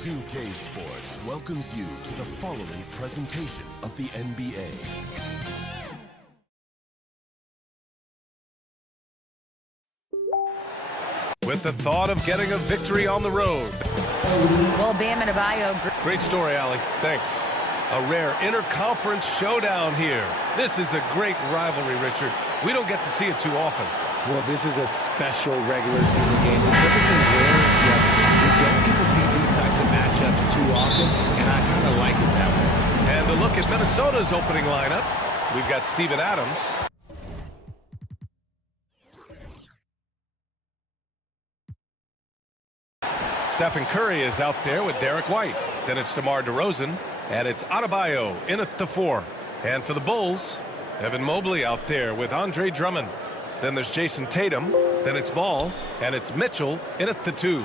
2K Sports welcomes you to the following presentation of the NBA. With the thought of getting a victory on the road. Well, Bam and Abayo. Great story, Allie. Thanks. A rare interconference showdown here. This is a great rivalry, Richard. We don't get to see it too often. Well, this is a special regular season game because of the rarity of it. We don't get to see these types of matchups too often, and I kind of like it that way. And a look at Minnesota's opening lineup. We've got Steven Adams. Stephen Curry is out there with Derek White. Then it's DeMar DeRozan, and it's Adebayo in at the 4. And for the Bulls, Evan Mobley out there with Andre Drummond. Then there's Jason Tatum. Then it's Ball, and it's Mitchell in at the 2.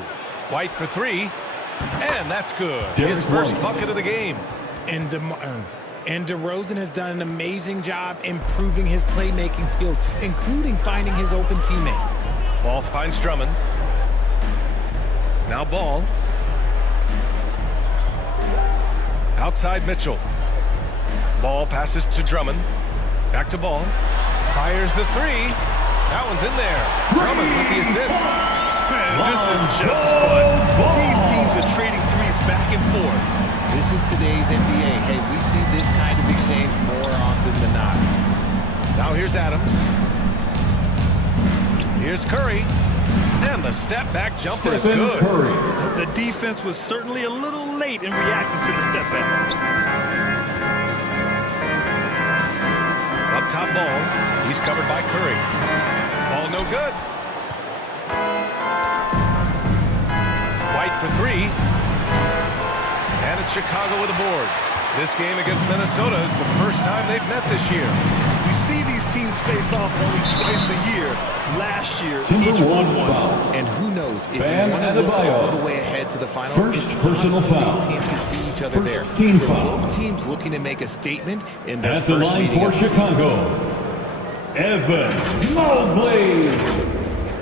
White for 3, and that's good. His first bucket of the game. And DeRozan has done an amazing job improving his playmaking skills, including finding his open teammates. Ball finds Drummond. Now Ball. Outside Mitchell. Ball passes to Drummond. Back to Ball. Fires the 3. That one's in there. Drummond with the assist. Man, this is just fun. These teams are trading threes back and forth. This is today's NBA. Hey, we see this kind of exchange more often than not. Now here's Adams. Here's Curry. And the step-back jumper is good. Curry. The defense was certainly a little late in reacting to the step-back. Up top Ball. He's covered by Curry. Ball no good. White for 3. And it's Chicago with a board. This game against Minnesota is the first time they've met this year. We see these teams face off only twice a year. Last year, each one won. And who knows, if Bam you want to look Adebayo. all the way ahead to the finals, First it's personal possible foul. these teams can see each other there. Team So foul. both teams looking to make a statement in their At the first line meeting for of the season. Chicago, Evan Mobley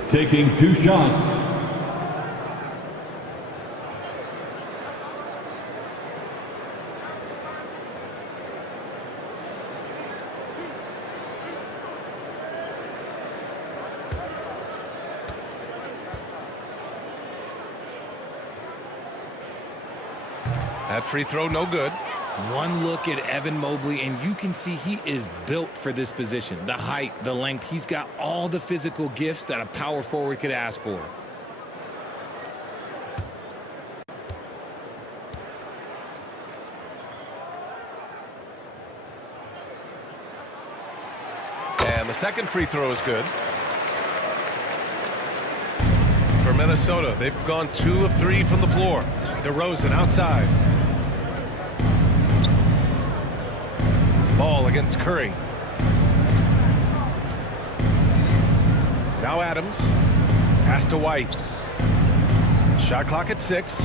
taking 2 shots. That free throw no good. One look at Evan Mobley, and you can see he is built for this position. The height, the length, he's got all the physical gifts that a power forward could ask for. And the second free throw is good. For Minnesota, they've gone 2 of 3 from the floor. DeRozan outside. Ball against Curry. Now Adams. Pass to White. Shot clock at 6.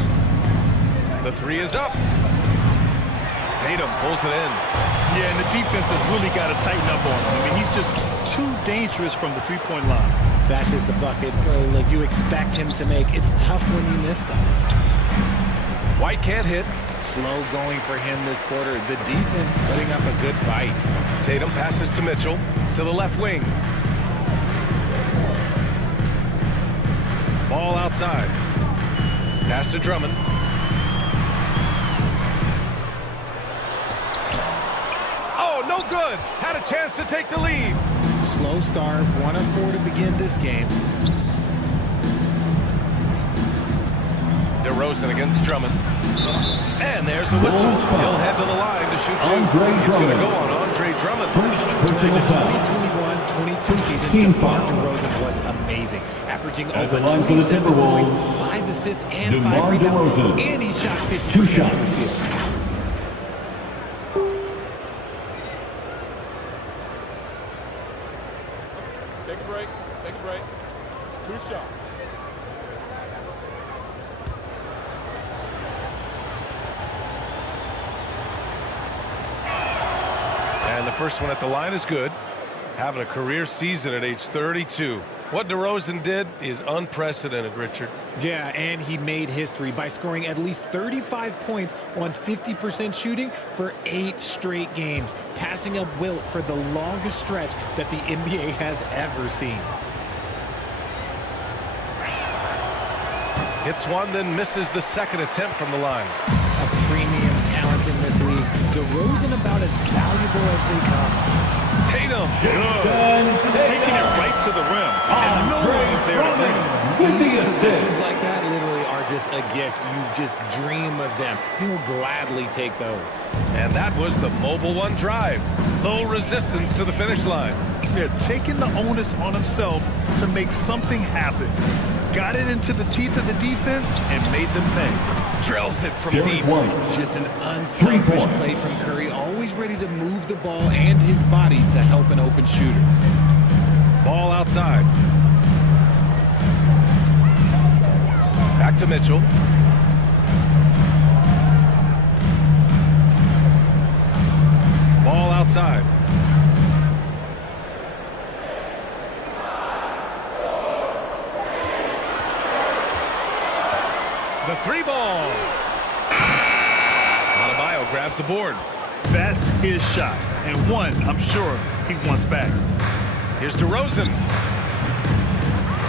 The 3 is up. Tatum pulls it in. Yeah, and the defense has really got to tighten up on him. I mean, he's just too dangerous from the three-point line. That's just the bucket like you expect him to make. It's tough when you miss those. White can't hit. Slow going for him this quarter. The defense putting up a good fight. Tatum passes to Mitchell to the left wing. Ball outside. Pass to Drummond. Oh, no good. Had a chance to take the lead. Slow start, 1 of 4 to begin this game. DeRozan against Drummond. And there's a whistle. He'll head to the line to shoot 2. It's going to go on Andre Drummond. First personal foul. 2021-22 season, Team DeMar foul. DeRozan was amazing, averaging At over the line for the 27 points, Timberwolves, 5 assists, and DeMar 5 rebounds, DeRozan. and he shot 50% 2 from shots. the field. Take a break. Take a break. 2 shots. And the first one at the line is good. Having a career season at age 32. What DeRozan did is unprecedented, Richard. Yeah, and he made history by scoring at least 35 points on 50% shooting for 8 straight games, passing up Wilt for the longest stretch that the NBA has ever seen. Hits one, then misses the second attempt from the line. A premium talent in this league. DeRozan about as valuable as they come. Tatum. Just taking it right to the rim. And no one was there to bring it. These positions like that literally are just a gift. You just dream of them. He'll gladly take those. And that was the Mobile One drive. Low resistance to the finish line. Yeah, taking the onus on himself to make something happen. Got it into the teeth of the defense and made them pay. Drills it from Derek deep. White. Just an unselfish play from Curry, always ready to move the ball and his body to help an open shooter. Ball outside. Back to Mitchell. Ball outside. The 3-ball. Adebayo grabs the board. That's his shot, and one I'm sure he wants back. Here's DeRozan.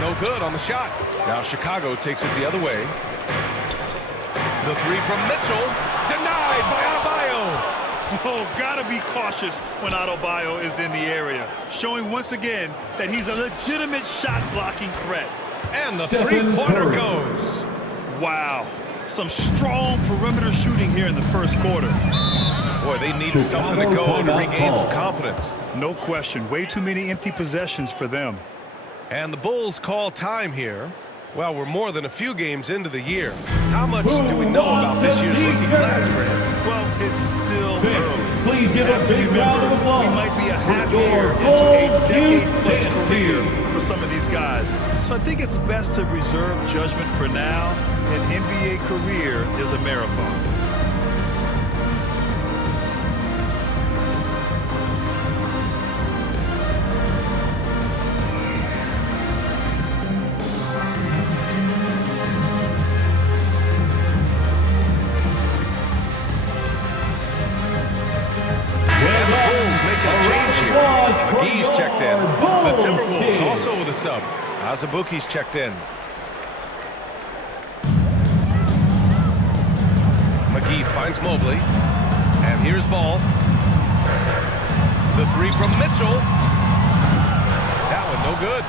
No good on the shot. Now Chicago takes it the other way. The 3 from Mitchell. Denied by Adebayo. Oh, gotta be cautious when Adebayo is in the area, showing once again that he's a legitimate shot-blocking threat. And the Stephen three-pointer Curry. goes. Wow, some strong perimeter shooting here in the first quarter. Boy, they need Chicago something to go to timeout regain some call. confidence. No question, way too many empty possessions for them. And the Bulls call time here. Well, we're more than a few games into the year. How much do we know about this year's rookie class, Grant? Well, it's still Vince, early. please give a big round of applause. We might be a half for your year into Bulls a decade-plus Houston career team. for some of these guys. So I think it's best to reserve judgment for now. An NBA career is a marathon. And the Bulls making a change here. McGee's checked in. The Timberwolves also with a sub. Azubuike's checked in. McGee finds Mobley. And here's Ball. The 3 from Mitchell. That one no good.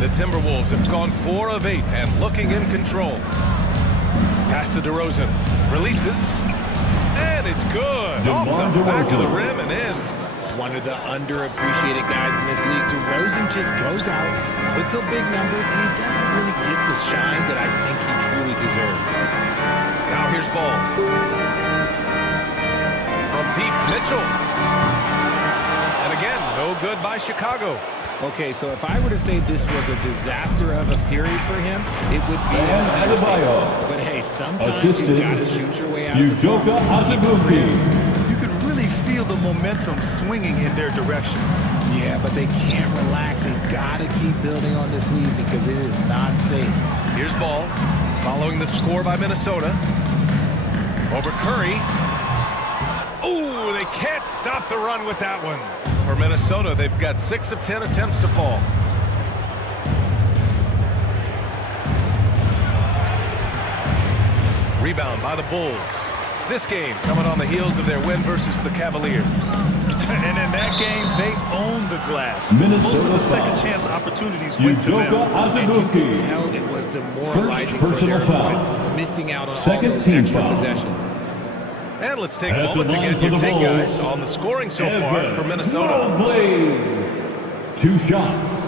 The Timberwolves have gone 4 of 8 and looking in control. Pass to DeRozan. Releases. And it's good. Off the back of the rim and in. One of the underappreciated guys in this league. DeRozan just goes out, puts up big numbers, and he doesn't really get the shine that I think he truly deserves. Now here's Ball. From deep, Mitchell. And again, no good by Chicago. Okay, so if I were to say this was a disaster of a period for him, it would be an And understatement. Adebayo. But hey, sometimes you've got to shoot your way out of the slump. Udoka Azubuike. You can really feel the momentum swinging in their direction. Yeah, but they can't relax. They've got to keep building on this lead because it is not safe. Here's Ball. Following the score by Minnesota. Over Curry. Oh, they can't stop the run with that one. For Minnesota, they've got 6 of 10 attempts to fall. Rebound by the Bulls. This game coming on the heels of their win versus the Cavaliers. And in that game, they owned the glass. Minnesota Most of the foul. second chance opportunities went to them. Udoka And you could Azubuike. tell it was demoralizing First for personal Derek foul. White, missing out on Second all those team extra foul. possessions. And let's take a At the moment to line get for your the take, Bulls, guys, on the scoring so far for Evan Minnesota. Mobley. 2 shots.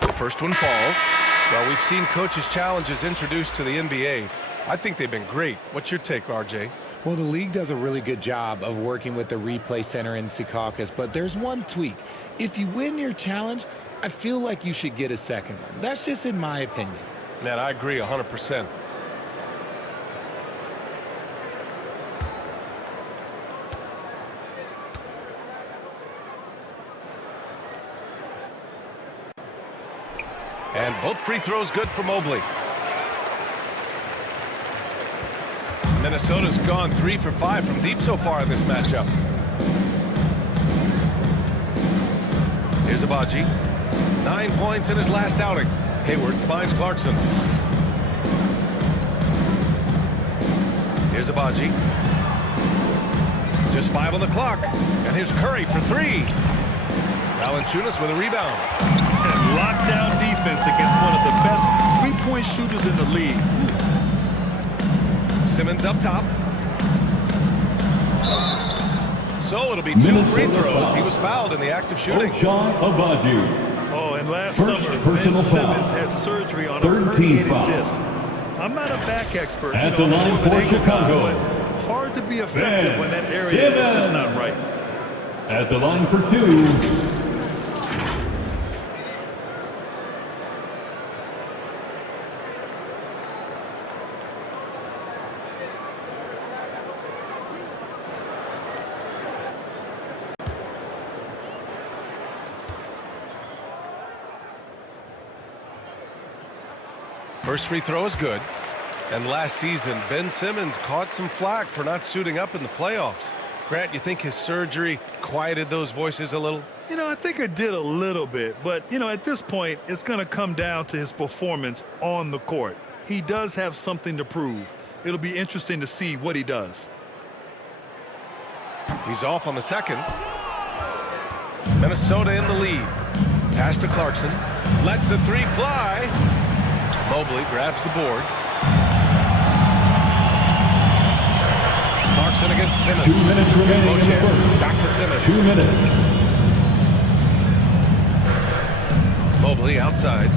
The first one falls. Well, we've seen coaches' challenges introduced to the NBA. I think they've been great. What's your take, RJ? Well, the league does a really good job of working with the replay center in Secaucus, but there's one tweak. If you win your challenge, I feel like you should get a second one. That's just in my opinion. Man, I agree 100%. And both free throws good for Mobley. Minnesota's gone 3 for 5 from deep so far in this matchup. Here's Abaji. 9 points in his last outing. Hayward finds Clarkson. Here's Abaji. Just 5 on the clock. And here's Curry for 3. Valanciunas with a rebound. And lockdown defense against one of the best three-point shooters in the league. Simmons up top. So it'll be 2 free throws. He was fouled in the act of shooting. John Abaji. Oh, and last First summer, personal Ben foul. Simmons had surgery on a Third team herniated foul. disc. I'm not a back expert. At the I'm line more of an for ankle guy, Chicago. but hard to be effective Ben when that area is just Simmons. not right. At the line for 2. First free throw is good. And last season, Ben Simmons caught some flack for not suiting up in the playoffs. Grant, you think his surgery quieted those voices a little? You know, I think it did a little bit. But, you know, at this point, it's going to come down to his performance on the court. He does have something to prove. It'll be interesting to see what he does. He's off on the second. Minnesota in the lead. Pass to Clarkson. Lets the 3 fly. Mobley grabs the board. Clarkson against Simmons. 2 minutes remaining in the Bochamp. first. Back to Simmons. 2 minutes. Mobley outside.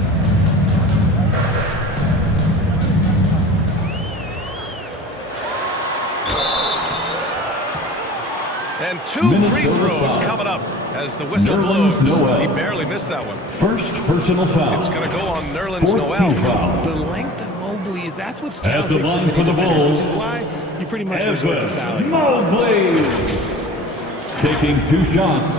And 2 free Minnesota throws foul. coming up as the whistle Nerlens blows. Noel. He barely missed that one. First personal foul. It's going to go on Nerlens Fourth Noel. team foul. The length of Mobley is that's what's At the challenging line for for the many defenders, Bulls, which is why you pretty much resort to fouling. Mobley. Taking 2 shots.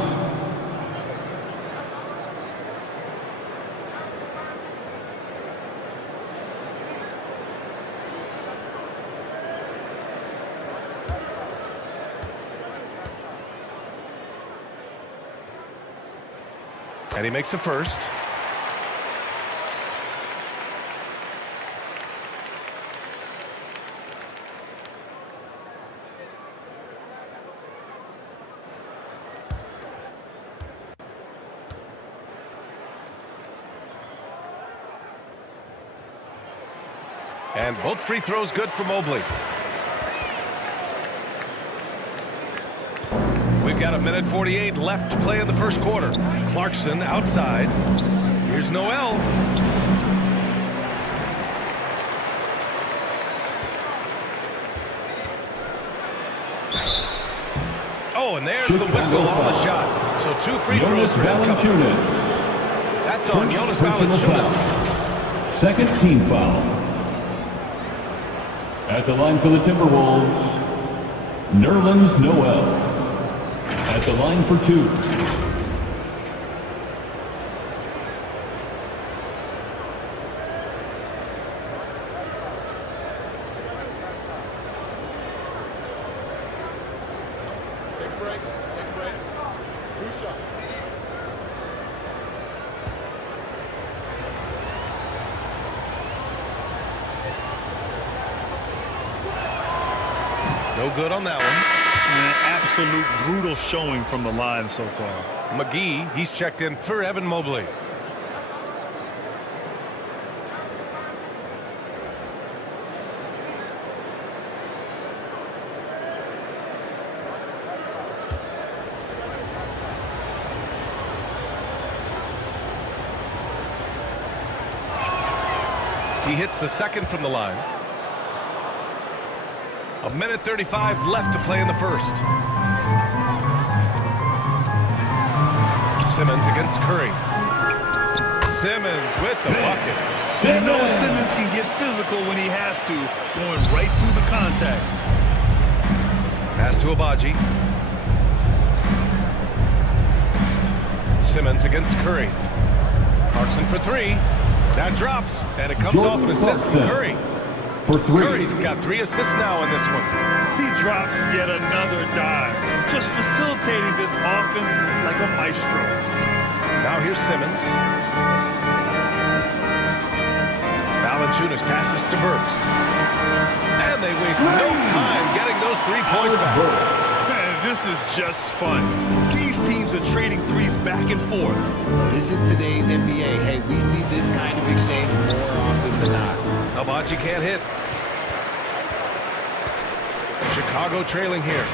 And he makes a first. And both free throws good for Mobley. We've got 1:48 left to play in the first quarter. Clarkson outside. Here's Noel. Oh, and there's the whistle on the shot. So 2 free throws for him coming. Valanciunas. That's on Jonas First personal Valanciunas. foul. Second team foul. At the line for the Timberwolves, Nerlens Noel. At the line for 2. Take a break. Take a break. 2 shots. No good on that one. An absolute brutal showing from the line so far. McGee, he's checked in for Evan Mobley. He hits the second from the line. 1:35 left to play in the first. Simmons against Curry. Simmons with the bucket. You know Simmons can get physical when he has to, going right through the contact. Pass to Abaji. Simmons against Curry. Clarkson for three. That drops, and it comes off an assist from Curry. For three. Curry's got 3 assists now in this one. He drops yet another dive, just facilitating this offense like a maestro. Now here's Simmons. Valanciunas passes to Burks. And they waste no time getting those 3 points back. Man, this is just fun. These teams are trading threes back and forth. This is today's NBA. Hey, we see this kind of exchange more often than not. Abaji can't hit. Chicago trailing here.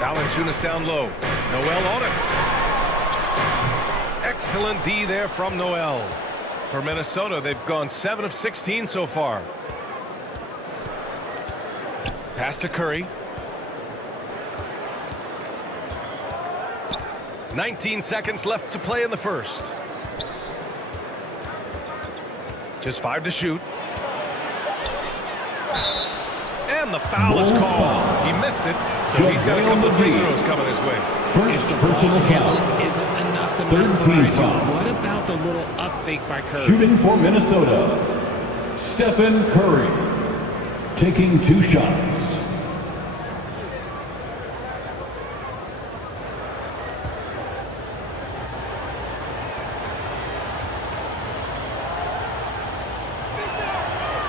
Valanciunas down low. Noel on it. Excellent D there from Noel. For Minnesota, they've gone 7 of 16 so far. Pass to Curry. 19 seconds left to play in the first. Just 5 to shoot. And the foul is called. He missed it, so he's got a couple of free throws coming his way. First personal foul. Isn't enough to 13 mesmerize you. foul. What about the little up fake by Curry? Shooting for Minnesota, Stephen Curry. Taking 2 shots.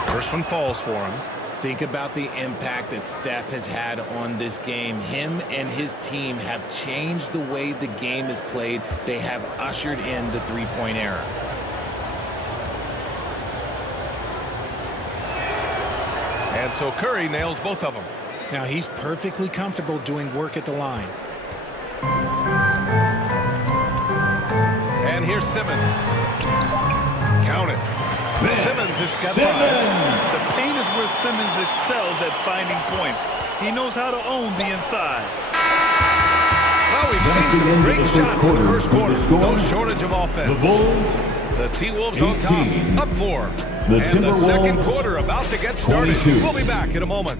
First one falls for him. Think about the impact that Steph has had on this game. Him and his team have changed the way the game is played. They have ushered in the three-point era. And so Curry nails both of them. Now he's perfectly comfortable doing work at the line. And here's Simmons. Count it. Simmons has got 5. The paint is where Simmons excels at finding points. He knows how to own the inside. Well, we've seen some great shots in the first quarter. No shortage of offense. The Bulls, The T-Wolves on top, 18. up 4. The And the second Timberwolves, quarter about to get started. 22. We'll be back in a moment.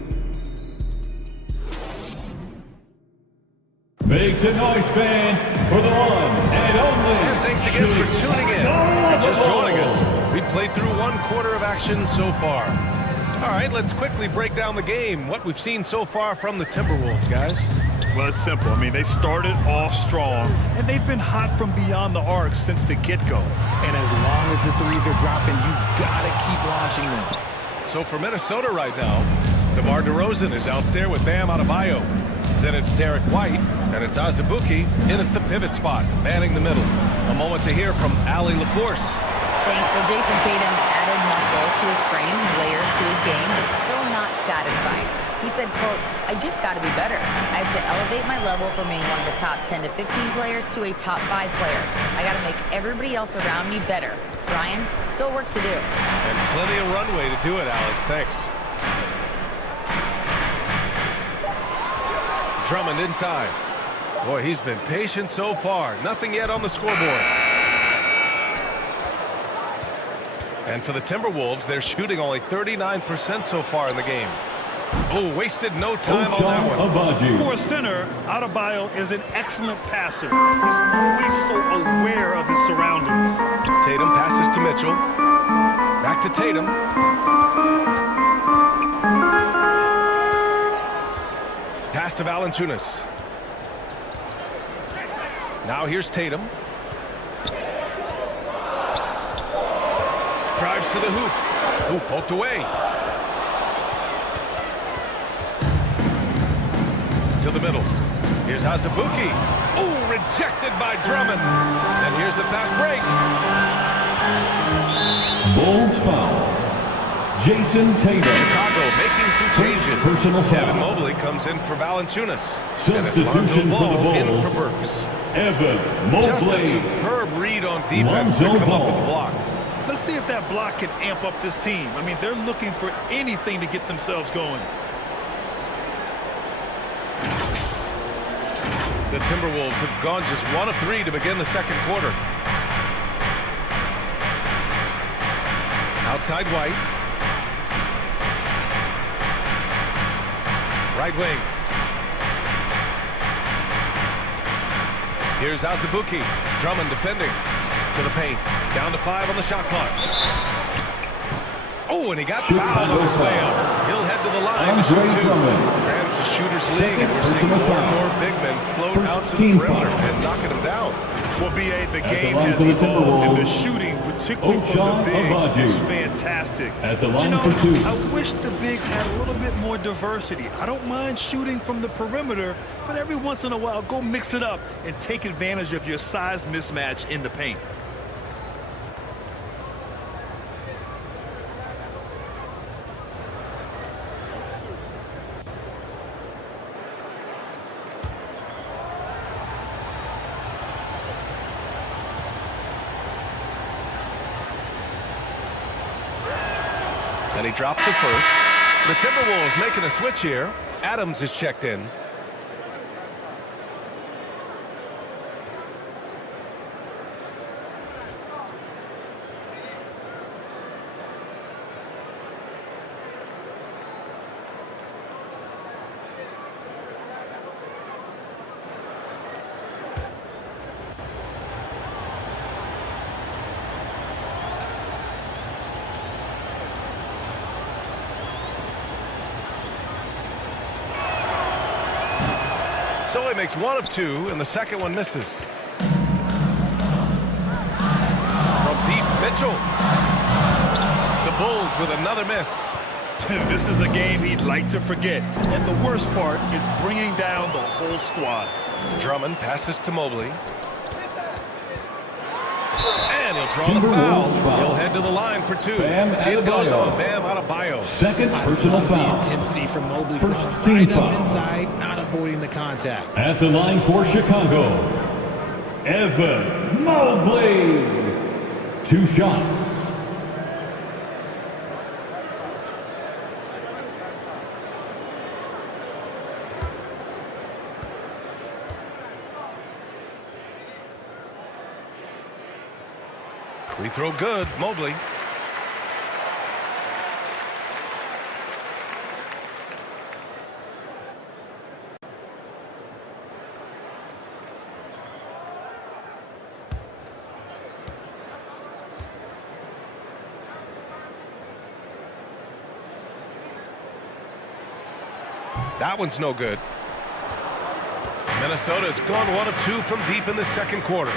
Make some noise, fans, for the one and only. And thanks again for tuning in. If you're just joining us, we've played through 1 quarter of action so far. All right, let's quickly break down the game. What we've seen so far from the Timberwolves, guys. Well, it's simple. I mean, they started off strong, and they've been hot from beyond the arc since the get-go. And as long as the threes are dropping, you've got to keep launching them. So for Minnesota right now, DeMar DeRozan is out there with Bam Adebayo. Then it's Derek White, and it's Azubuike in at the pivot spot, manning the middle. A moment to hear from Allie LaForce. Thanks. Well, Jason Tatum added muscle to his frame, layers to his game, but still not satisfied. He said, quote, "I just got to be better. I have to elevate my level from being one of the top 10 to 15 players to a top 5 player. I got to make everybody else around me better. Brian, still work to do." And plenty of runway to do it, Allie. Thanks. Drummond inside. Boy, he's been patient so far. Nothing yet on the scoreboard. And for the Timberwolves, they're shooting only 39% so far in the game. Oh, wasted no time on that one. Abaji. For a center, Adebayo is an excellent passer. He's always so aware of his surroundings. Tatum passes to Mitchell. Back to Tatum. Pass to Valanciunas. Now here's Tatum. Drives to the hoop. Hoop poked away. To the middle. Here's Azubuike. Oh, rejected by Drummond. And here's the fast break. Bulls foul. Jason Tatum. Chicago making some changes. Personal foul. Evan Mobley comes in for Valanciunas. And it's Substitution Lonzo for the Ball in Bulls. for Burks. Evan Just a Mobley. superb read on defense Lonzo to come up Ball. with the block. Let's see if that block can amp up this team. I mean, they're looking for anything to get themselves going. The Timberwolves have gone just 1 of 3 to begin the second quarter. Outside White. Right wing. Here's Azubuike. Drummond defending. To the paint. Down to 5 on the shot clock. Oh, and he got fouled on his way up. He'll head to the line to shoot 2. And it's a shooter's league, and we're seeing more and more big men float out to the perimeter and knocking them down. Well, B.A., the game has evolved, and the shooting, particularly from the bigs, is fantastic. At the line for 2. I wish the bigs had a little bit more diversity. I don't mind shooting from the perimeter, but every once in a while, go mix it up and take advantage of your size mismatch in the paint. And he drops it first. The Timberwolves making a switch here. Adams is checked in. So he makes 1 of 2, and the second one misses. From deep, Mitchell. The Bulls with another miss. This is a game he'd like to forget, and the worst part is bringing down the whole squad. Drummond passes to Mobley. And he'll draw the foul. He'll head to the line for 2. It goes on Bam Adebayo. Second personal The foul. intensity from Mobley. First going team right foul. up inside, not avoiding the contact. At the line for Chicago, Evan Mobley. 2 shots. Free throw good, Mobley. That one's no good. Minnesota's gone 1 of 2 from deep in the second quarter.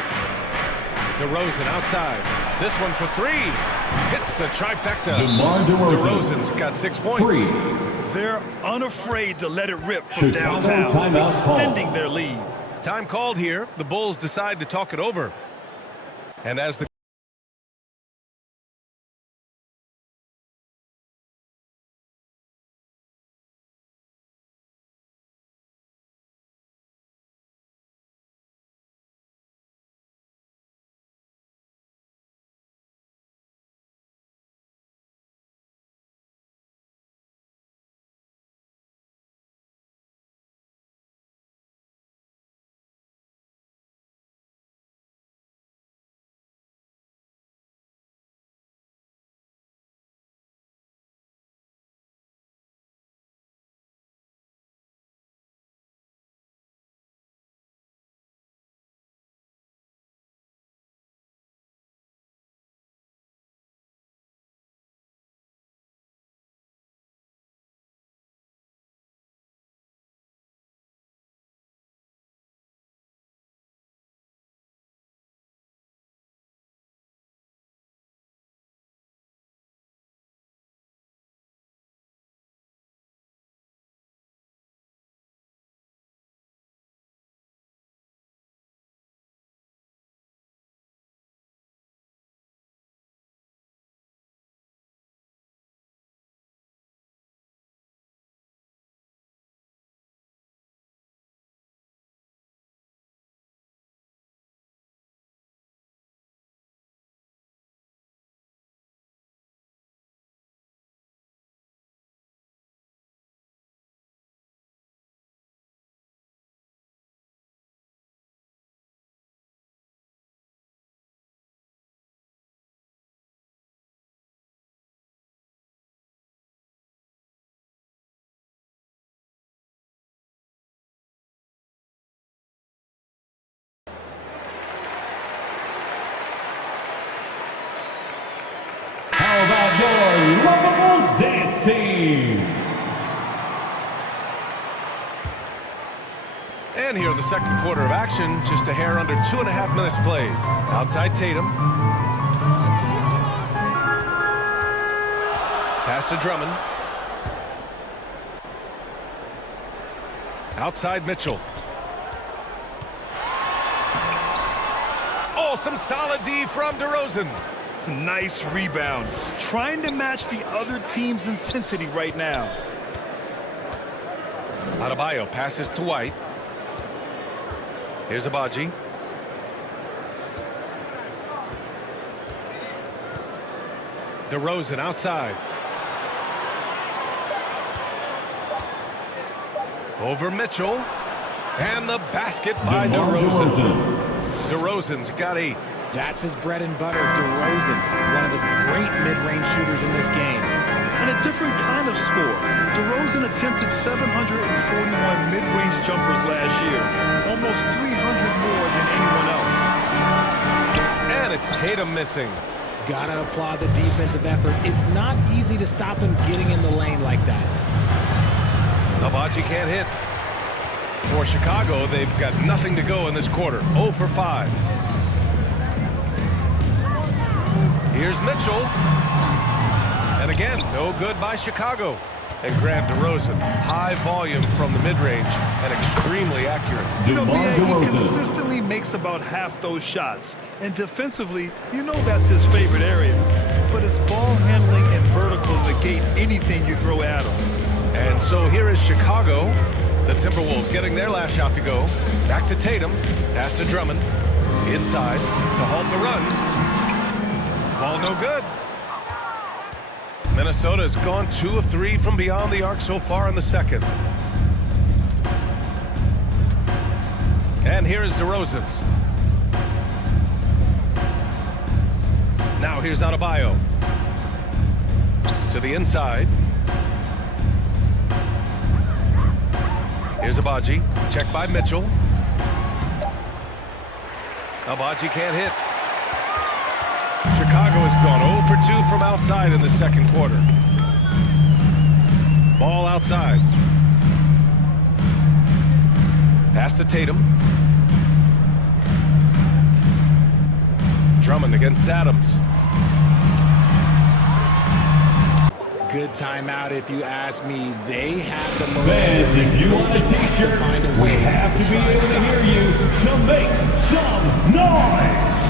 DeRozan outside. This one for 3. Hits the trifecta. DeRozan's got 6 points. 3. They're unafraid to let it rip from Chicago downtown, timeout extending call. their lead. Time called here. The Bulls decide to talk it over. And as the again here in the second quarter of action. Just a hair under 2.5 minutes played. Outside Tatum. Pass to Drummond. Outside Mitchell. Oh, some solid D from DeRozan. Nice rebound. Trying to match the other team's intensity right now. Adebayo passes to White. Here's Abaji. DeRozan outside. Over Mitchell. And the basket by DeRozan. DeRozan's got 8. That's his bread and butter, DeRozan, one of the great mid-range shooters in this game. And a different kind of score. DeRozan attempted 741 mid-range jumpers last year, almost 300 more than anyone else. And it's Tatum missing. Gotta applaud the defensive effort. It's not easy to stop him getting in the lane like that. Abaji can't hit. For Chicago, they've got nothing to go in this quarter. 0 for 5. Here's Mitchell. And again, no good by Chicago. And Grant DeRozan, high volume from the mid-range and extremely accurate. You know, he consistently makes about half those shots. And defensively, you know that's his favorite area. But his ball handling and vertical negate anything you throw at him. And so here is Chicago. The Timberwolves getting their last shot to go. Back to Tatum. Pass to Drummond. Inside to halt the run. Ball no good. Minnesota has gone 2 of 3 from beyond the arc so far in the second. And here is DeRozan. Now here's Adebayo. To the inside. Here's Abaji. Checked by Mitchell. Abaji can't hit. Chicago has gone 0 for 2 from outside in the second quarter. Ball outside. Pass to Tatum. Drummond against Adams. Good timeout if you ask me. They have the Fans, if you want a teacher, we have to be able to hear you, so make some noise!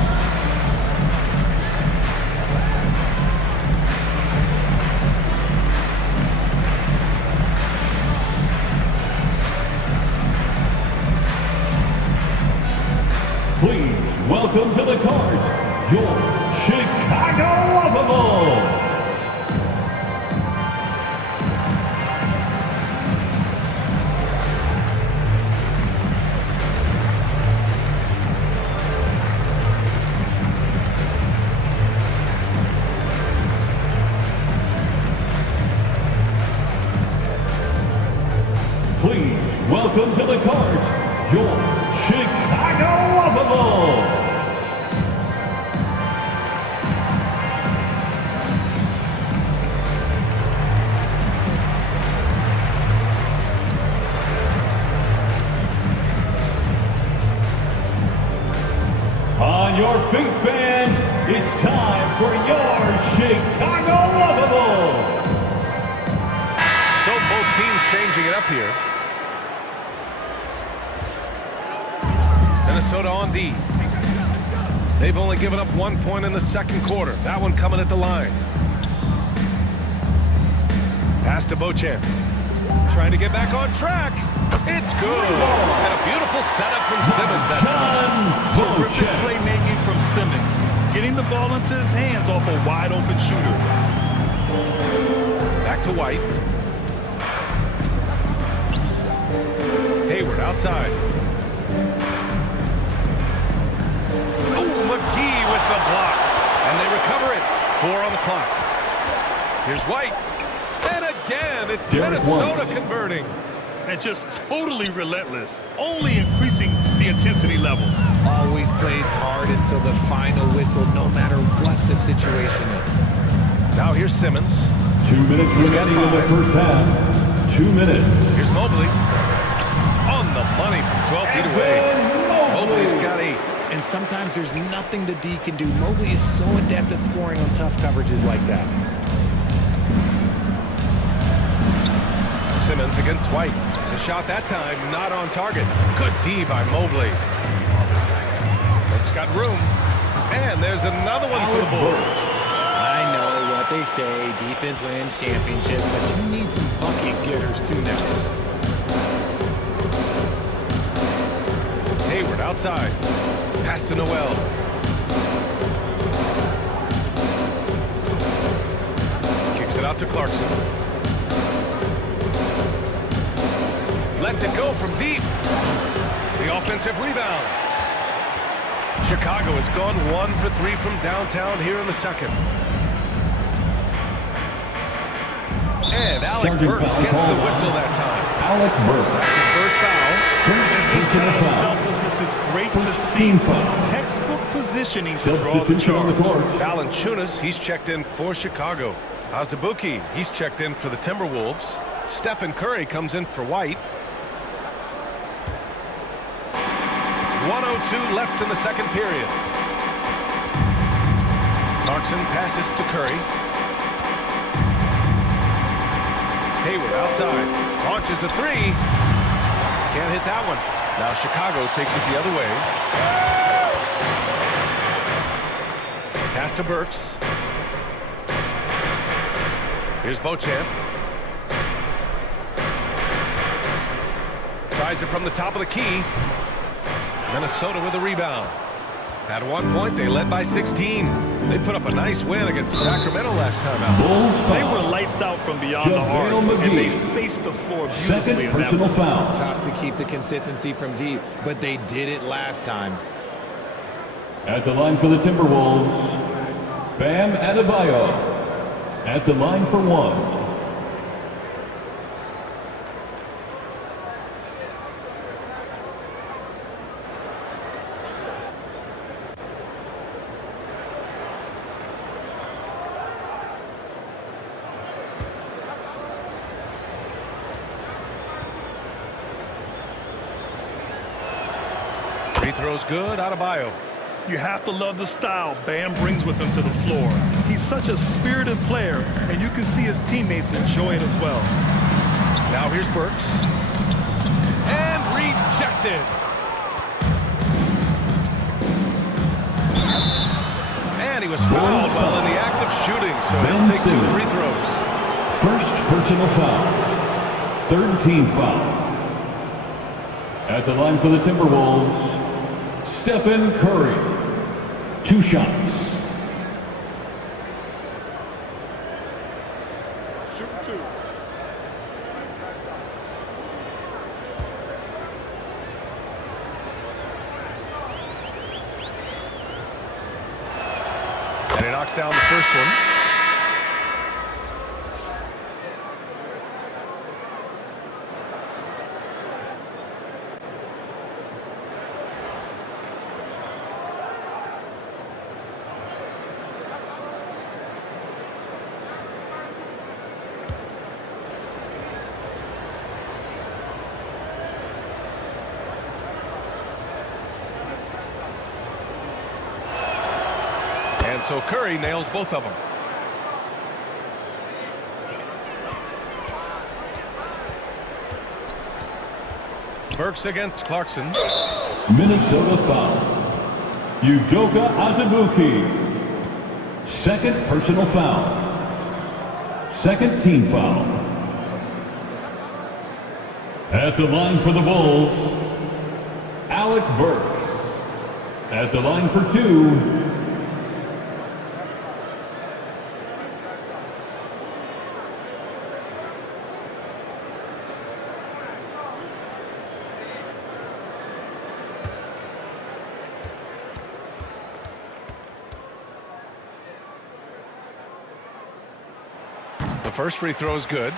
Please welcome to the court, your Chicago Lovable! Please welcome to the court, your Chicago Lovable! On your feet, fans, it's time for your Chicago Lovable! So both teams changing it up here. Minnesota on D. They've only given up 1 point in the second quarter. That one coming at the line. Pass to Beauchamp. Trying to get back on track. It's good. And a beautiful setup from Simmons that time. Terrific playmaking from Simmons. Getting the ball into his hands off a wide open shooter. Back to White. Hayward outside. McGee with the block. And they recover it. 4 on the clock. Here's White. And again, it's Minnesota converting. And just totally relentless. Only increasing the intensity level. Always plays hard until the final whistle, no matter what the situation is. Now here's Simmons. 2 minutes remaining in the first half. 2 minutes. Here's Mobley. On the money from 12 feet away. Mobley's got 8. And sometimes there's nothing the D can do. Mobley is so adept at scoring on tough coverages like that. Simmons against White. The shot that time not on target. Good D by Mobley. It's got room. And there's another one for the Bulls. I know what they say, defense wins championships, but you need some bucket getters too now. Hayward outside. Pass to Noel. Kicks it out to Clarkson. Lets it go from deep. The offensive rebound. Chicago has gone 1 for 3 from downtown here in the second. And Alec Burks gets the whistle that time. Alec Burks. His first foul. First personal foul. Selflessness is great to First see. team foul. Textbook positioning to draw the Substitution on the charge. court. Valanciunas, he's checked in for Chicago. Azubuike, he's checked in for the Timberwolves. Stephen Curry comes in for White. 1:02 left in the second period. Clarkson passes to Curry. Hayward outside. Launches a 3. Can't hit that one. Now Chicago takes it the other way. Pass to Burks. Here's Beauchamp. Tries it from the top of the key. Minnesota with a rebound. At one point, they led by 16. They put up a nice win against Sacramento last time out. Bulls They foul. were lights out from beyond the arc, JaVale McGee. and they spaced the floor beautifully. Second in that personal one. foul. Tough to keep the consistency from deep, but they did it last time. At the line for the Timberwolves, Bam Adebayo. At the line for 1. Free throw's good. Adebayo. You have to love the style Bam brings with him to the floor. He's such a spirited player, and you can see his teammates enjoy it as well. Now here's Burks. And rejected. And he was fouled while in the act of shooting, so he'll take 2 free throws. First personal foul. Third team foul. At the line for the Timberwolves, Stephen Curry. 2 shots. Shooting 2. And he knocks down the first one. And so Curry nails both of them. Burks against Clarkson. Minnesota foul. Udoka Azubuike. Second personal foul. Second team foul. At the line for the Bulls, Alec Burks. At the line for 2, The first free throw is good.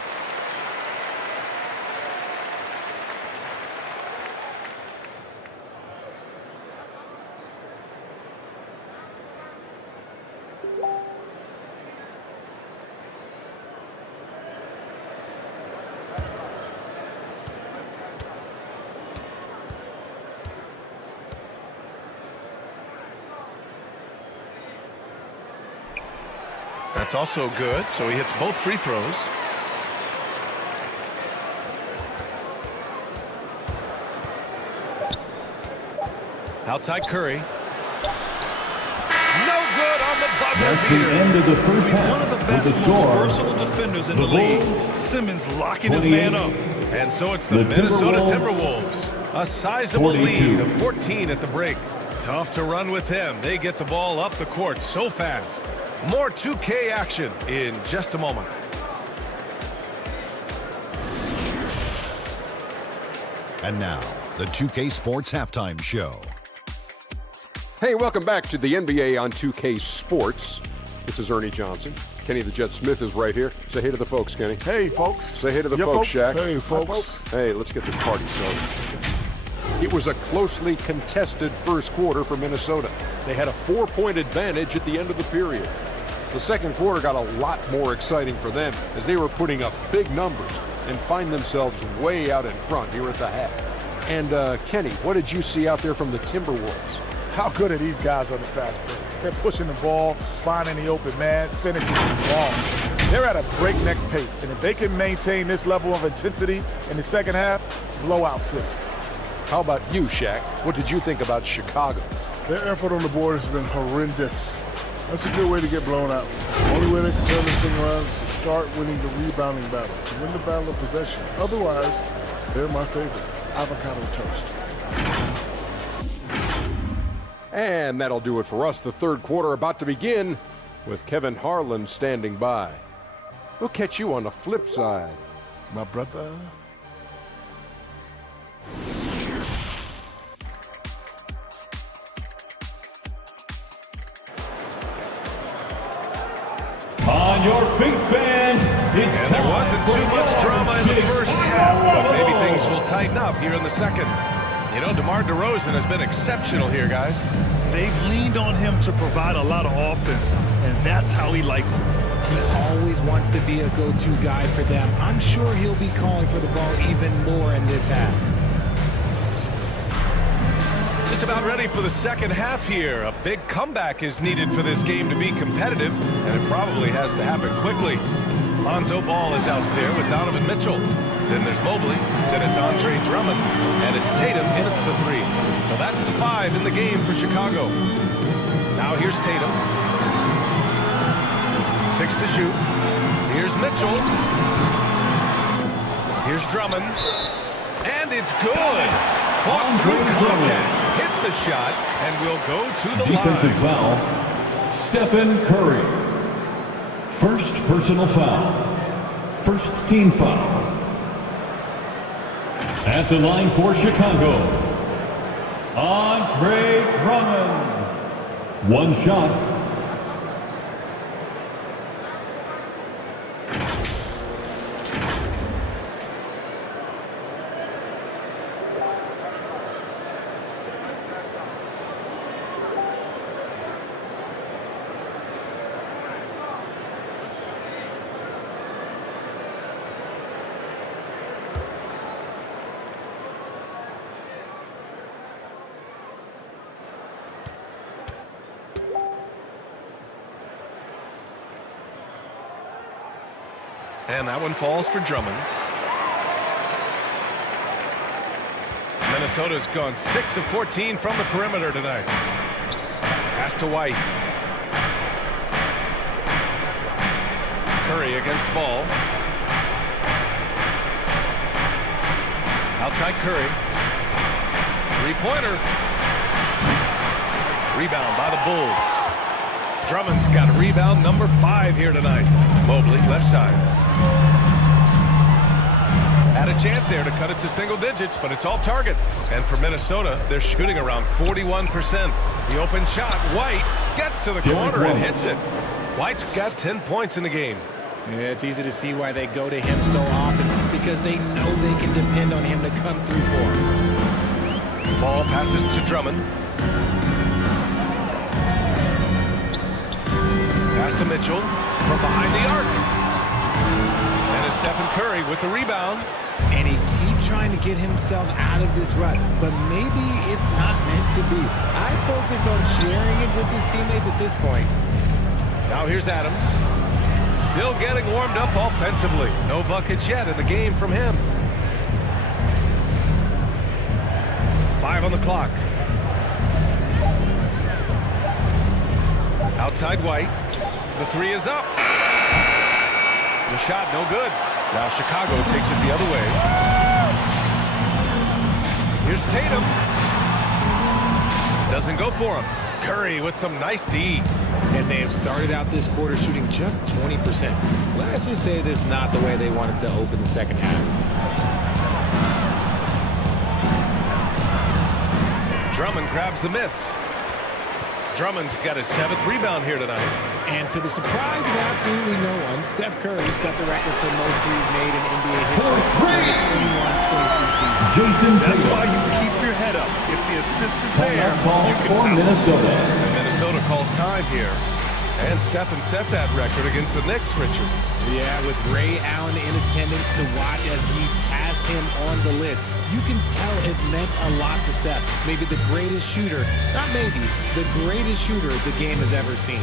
That's also good, so he hits both free throws. Outside Curry. No good on the buzzer That's the beater. end of the first half. One of the With best, the most score, versatile defenders in the the league. Bulls, Simmons locking his man up. And so it's the The Minnesota Timberwolves, Timberwolves. A sizable 42. lead of 14 at the break. Tough to run with them. They get the ball up the court so fast. More 2K action in just a moment. And now, the 2K Sports Halftime Show. Hey, welcome back to the NBA on 2K Sports. This is Ernie Johnson. Kenny the Jet Smith is right here. Say hey to the folks, Kenny. Hey, folks. Say hey to the Yeah, folks, Shaq. Hey, folks. Hey, let's get this party started. It was a closely contested first quarter for Minnesota. They had a 4-point advantage at the end of the period. The second quarter got a lot more exciting for them as they were putting up big numbers and find themselves way out in front here at the half. And Kenny, what did you see out there from the Timberwolves? How good are these guys on the fast break? They're pushing the ball, finding the open man, finishing the ball. They're at a breakneck pace, and if they can maintain this level of intensity in the second half, blowout city. How about you, Shaq? What did you think about Chicago? Their effort on the board has been horrendous. That's a good way to get blown out. The only way they can turn this thing around is to start winning the rebounding battle, to win the battle of possession. Otherwise, they're my favorite, avocado toast. And that'll do it for us. The third quarter about to begin with Kevin Harlan standing by. We'll catch you on the flip side. My brother. On your feet, fans, it's And there wasn't too much drama in the first half, but maybe things will tighten up here in the second. You know, DeMar DeRozan has been exceptional here, guys. They've leaned on him to provide a lot of offense, and that's how he likes it. He always wants to be a go-to guy for them. I'm sure he'll be calling for the ball even more in this half. Just about ready for the second half here. A big comeback is needed for this game to be competitive, and it probably has to happen quickly. Lonzo Ball is out there with Donovan Mitchell. Then there's Mobley, then it's Andre Drummond, and it's Tatum in at the three. So that's the 5 in the game for Chicago. Now here's Tatum. 6 to shoot. Here's Mitchell. Here's Drummond. And it's good. Fought through contact. Hit the shot, and will go to the defensive line. foul, Stephen Curry. First personal foul. First team foul. At the line for Chicago, Andre Drummond. One shot. And that one falls for Drummond. Minnesota's gone 6 of 14 from the perimeter tonight. Pass to White. Curry against Ball. Outside Curry. Three-pointer. Rebound by the Bulls. Drummond's got a rebound number 5 here tonight. Mobley, left side. Had a chance there to cut it to single digits, but it's off target. And for Minnesota, they're shooting around 41%. The open shot, White gets to the corner and hits it. White's got 10 points in the game. Yeah, it's easy to see why they go to him so often, because they know they can depend on him to come through for them. Ball passes to Drummond. Pass to Mitchell from behind the arc. And it's Stephen Curry with the rebound. And he keeps trying to get himself out of this rut, but maybe it's not meant to be. I'd focus on sharing it with his teammates at this point. Now here's Adams. Still getting warmed up offensively. No buckets yet in the game from him. 5 on the clock. Outside White. The 3 is up. The shot no good. Now Chicago takes it the other way. Here's Tatum. Doesn't go for him. Curry with some nice D. And they have started out this quarter shooting just 20%. Let's just say this is not the way they wanted to open the second half. Drummond grabs the miss. Drummond's got his 7th rebound here tonight. And to the surprise of absolutely no one, Steph Curry set the record for most threes made in NBA history during the 21-22 season. That's why you keep your head up. If the assist is there, you can For Minnesota. And Minnesota calls time here. And Stephen set that record against the Knicks, Richard. Yeah, with Ray Allen in attendance to watch as he passed him on the lid. You can tell it meant a lot to Steph. Maybe the greatest shooter, not maybe, the greatest shooter the game has ever seen.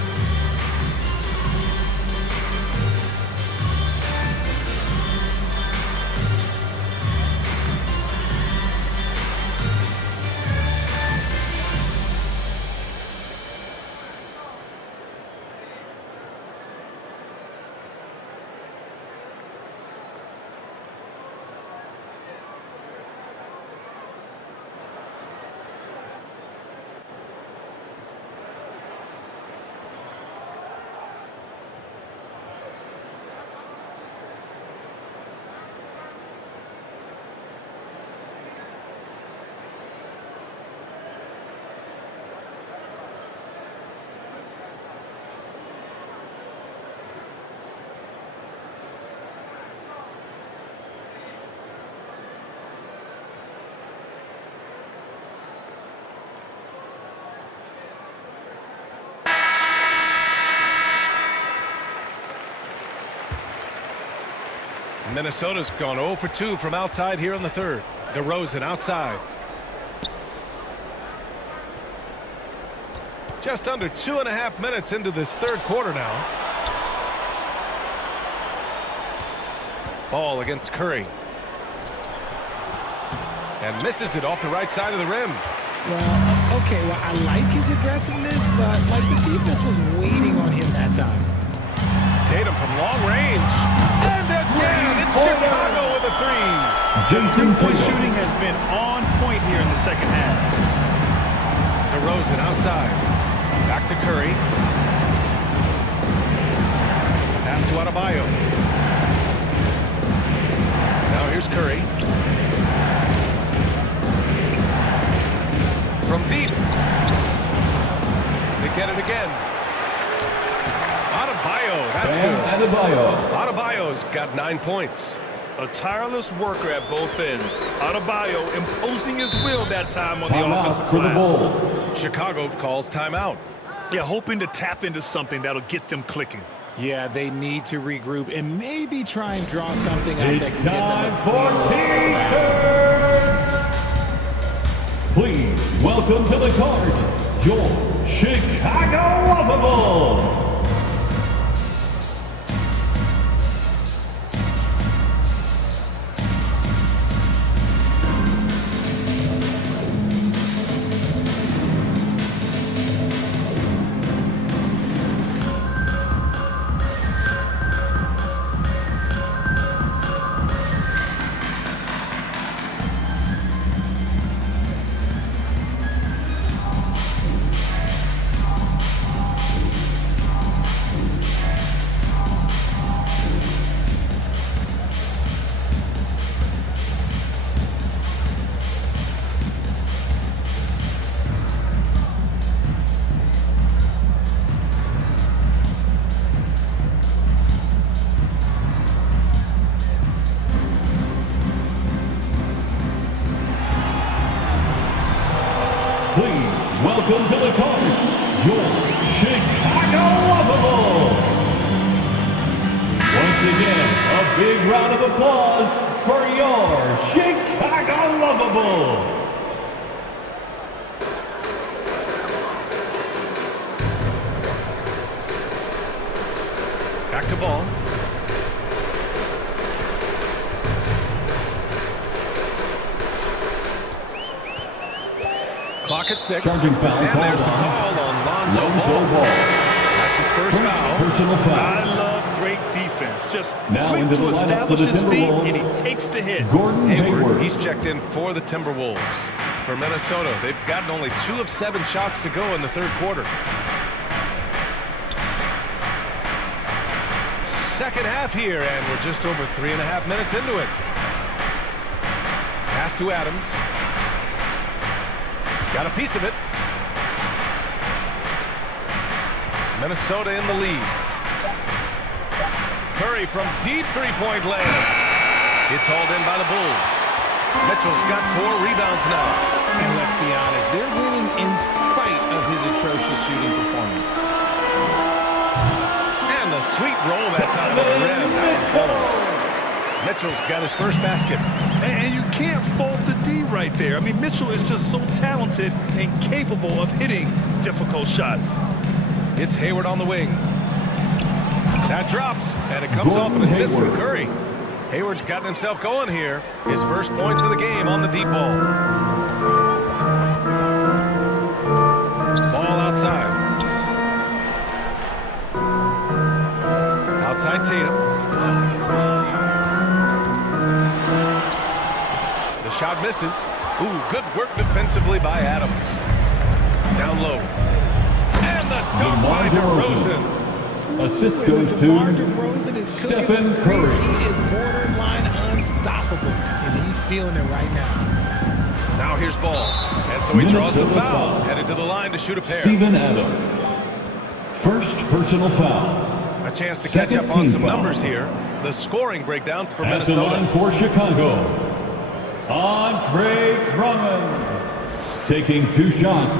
Minnesota's gone 0 for 2 from outside here in the third. DeRozan outside. Just under 2.5 minutes into this third quarter now. Ball against Curry. And misses it off the right side of the rim. Well, okay, well, I like his aggressiveness, but like the defense was waiting on him that time. Tatum from long range. And again, it's Chicago with a 3. Three-point shooting has been on point here in the second half. DeRozan outside. Back to Curry. Pass to Adebayo. Now here's Curry. From deep. They get it again. Adebayo, that's good. Adebayo's got 9 points. A tireless worker at both ends. Adebayo imposing his will that time on the offensive glass. Chicago calls timeout. Yeah, hoping to tap into something that'll get them clicking. Yeah, they need to regroup and maybe try and draw something out that can get them a clean look. Please welcome to the court, your Chicago Lovable. Welcome to the court, your Chicago Lovable. Once again, a big round of applause for your Chicago Lovable. Back to ball. Clock at 6. Charging foul And there's the called call on Lonzo Ball. Ball. That's his first foul. Personal foul. I love great defense. Just Now quick into to the lineup for establish the his feet, Timberwolves. and he takes the hit. Gordon Hayward. He's checked in for the Timberwolves. For Minnesota, they've gotten only 2 of 7 shots to go in the third quarter. Second half here, and we're just over 3.5 minutes into it. Pass to Adams. Got a piece of it. Minnesota in the lead. Curry from deep three-point land. It's hauled in by the Bulls. Mitchell's got 4 rebounds now. And let's be honest, they're winning in spite of his atrocious shooting performance. And the sweet roll that time of the rim. That one falls. Mitchell's got his first basket. And you can't fault the D right there. I mean, Mitchell is just so talented and capable of hitting difficult shots. It's Hayward on the wing. That drops, and it comes off an assist from Curry. Hayward's gotten himself going here. His first points of the game on the deep ball. Ball outside. Outside Tatum. The shot misses. Ooh, good work defensively by Adams. Down low. And the dunk by DeRozan. Assist goes to DeMar DeRozan is Stephen cooking Curry. He is borderline unstoppable, and he's feeling it right now. Now here's Ball. And so he draws the foul. Headed to the line to shoot a pair. Steven Adams. First personal foul. A chance to catch up on some numbers here. The scoring breakdown for At the Minnesota. line for Chicago, Andre Drummond. Taking 2 shots.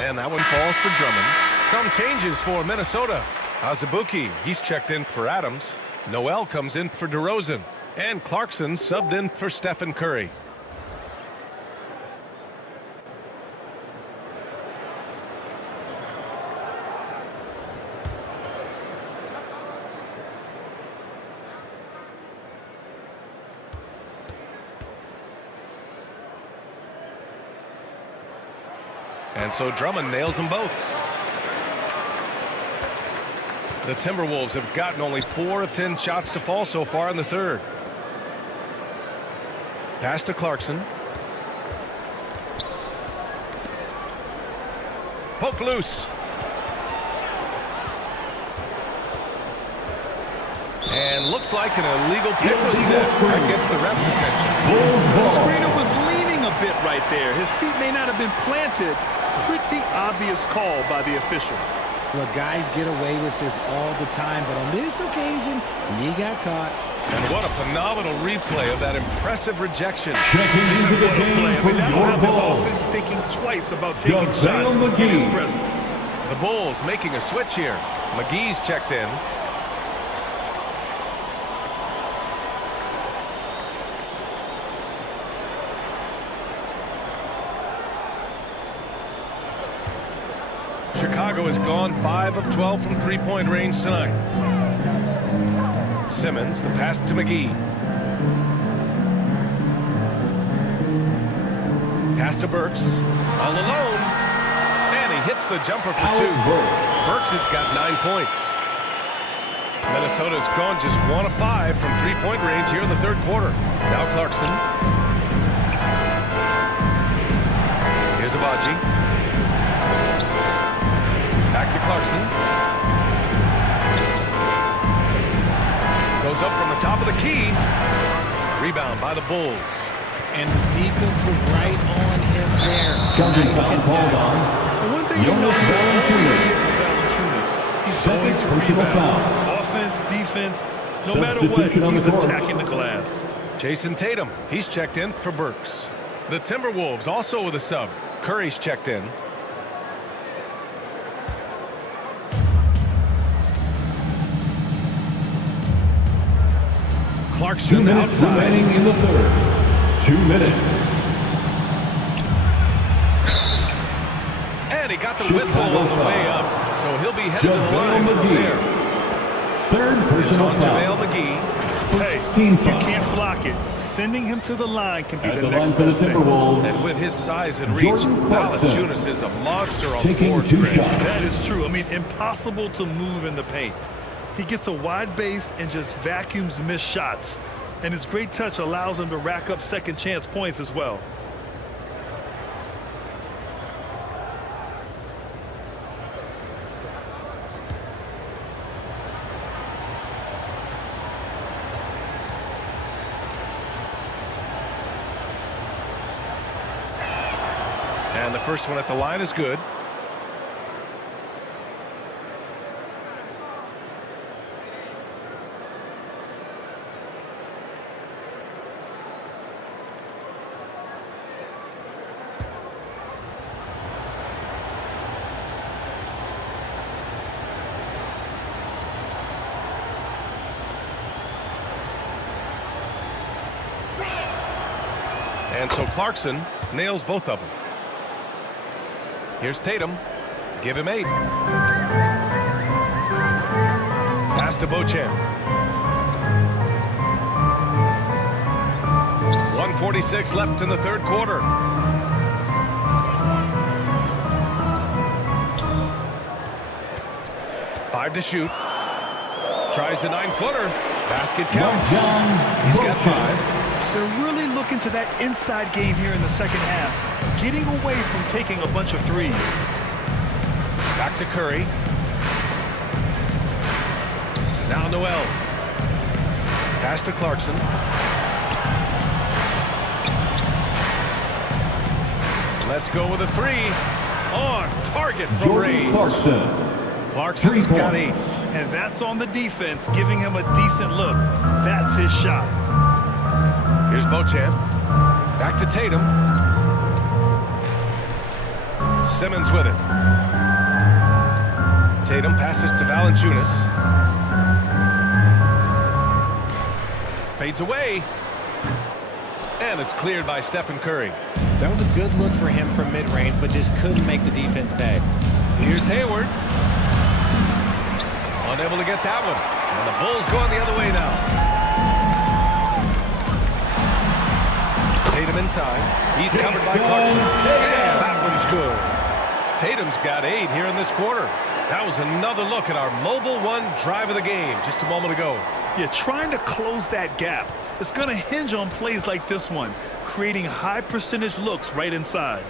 And that one falls for Drummond. Some changes for Minnesota. Azubuike, he's checked in for Adams. Noel comes in for DeRozan. And Clarkson subbed in for Stephen Curry. And so Drummond nails them both. The Timberwolves have gotten only 4 of 10 shots to fall so far in the third. Pass to Clarkson. Poke loose. And looks like an illegal pick was set. That gets the ref's attention. The screener was leaning a bit right there. His feet may not have been planted. Pretty obvious call by the officials. Look, guys get away with this all the time, but on this occasion, he got caught. And what a phenomenal replay of that impressive rejection. Checking into the game for That'll your have the ball. offense thinking twice about taking JaVale shots McGee. in his presence. The Bulls making a switch here. McGee's checked in. Chicago has gone 5 of 12 from three-point range tonight. Simmons, the pass to McGee. Pass to Burks. All alone. And he hits the jumper for 2. Burks has got 9 points. Minnesota's gone just 1 of 5 from three-point range here in the third quarter. Now Clarkson. Here's Abaji. Back to Clarkson. Goes up from the top of the key. Rebound by the Bulls. And the defense was right on him there. Charging Nice foul called contest. on And one thing you know, Jonas always Valanciunas. get Valanciunas. He's Second going to personal rebound. foul. Offense, defense, no matter what, Substitution on the he's court. attacking the glass. Jason Tatum, he's checked in for Burks. The Timberwolves also with a sub. Curry's checked in. Clarkson 2 minutes outside. remaining in the third. 2 minutes. And he got the whistle on the way up. so he'll be headed to the line from there. Third personal It's on foul. JaVale McGee. Hey, Team you foul. can't block it. Sending him to the line can be At the the next line for the best thing. Timberwolves, And with his size and reach, Jordan Clarkson. Valanciunas is a monster on the taking boards. 2 Greg. shots. That is true. I mean, impossible to move in the paint. He gets a wide base and just vacuums missed shots. And his great touch allows him to rack up second chance points as well. And the first one at the line is good. And so Clarkson nails both of them. Here's Tatum. Give him 8. Pass to Beauchamp. 1:46 left in the third quarter. Five to shoot. Tries the 9-footer. Basket counts. He's got 5. They're really looking to that inside game here in the second half, getting away from taking a bunch of threes. Back to Curry. Now Noel. Pass to Clarkson. Let's go with a 3. On target from Jordan range. Clarkson's got 8. And that's on the defense, giving him a decent look. That's his shot. Here's Beauchamp. Back to Tatum. Simmons with it. Tatum passes to Valanciunas. Fades away. And it's cleared by Stephen Curry. That was a good look for him from mid-range, but just couldn't make the defense pay. Here's Hayward. Unable to get that one. And the Bulls going the other way now. Tatum inside. He's covered by Clarkson. Yeah, that one's good. Tatum's got 8 here in this quarter. That was another look at our mobile one drive of the game just a moment ago. Yeah, trying to close that gap. It's going to hinge on plays like this one, creating high percentage looks right inside.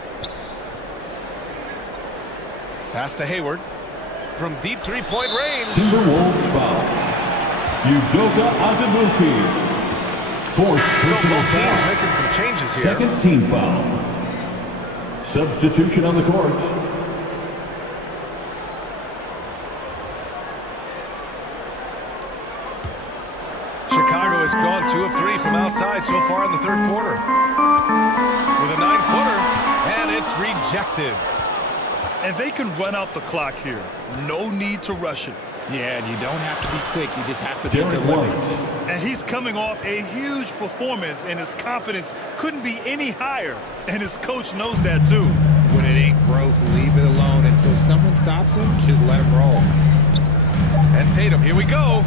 Pass to Hayward from deep 3-point range. Timberwolves foul. Udoka Azubuike. Fourth So personal both teams foul. making some changes here. Second team foul. Substitution on the court. Chicago has gone 2 of 3 from outside so far in the third quarter. With a 9-footer, and it's rejected. And they can run out the clock here. No need to rush it. Yeah, and you don't have to be quick. You just have to be Derek deliberate. White. And he's coming off a huge performance, and his confidence couldn't be any higher. And his coach knows that too. When it ain't broke, leave it alone until someone stops him. Just let him roll. And Tatum, here we go.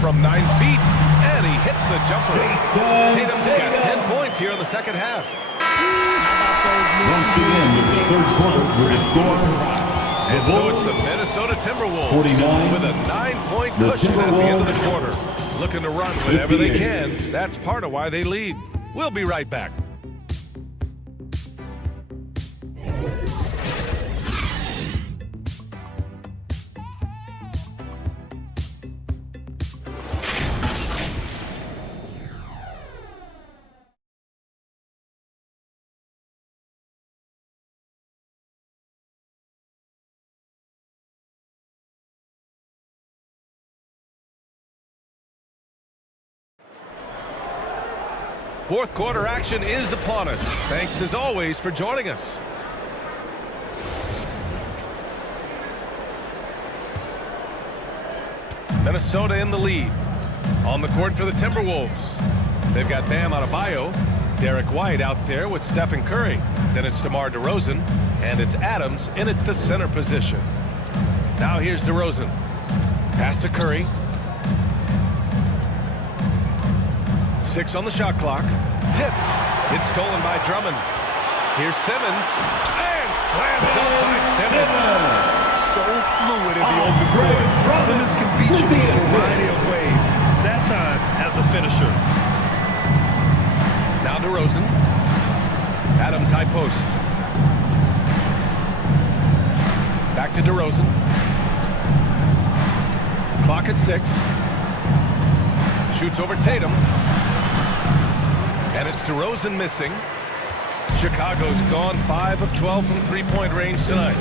From 9 feet, and he hits the jumper. Tatum's got 10 points here in the second half. Once again, in the third quarter, with score. And so it's the Minnesota Timberwolves 49. with a 9-point The cushion at the end of the Timberwolves quarter. Looking to run whenever they 58. can. That's part of why they lead. We'll be right back. Fourth quarter action is upon us. Thanks as always for joining us. Minnesota in the lead. On the court for the Timberwolves. They've got Bam Adebayo, Derek White out there with Stephen Curry. Then it's DeMar DeRozan, and it's Adams in at the center position. Now here's DeRozan. Pass to Curry. 6 on the shot clock. Tipped. It's stolen by Drummond. Here's Simmons. And slammed dunk by Simmons. So fluid in the open court. Simmons can beat you in a variety of ways. That time as a finisher. Now DeRozan. Adams high post. Back to DeRozan. Clock at 6. Shoots over Tatum. And it's DeRozan missing. Chicago's gone 5 of 12 from three-point range tonight.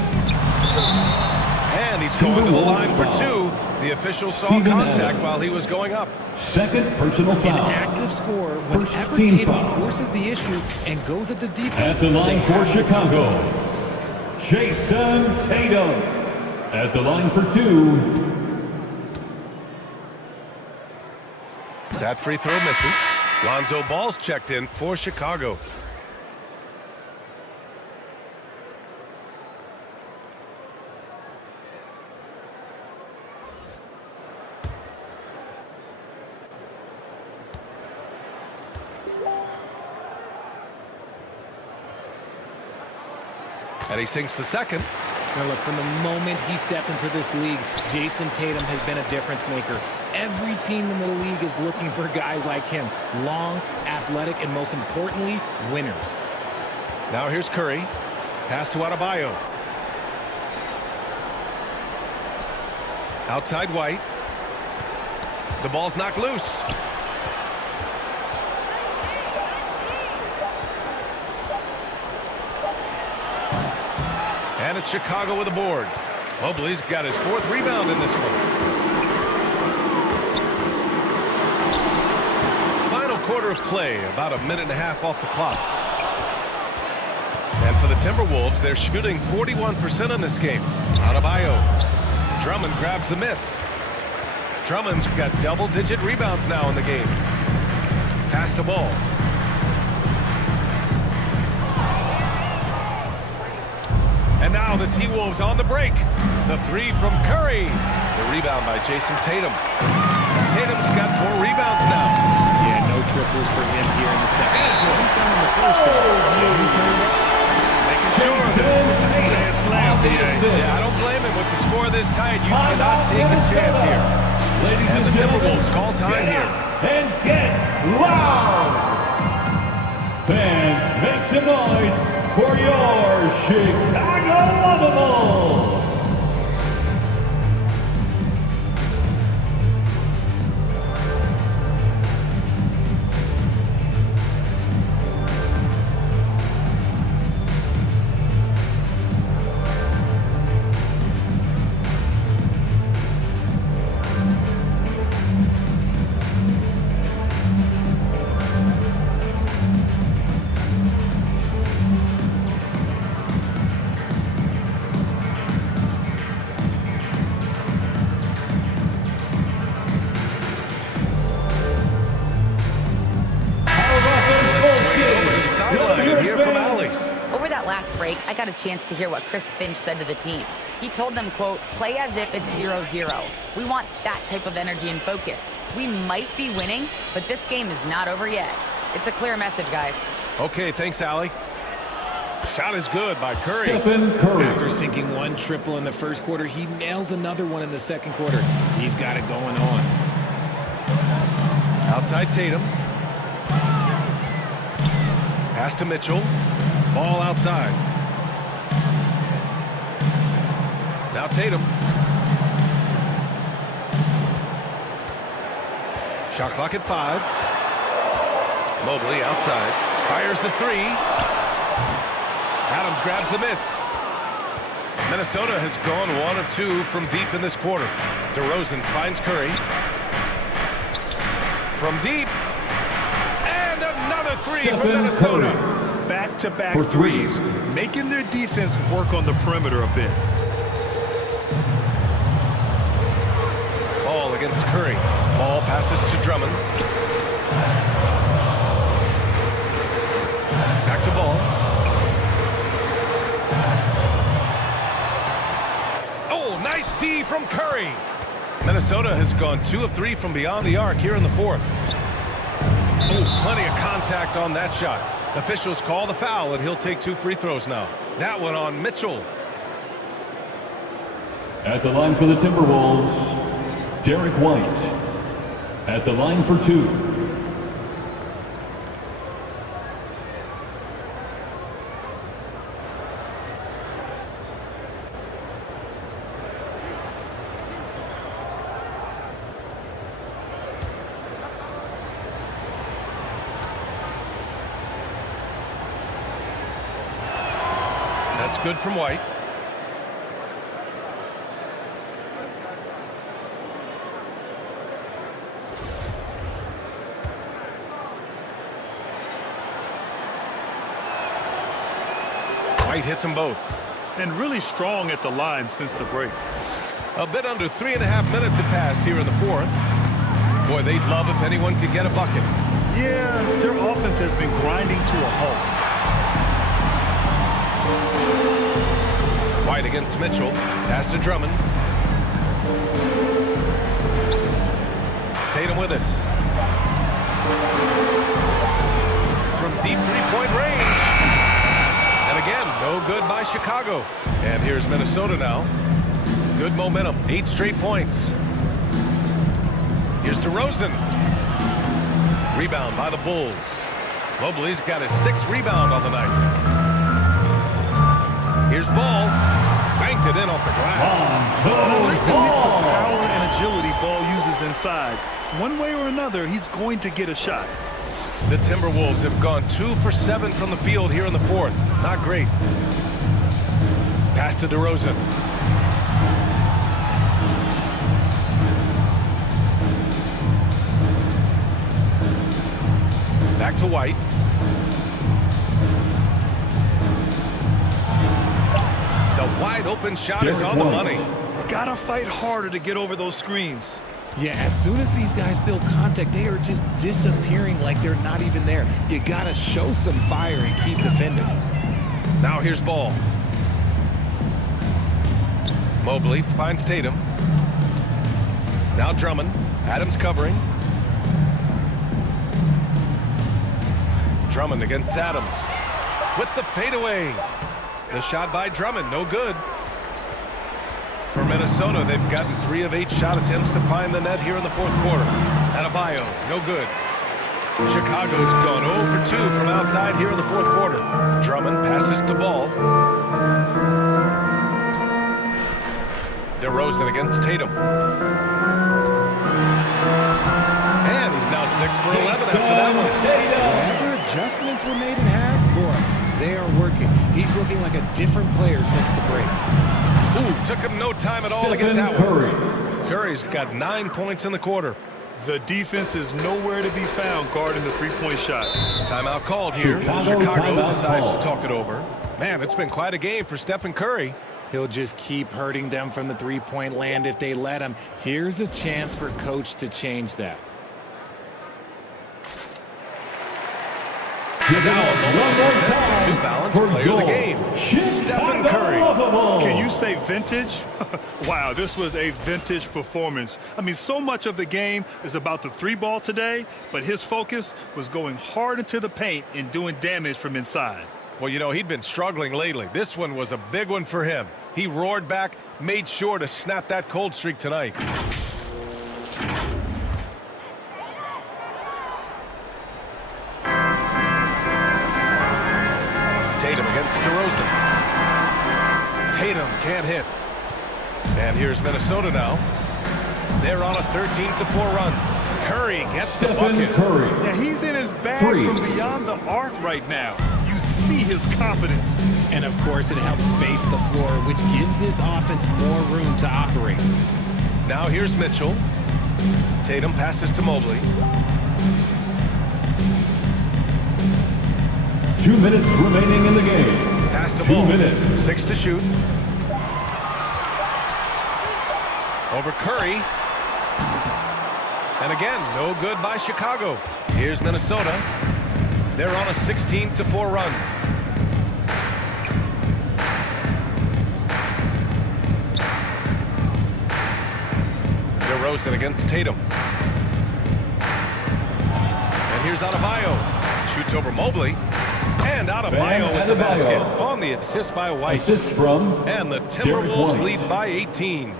And he's going to the line for 2. The official saw contact while he was going up. Second personal foul. An active score First whenever team Tatum foul. forces the issue and goes at the At defense. the line they for have to Chicago, Jason Tatum. At the line for 2. That free throw misses. Lonzo Ball's checked in for Chicago. And he sinks the second. Now look, from the moment he stepped into this league, Jason Tatum has been a difference maker. Every team in the league is looking for guys like him. Long, athletic, and most importantly, winners. Now here's Curry. Pass to Adebayo. Outside White. The ball's knocked loose. And it's Chicago with a board. Mobley's got his 4th rebound in this one. Final quarter of play, about a minute and a half off the clock. And for the Timberwolves, they're shooting 41% in this game. Adebayo. Drummond grabs the miss. Drummond's got double-digit rebounds now in the game. Pass the ball. And now the T-Wolves on the break. The 3 from Curry. The rebound by Jason Tatum. Tatum's got 4 rebounds now. Yeah, no triples for him here in the second. He fell in the first though. Making sure that slam the Yeah, I don't blame him with the score this tight. You cannot take a chance here. And the Timberwolves call time here. And get loud! Fans, make some noise for your Chicago Lovables! I got a chance to hear what Chris Finch said to the team. He told them, quote, play as if it's 0-0. We want that type of energy and focus. We might be winning, but this game is not over yet. It's a clear message, guys. Okay, thanks, Allie. Shot is good by Curry. Stephen Curry. After sinking 1 triple in the first quarter, he nails another one in the second quarter. He's got it going on. Outside Tatum. Pass to Mitchell. Ball outside. Now Tatum. Shot clock at 5. Mobley outside. Fires the 3. Adams grabs the miss. Minnesota has gone 1 of 2 from deep in this quarter. DeRozan finds Curry. From deep. And another 3 from Minnesota. Curry. Back-to-back For 3. threes, making their defense work on the perimeter a bit. Ball against Curry. Ball passes to Drummond. Back to Ball. Oh, nice Nice D from Curry. Minnesota has gone 2 of 3 from beyond the arc here in the fourth. Oh, plenty of contact on that shot. Officials call the foul, and he'll take 2 free throws now. That one on Mitchell. At the line for the Timberwolves, Derek White. At the line for 2. That's good from White. White hits them both. And really strong at the line since the break. A bit under 3.5 minutes have passed here in the fourth. Boy, they'd love if anyone could get a bucket. Yeah, their offense has been grinding to a halt. White against Mitchell. Pass to Drummond. Tatum with it. From deep three-point range. And again, no good by Chicago. And here's Minnesota now. Good momentum. 8 straight points. Here's DeRozan. Rebound by the Bulls. Mobley's got his 6th rebound on the night. Here's Ball. Banked it in off the glass. And I like the mix of power and agility Ball uses inside. One way or another, he's going to get a shot. The Timberwolves have gone 2 for 7 from the field here in the fourth. Not great. Pass to DeRozan. Back to White. The wide open shot is on the money. Gotta fight harder to get over those screens. Yeah, as soon as these guys feel contact, they are just disappearing like they're not even there. You gotta show some fire and keep defending. Now here's Ball. Mobley finds Tatum. Now Drummond. Adams covering. Drummond against Adams. With the fadeaway. The shot by Drummond, no good. For Minnesota, they've gotten 3 of 8 shot attempts to find the net here in the fourth quarter. Adebayo, no good. Chicago's gone 0 for 2 from outside here in the fourth quarter. Drummond passes to Ball. DeRozan against Tatum. And he's now 6 for 11 after that one. Whatever adjustments were made in half, boy, they are working. He's looking like a different player since the break. Ooh, took him no time at all to get that one. Curry's got 9 points in the quarter. The defense is nowhere to be found guarding the three-point shot. Timeout called here. Chicago decides to talk it over. Man, it's been quite a game for Stephen Curry. He'll just keep hurting them from the three-point land if they let him. Here's a chance for Coach to change that. New Balance player of the game, Stephen Curry. Can you say vintage? Wow, this was a vintage performance. I mean, so much of the game is about the 3-ball today, but his focus was going hard into the paint and doing damage from inside. Well, you know, he'd been struggling lately. This one was a big one for him. He roared back, made sure to snap that cold streak tonight. Tatum against DeRozan. Tatum can't hit. And here's Minnesota now. They're on a 13-4 run. Curry gets the bucket. Curry. Yeah, he's in his bag from beyond the arc right now. You see his confidence. And, of course, it helps space the floor, which gives this offense more room to operate. Now here's Mitchell. Tatum passes to Mobley. 2 minutes remaining in the game. Pass to 2 Ball. minutes. 6 to shoot. Over Curry. And again, no good by Chicago. Here's Minnesota. They're on a 16-4 run. DeRozan against Tatum. And here's Adebayo. Shoots over Mobley. And Adebayo with the basket on the assist by White. Assist from And the Timberwolves lead by 18.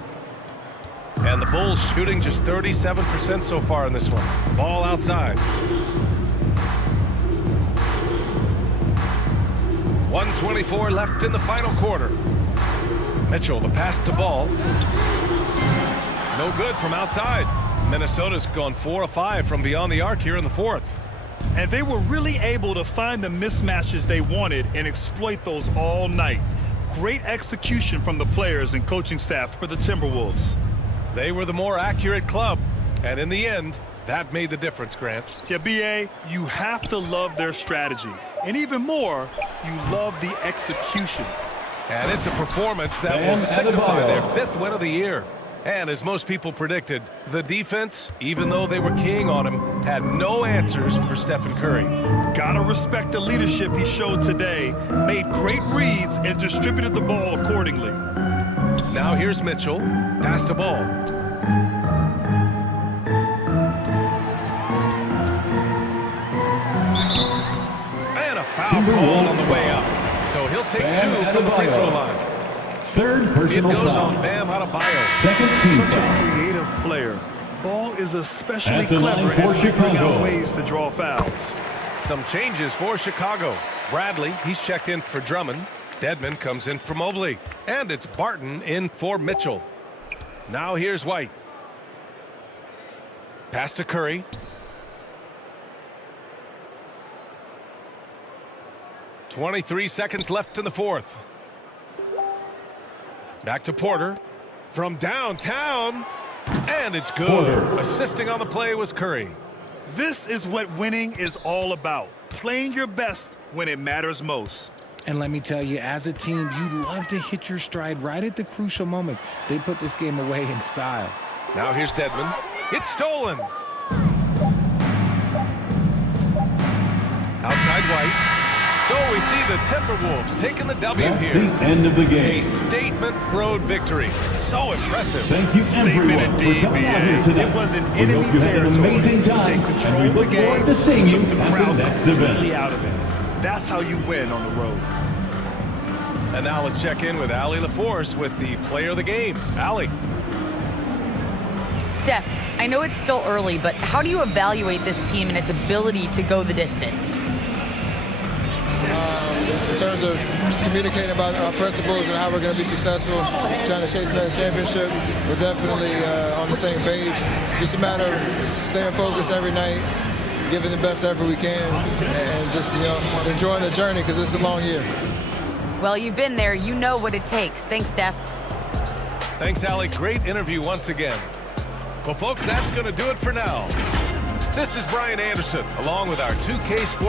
And the Bulls shooting just 37% so far in this one. Ball outside. 1:24 left in the final quarter. Mitchell, the pass to Ball. No good from outside. Minnesota's gone 4 of 5 from beyond the arc here in the fourth. And they were really able to find the mismatches they wanted and exploit those all night. Great execution from the players and coaching staff for the Timberwolves. They were the more accurate club, and in the end, that made the difference, Grant. Yeah, B.A., you have to love their strategy. And even more, you love the execution. And it's a performance that will signify their 5th win of the year. And as most people predicted, the defense, even though they were keying on him, had no answers for Stephen Curry. Gotta respect the leadership he showed today, made great reads, and distributed the ball accordingly. Now here's Mitchell. Pass the ball. And a foul call on the way up. So he'll take 2 from the free throw line. Third personal It goes foul. on Bam Adebayo. Second team Such a foul. creative player. Ball is especially At the line clever for at figuring Chicago. out ways to draw fouls. Some changes for Chicago. Bradley, he's checked in for Drummond. Dedmon comes in for Mobley. And it's Barton in for Mitchell. Now here's White. Pass to Curry. .23 seconds left in the fourth. Back to Porter. From downtown. And it's good. Porter. Assisting on the play was Curry. This is what winning is all about. Playing your best when it matters most. And let me tell you, as a team, you love to hit your stride right at the crucial moments. They put this game away in style. Now here's Dedmon. It's stolen. Outside White. So we see the Timberwolves taking the W That's here. the end of the A game. statement road victory. So impressive. Thank you everyone for coming out here tonight. It was an We hope enemy you had an territory. amazing time, They and we controlled the look forward game, to seeing you took the at crowd the next completely event. out of it. That's how you win on the road. And now let's check in with Allie LaForce with the player of the game. Allie. Steph, I know it's still early, but how do you evaluate this team and its ability to go the distance? In terms of communicating about our principles and how we're going to be successful, trying to chase another championship, we're definitely on the same page. Just a matter of staying focused every night, giving the best effort we can, and just enjoying the journey because it's a long year. Well, you've been there. You know what it takes. Thanks, Steph. Thanks, Allie. Great interview once again. Well, folks, that's going to do it for now. This is Brian Anderson, along with our 2K Sports.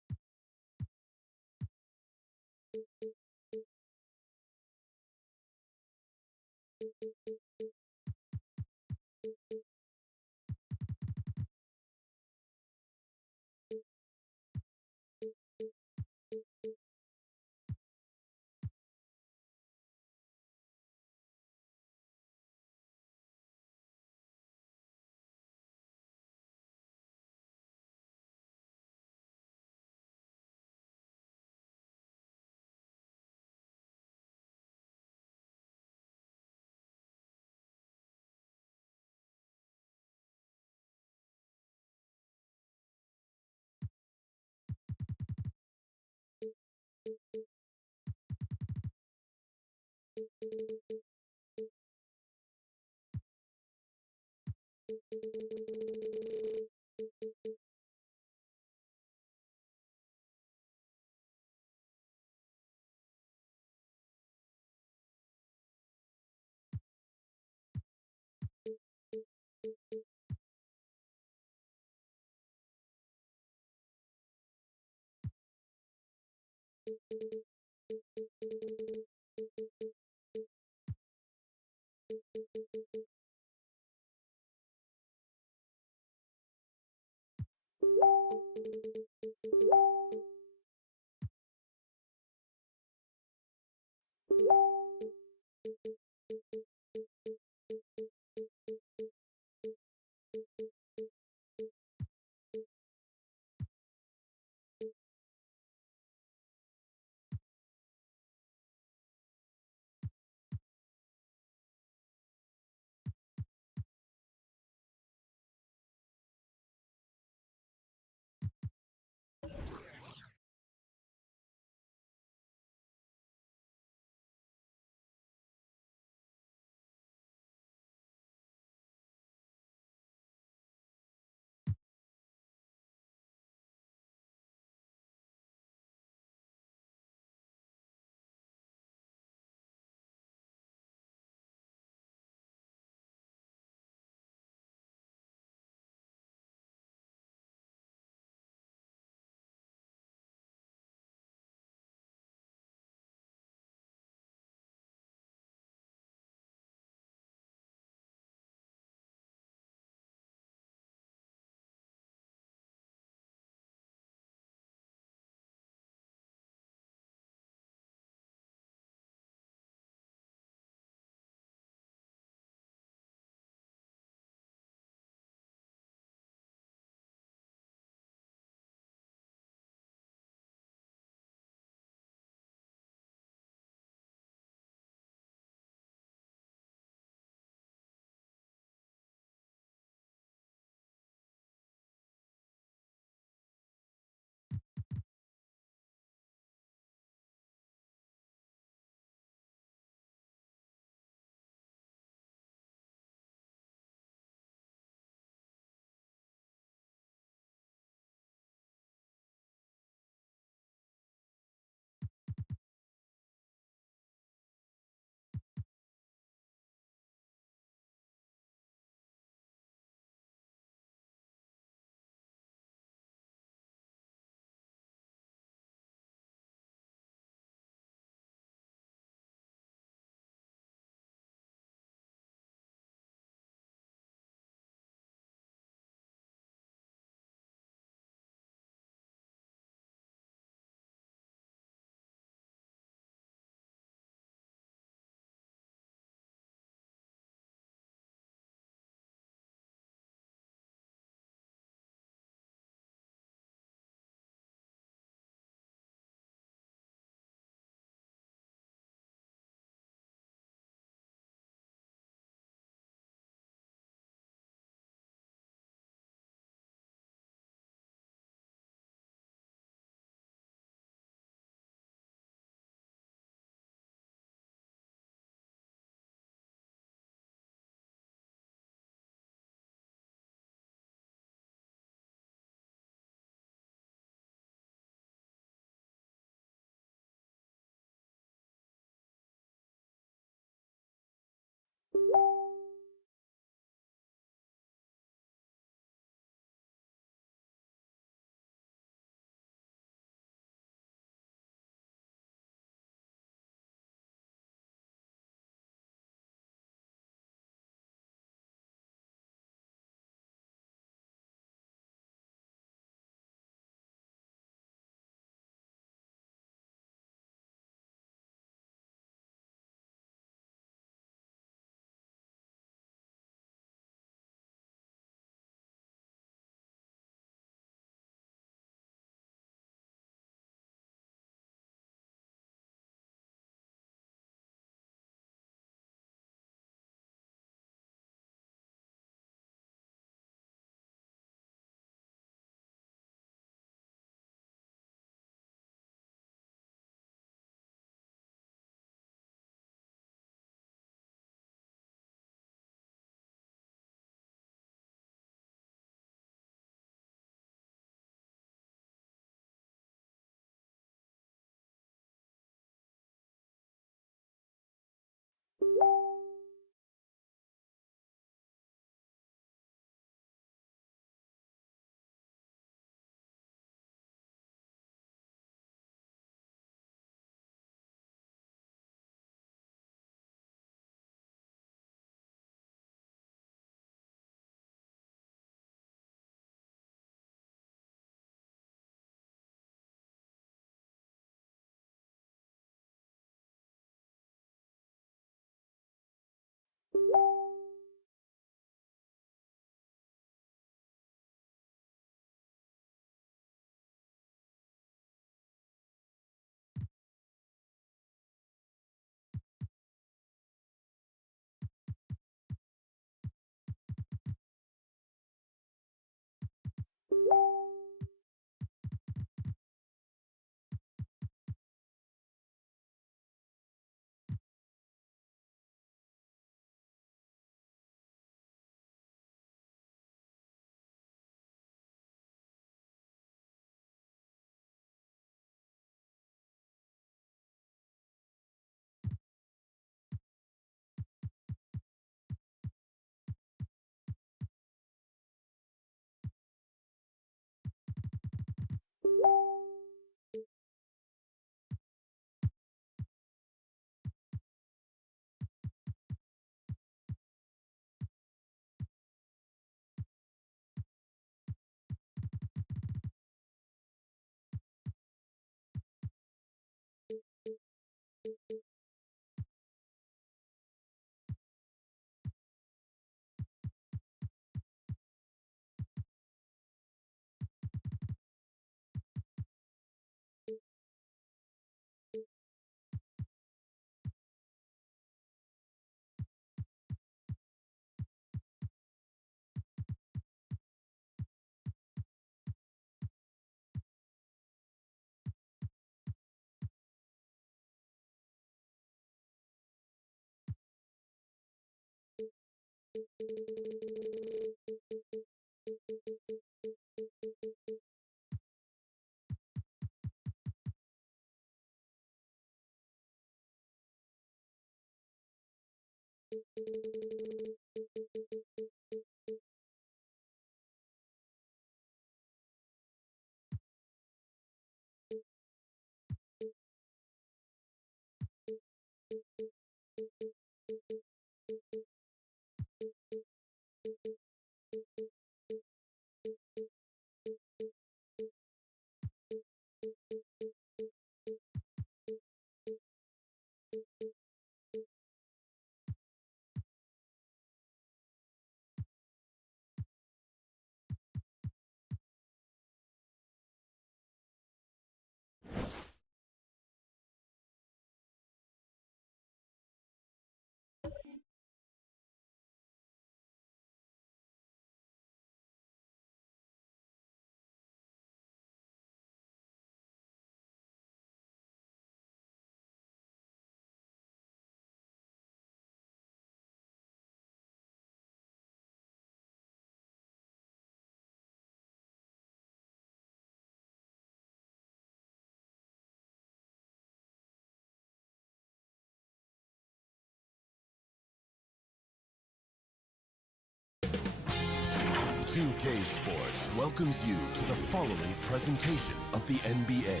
2K Sports welcomes you to the following presentation of the NBA.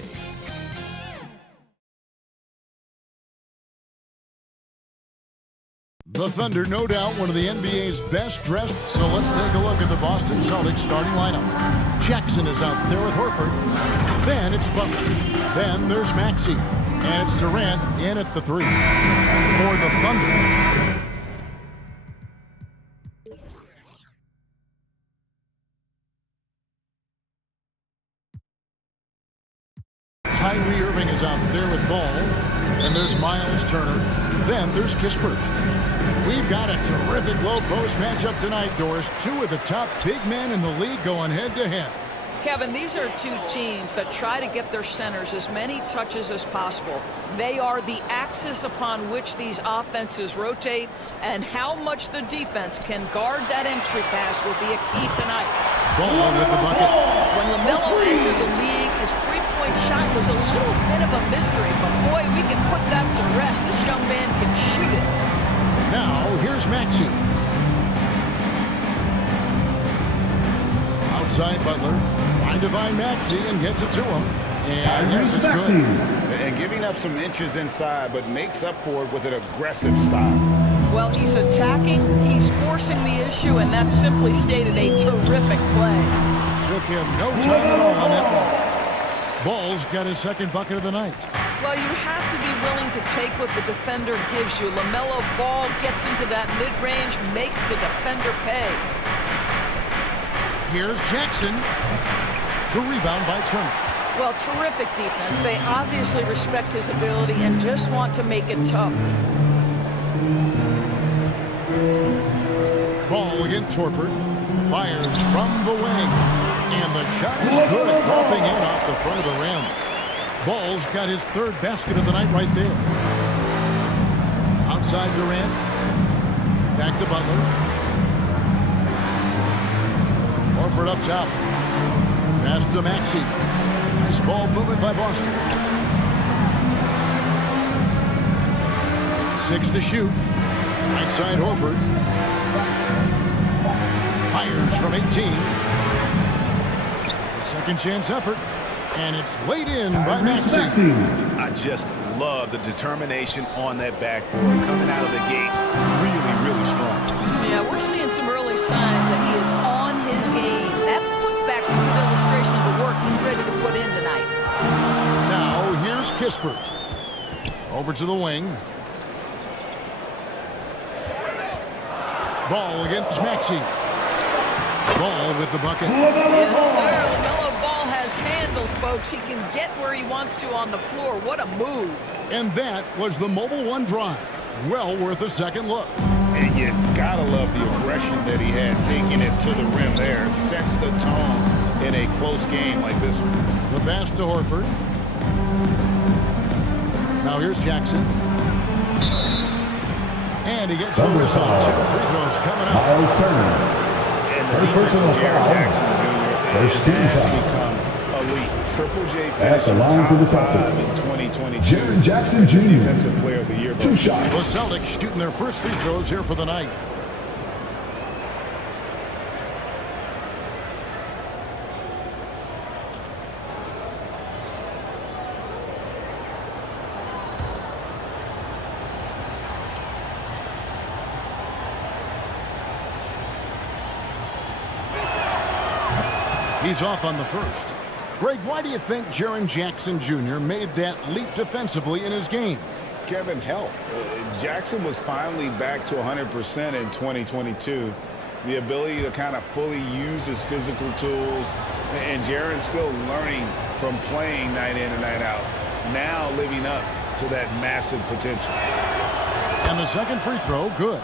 The Thunder, no doubt, one of the NBA's best dressed. So let's take a look at the Boston Celtics starting lineup. Jackson is out there with Horford. Then it's Butler. Then there's Maxey. And it's Durant in at the 3. For the Thunder, Kyrie Irving is out there with Ball. And there's Miles Turner. Then there's Kispert. We've got a terrific low-post matchup tonight, Doris. Two of the top big men in the league going head-to-head. Kevin, these are two teams that try to get their centers as many touches as possible. They are the axis upon which these offenses rotate, and how much the defense can guard that entry pass will be a key tonight. Ball with the bucket. When LaMelo entered the league, his three-point shot was a little bit of a mystery, but boy, we can put that to rest. This young man can shoot it. Now, here's Maxey. Outside Butler. Trying to find Maxey and gets it to him. And yes, it's good. And giving up some inches inside, but makes up for it with an aggressive style. Well, he's attacking, he's forcing the issue, and that's simply stated a terrific play. Took him no time at all on that ball. Ball's got his second bucket of the night. Well, you have to be willing to take what the defender gives you. LaMelo Ball gets into that mid-range, makes the defender pay. Here's Jackson. The rebound by Turner. Well, terrific defense. They obviously respect his ability and just want to make it tough. Ball against Horford. Fires from the wing. And the shot is good, dropping in off the front of the rim. Ball's got his third basket of the night right there. Outside Durant. Back to Butler. Horford up top. Pass to Maxey. Nice ball movement by Boston. 6 to shoot. Right side Horford. Fires from 18. The second chance effort. And it's laid in by Maxey. I just love the determination on that backboard. Coming out of the gates, really, really strong. Yeah, we're seeing some early signs that he is on his game. That putback's a good illustration of the work he's ready to put in tonight. Now, here's Kispert. Over to the wing. Ball against Maxey. Ball with the bucket. Yes, sir. LaMelo Ball has handles, folks. He can get where he wants to on the floor. What a move. And that was the Mobile One drive. Well worth a second look. And you gotta love the aggression that he had, taking it to the rim there. Sets the tone in a close game like this one. The pass to Horford. Now here's Jackson. And he gets the whistle. 2 free throws coming up. Miles Turner. And the First defense personal of Jaren foul. Jackson Jr. First team has foul. become elite. Triple J At the finisher, line for the top 5 Celtics. in 2022. Jaren Jackson Jr. Defensive Player of the Year. 2 shots. The Celtics shooting their first free throws here for the night. He's off on the first. Greg, why do you think Jaren Jackson Jr. made that leap defensively in his game? Kevin, health. Jackson was finally back to 100% in 2022. The ability to kind of fully use his physical tools. And Jaren's still learning from playing night in and night out. Now living up to that massive potential. And the second free throw, good.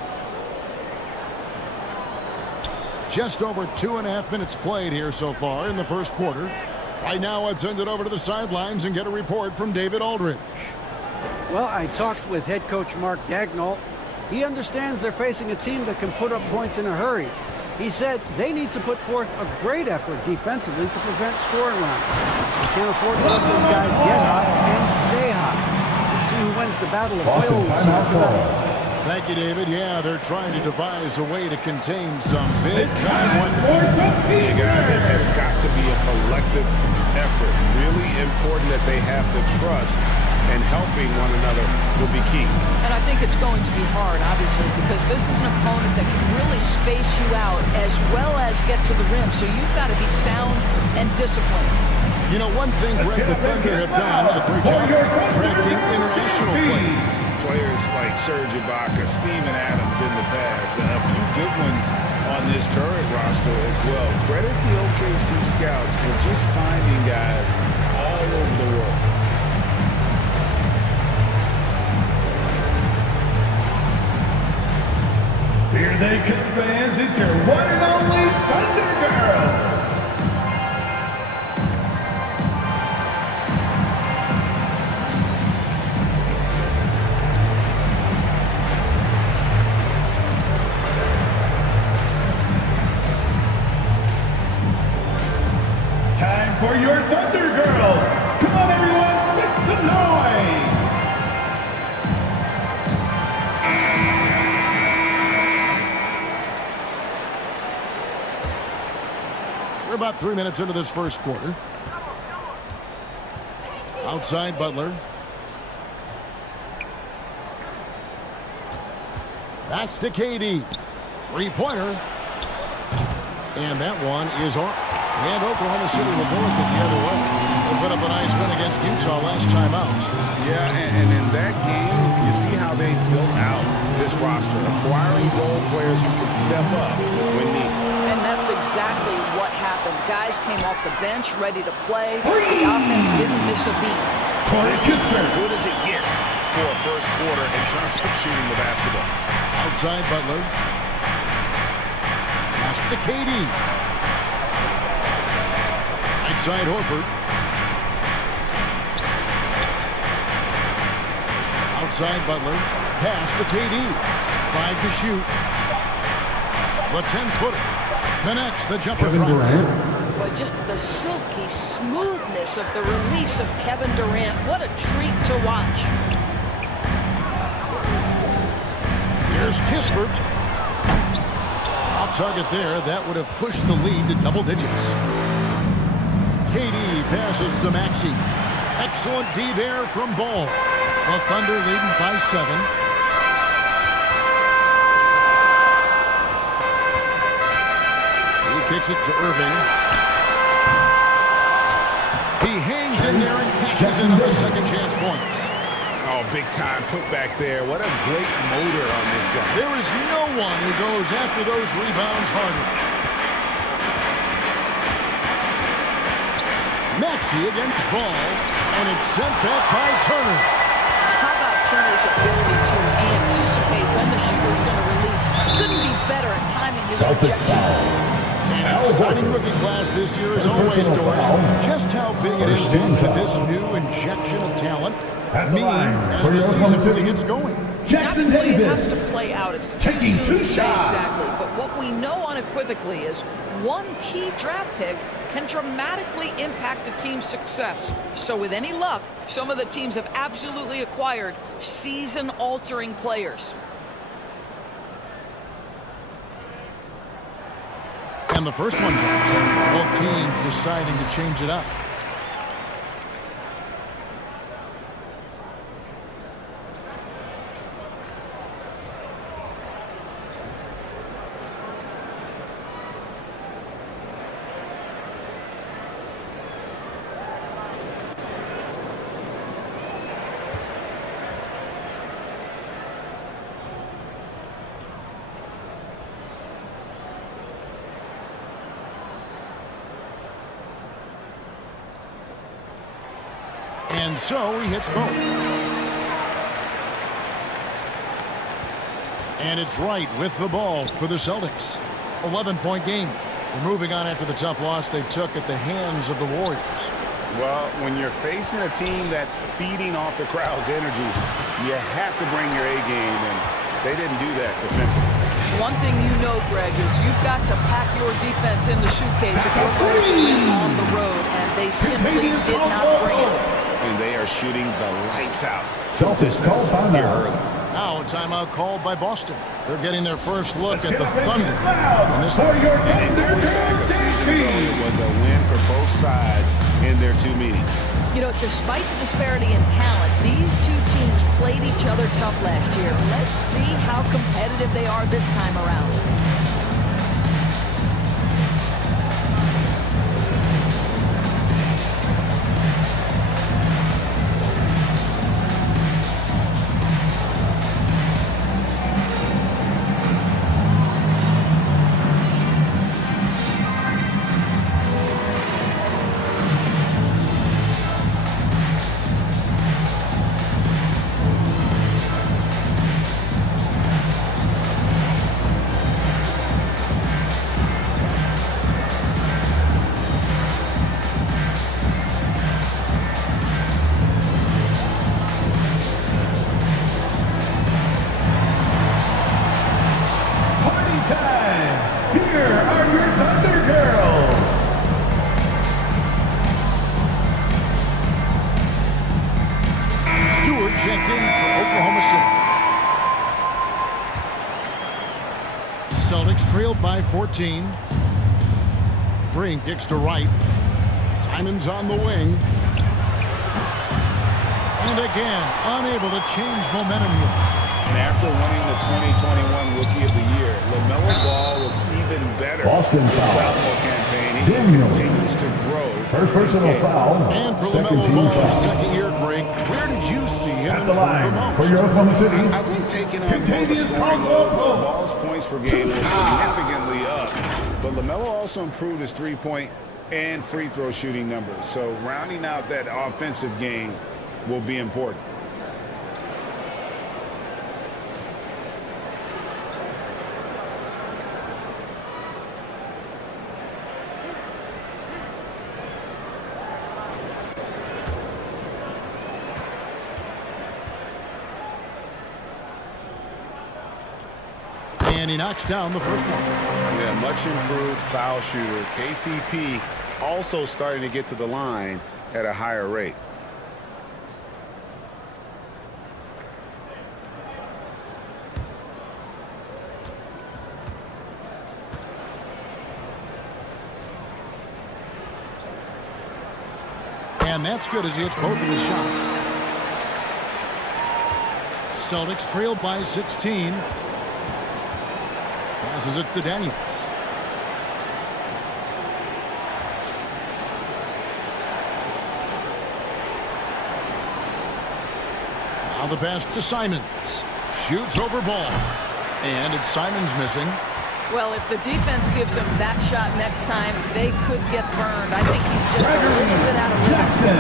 Just over 2.5 minutes played here so far in the first quarter. Right now, let's send it over to the sidelines and get a report from David Aldridge. Well, I talked with head coach Mark Dagnall. He understands they're facing a team that can put up points in a hurry. He said they need to put forth a great effort defensively to prevent scoring runs. They can't afford to let those guys get hot and stay hot. We'll see who wins the battle of Boston oil timeout tonight. Thank you, David. Yeah, they're trying to devise a way to contain some big-time one. Yeah, guys, it has got to be a collective effort. Really important that they have the trust, and helping one another will be key. And I think it's going to be hard, obviously, because this is an opponent that can really space you out as well as get to the rim. So you've got to be sound and disciplined. You know, one thing Greg the Thunder have done a great job attracting international players. Players like Serge Ibaka, Steven Adams in the past, a few good ones on this current roster as well. Credit the OKC scouts for just finding guys all over the world. Here they come, fans. It's your one and only Thunder Girl. Time for your Thunder Girls. Come on, everyone, make some noise. We're about 3 minutes into this first quarter. Outside Butler. Back to KD. Three-pointer. And that one is off. And Oklahoma City will go with it the other way. They put up a nice win against Utah last time out. Yeah, and in that game, you see how they built out this roster, acquiring role players who can step up when needed. And that's exactly what happened. Guys came off the bench ready to play. The offense didn't miss a beat. This is as good as it gets for a first quarter in terms of shooting the basketball. Outside Butler. Pass to KD. Outside Horford. Outside Butler. Pass to KD. 5 to shoot. The 10-footer. Connects, the jumper drops. But just the silky smoothness of the release of Kevin Durant. What a treat to watch. Here's Kispert. Off target there. That would have pushed the lead to double digits. KD passes to Maxey. Excellent D there from Ball. The Thunder leading by 7. Kicks it to Irving. He hangs in there and cashes in on the second chance points. Oh, big time put back there. What a great motor on this guy. There is no one who goes after those rebounds harder. Maxey against Ball, and it's sent back by Turner. How about Turner's ability to anticipate when the shooter's going to release? Couldn't be better at timing his rejections. And exciting rookie class this year is always, Doris. Just how big it is that this new injection of talent mean as the season really gets going. Obviously, it has to play out. It's taking two shots. Exactly. But what we know unequivocally is one key draft pick can dramatically impact a team's success. So with any luck, some of the teams have absolutely acquired season-altering players. And the first one comes. Both teams deciding to change it up. And so he hits both. And it's right with the ball for the Celtics. 11-point game. They're moving on after the tough loss they took at the hands of the Warriors. Well, when you're facing a team that's feeding off the crowd's energy, you have to bring your A game, and they didn't do that defensively. One thing you know, Greg, is you've got to pack your defense in the suitcase if you're going to win on the road, and they simply did not bring it. And they are shooting the lights out. Celtics call timeout. Now a timeout called by Boston. They're getting their first look at the Thunder. And this one. It was a win for both sides in their two meetings. You know, despite the disparity in talent, these two teams played each other tough last year. Let's see how competitive they are this time around. Celtics trailed by 14. Green kicks to right. Simon's on the wing. And again, unable to change momentum here. And after winning the 2021 Rookie of the Year, LaMelo Ball was even better. Boston the foul. sophomore campaign. He continues to grow. First personal foul. And for Second LaMelo team Ball's foul. second year, Greg, where did you see him At the line for your Oklahoma City. I think taking on both the scoring load, Ball's points per game was significantly up. But LaMelo also improved his three-point and free throw shooting numbers. So rounding out that offensive game will be important. And he knocks down the first one. Yeah, much improved foul shooter. KCP also starting to get to the line at a higher rate. And that's good as he hits both of his shots. Celtics trailed by 16. Passes it to Daniels. Now the pass to Simons. Shoots over Ball. And it's Simons missing. Well, if the defense gives him that shot next time, they could get burned. I think he's just a little bit out of rhythm.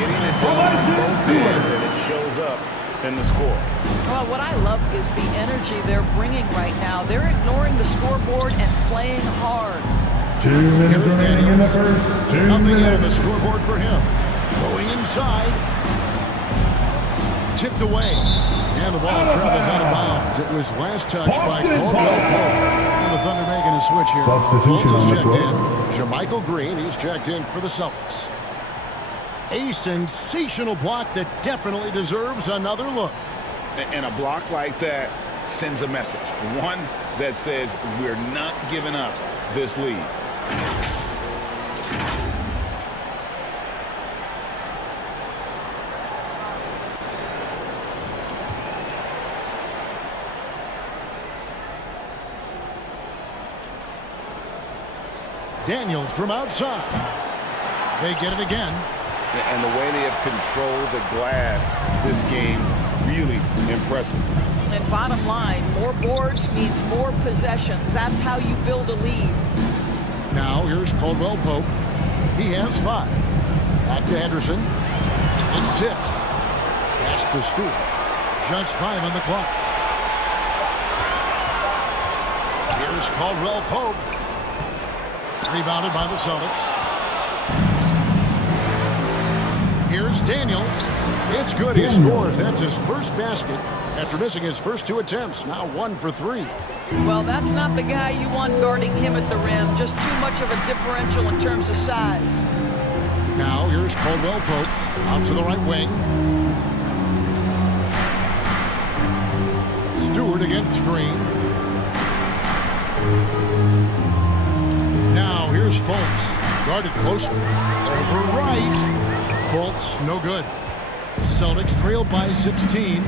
Getting it done on both ends, and it shows up in the score. Well, what I love is the energy they're bringing right now. They're ignoring the scoreboard and playing hard. 2 minutes remaining in the first. Nothing out of the scoreboard for him. Going inside. tipped away. And the ball travels out of bounds. It was last touched by Caldwell Pope. And the Thunder making a switch here. Substitution Fultz is on the checked court. in. Jermichael Green, he's checked in for the Celtics. A sensational block that definitely deserves another look. And a block like that sends a message. One that says we're not giving up this lead. Daniels from outside. They get it again. And the way they have controlled the glass this game, really impressive. And bottom line, more boards means more possessions. That's how you build a lead. Now here's Caldwell Pope. He has 5. Back to Henderson. It's tipped. Pass to Stewart. Just 5 on the clock. Here's Caldwell Pope. Rebounded by the Celtics. Here's Daniels. It's good. He scores. That's his first basket after missing his first 2 attempts. Now 1 for 3. Well, that's not the guy you want guarding him at the rim. Just too much of a differential in terms of size. Now here's Caldwell Pope out to the right wing. Stewart against Green. Now here's Fultz. Guarded closely. Over right. Fultz, no good. Celtics trail by 16.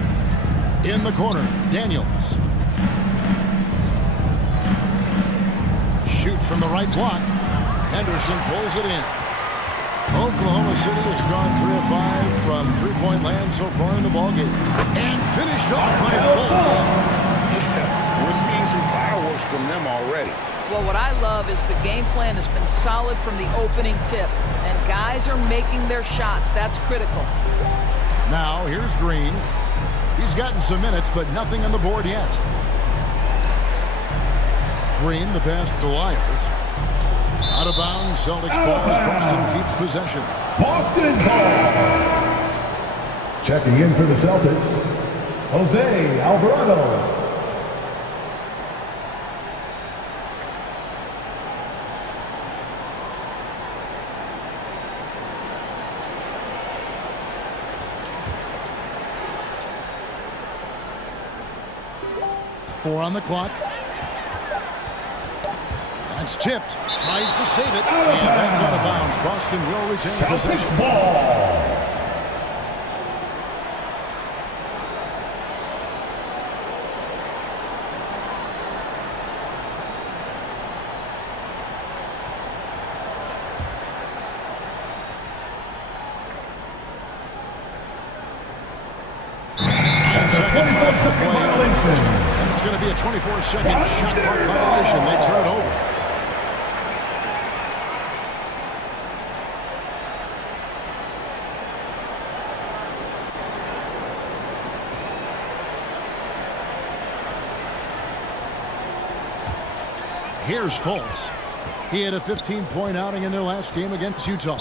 In the corner, Daniels. Shoot from the right block. Henderson pulls it in. Oklahoma City has gone 3 of 5 from three-point land so far in the ballgame. And finished off by Fultz. Yeah, we're seeing some fireworks from them already. Well, what I love is the game plan has been solid from the opening tip. And guys are making their shots. That's critical. Now, here's Green. He's gotten some minutes, but nothing on the board yet. Green, the pass to Lyles. Out of bounds, Celtics ball as Boston keeps possession. Boston ball. Checking in for the Celtics, Jose Alvarado. Four on the clock. That's tipped. Tries to save it. And that's out of bounds. Boston will retain possession. Ball. It's going to be a 24-second shot clock violation. They turn it over. Here's Fultz. He had a 15-point outing in their last game against Utah.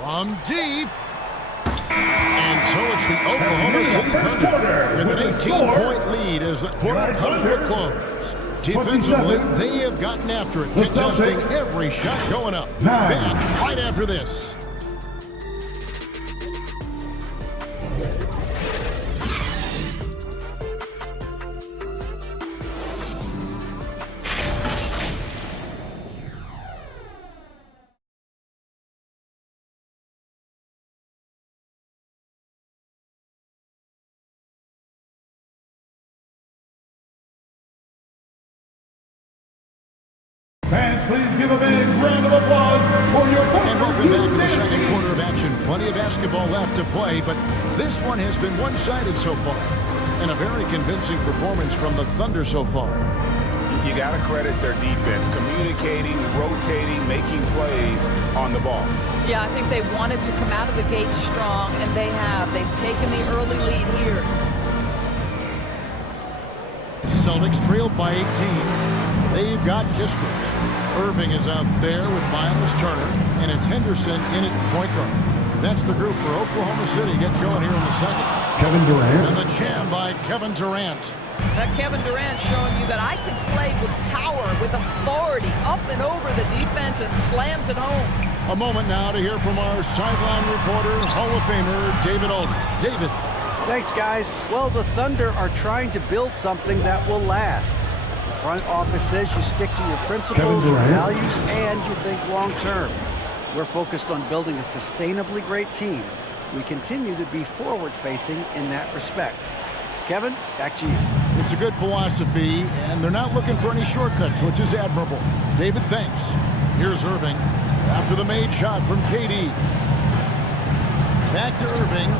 From deep. And so it's the Oklahoma City Thunder with an 18-point lead as the quarter comes to a close. Defensively, they have gotten after it, contesting every shot going up. Back right after this. Fans, please give a big round of applause for your And welcome back to the second quarter of action. Plenty of basketball left to play, but this one has been one-sided so far. And a very convincing performance from the Thunder so far. You got to credit their defense, communicating, rotating, making plays on the ball. Yeah, I think they wanted to come out of the gate strong, and they have. They've taken the early lead here. Celtics trailed by 18. They've got Kispert. Irving is out there with Miles Turner, and it's Henderson in at point guard. That's the group for Oklahoma City getting going here in the second. Kevin Durant. And the jam by Kevin Durant. That Kevin Durant showing you that I can play with power, with authority, up and over the defense and slams it home. A moment now to hear from our sideline reporter, Hall of Famer David Aldridge. David. Thanks, guys. Well, the Thunder are trying to build something that will last. The front office says you stick to your principles, your values, and you think long term. We're focused on building a sustainably great team. We continue to be forward-facing in that respect. Kevin, back to you. It's a good philosophy, and they're not looking for any shortcuts, which is admirable. David, thanks. Here's Irving after the made shot from KD. Back to Irving.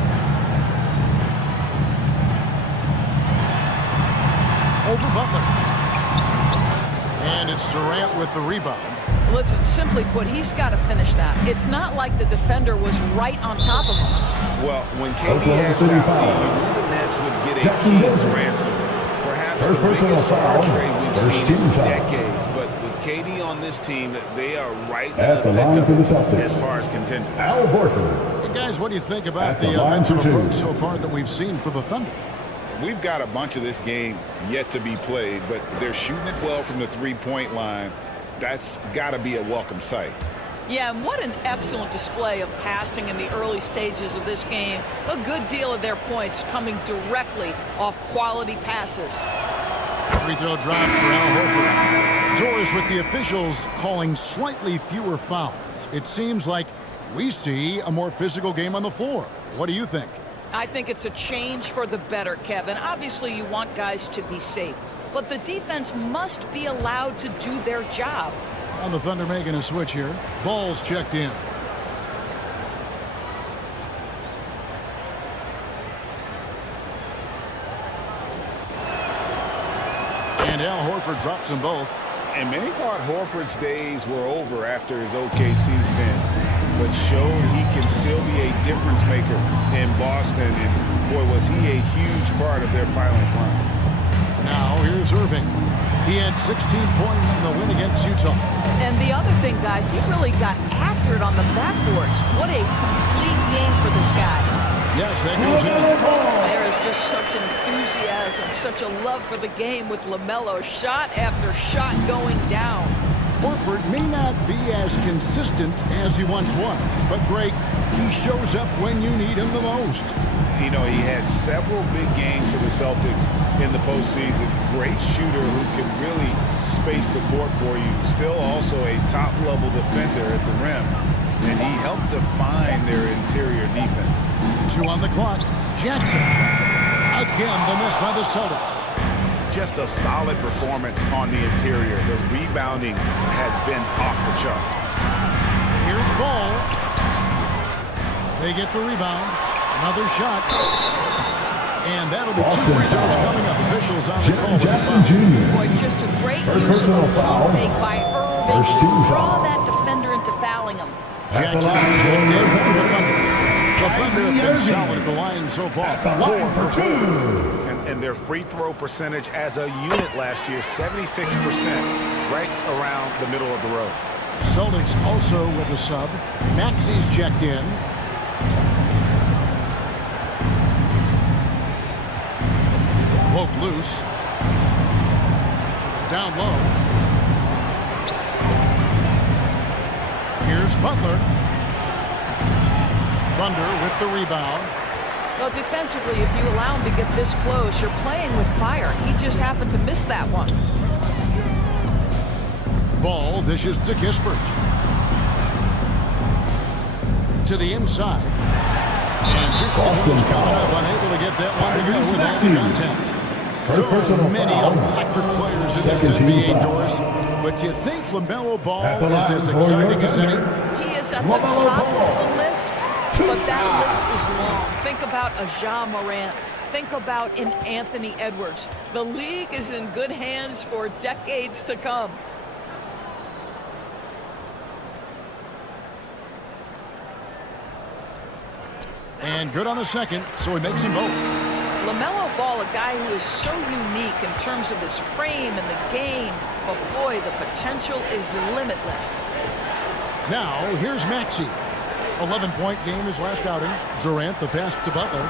Over Butler. And it's Durant with the rebound. Listen, simply put, he's got to finish that. It's not like the defender was right on top of him. Well, when KD has that lead, the Nets would get a king's ransom. Perhaps the biggest star trade we've seen in decades. But with KD on this team, they are right at the line for the Celtics as far as contending. Al Horford. Well, guys, what do you think about the offensive approach so far that we've seen for the Thunder? We've got a bunch of this game yet to be played, but they're shooting it well from the three-point line. That's got to be a welcome sight. Yeah, and what an excellent display of passing in the early stages of this game. A good deal of their points coming directly off quality passes. Free throw drops for Al Horford. Doors with the officials calling slightly fewer fouls. It seems like we see a more physical game on the floor. What do you think? I think it's a change for the better, Kevin. Obviously, you want guys to be safe, but the defense must be allowed to do their job. On the Thunder making a switch here. Ball's checked in. And Al Horford drops them both. And many thought Horford's days were over after his OKC stint, but showed he can still be a difference maker in Boston. And boy, was he a huge part of their finals run. Now here's Irving. He had 16 points in the win against Utah. And the other thing, guys, he really got after it on the backboards. What a complete game for this guy. Yes, that goes in. There is just such an enthusiasm, such a love for the game with LaMelo. Shot after shot going down. Horford may not be as consistent as he once was, but Greg, he shows up when you need him the most. You know, he had several big games for the Celtics in the postseason. Great shooter who can really space the court for you. Still also a top-level defender at the rim. And he helped define their interior defense. 2 on the clock. Jackson. Again, the miss by the Celtics. Just a solid performance on the interior. The rebounding has been off the charts. Here's Ball. They get the rebound. Another shot. And that'll be 2 free throws coming up. Officials on the call. Jackson Jr. Boy, just a great use of a pump fake by Irving. Draw that defender into fouling him. Jackson is going in for the Thunder. The Thunder have been solid at the line so far. 4 for 4. And their free throw percentage as a unit last year, 76%, right around the middle of the road. Celtics also with a sub. Maxi's checked in. Poke loose. Down low. Here's Butler. Thunder with the rebound. Well, defensively, if you allow him to get this close, you're playing with fire. He just happened to miss that one. Ball dishes to Kispert. To the inside. And 2 free throws coming up, unable to get that one to go without the contact. So many electric players in this NBA, Doris. But you think LaMelo Ball is as exciting as any? He is at the top of the list, but that list is long. Think about a Ja Morant. Think about an Anthony Edwards. The league is in good hands for decades to come. And good on the second, so he makes them both. LaMelo Ball, a guy who is so unique in terms of his frame and the game, but boy, the potential is limitless. Now, here's Maxey. 11-point game his last outing. Durant, the pass to Butler.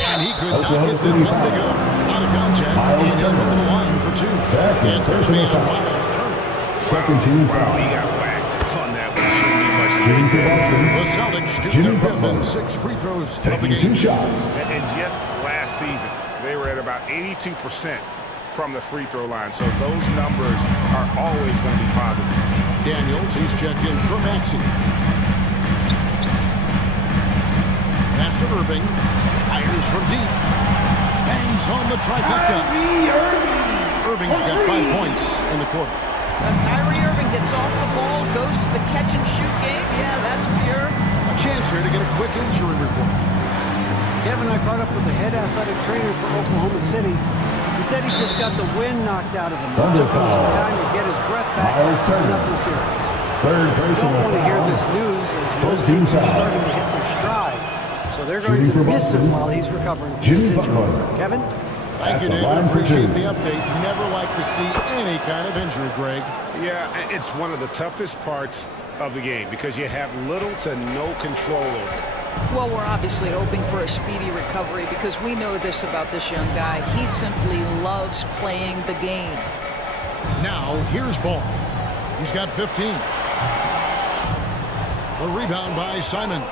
And he could not get the one to go. Out of contact, and he'll go to the line for two. And it's going to be on Miles Turner. Second team foul. He got whacked on that one. Shouldn't be much to The Celtics shoot their fifth and 6 free throws of the game. 2 shots. And just last season, they were at about 82% from the free throw line. So those numbers are always going to be positive. Daniels, he's checked in for Maxey. Pass to Irving. Fires from deep. Bangs on the trifecta. Irving's got 5 points in the quarter. Kyrie Irving gets off the ball, goes to the catch-and-shoot game. Yeah, that's pure. A chance here to get a quick injury report. Kevin, I caught up with the head athletic trainer for Oklahoma City. He said he just got the wind knocked out of him. It took him some time to get his breath back. It's nothing serious. You don't want to hear this news as most teams are starting to hit their stride. So they're going to miss him while he's recovering from this injury. Kevin? Thank you, David. Appreciate the update. Never like to see any kind of injury, Greg. Yeah, it's one of the toughest parts of the game because you have little to no control over it. Well, we're obviously hoping for a speedy recovery because we know this about this young guy. He simply loves playing the game. Now, here's Ball. He's got 15. A rebound by Simons.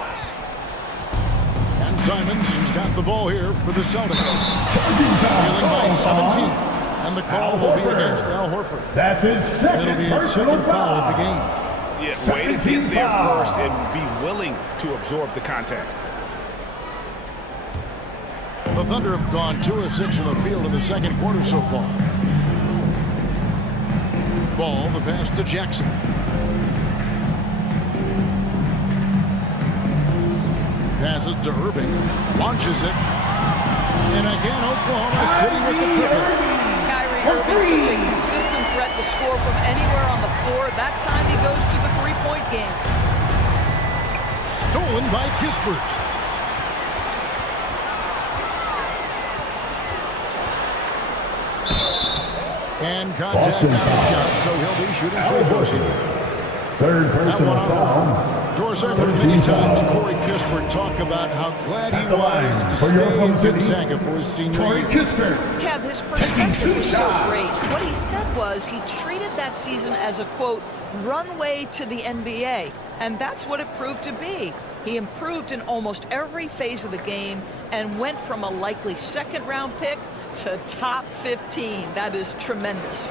And Simons has got the ball here for the Celtics. Trailing by 17. And the call will be against Al Horford. That's his second. It'll be his second foul of the game. Yeah, way to get there first and be willing to absorb the contact. The Thunder have gone 2 of 6 from the field in the second quarter so far. Ball, the pass to Jackson. Passes to Irving. Launches it. And again, Oklahoma City with the triple. Kyrie Irving, such a consistent threat to score from anywhere on the floor. That time he goes to the three-point game. Stolen by Kispert. And contact on the shot, so he'll be shooting free throws here. Third personal foul. Doors are heard many times Corey Kispert talk about how glad he was to stay in Gonzaga for his senior year. Kev, his perspective was so great. What he said was he treated that season as a, quote, runway to the NBA. And that's what it proved to be. He improved in almost every phase of the game and went from a likely second-round pick to top 15. That is tremendous.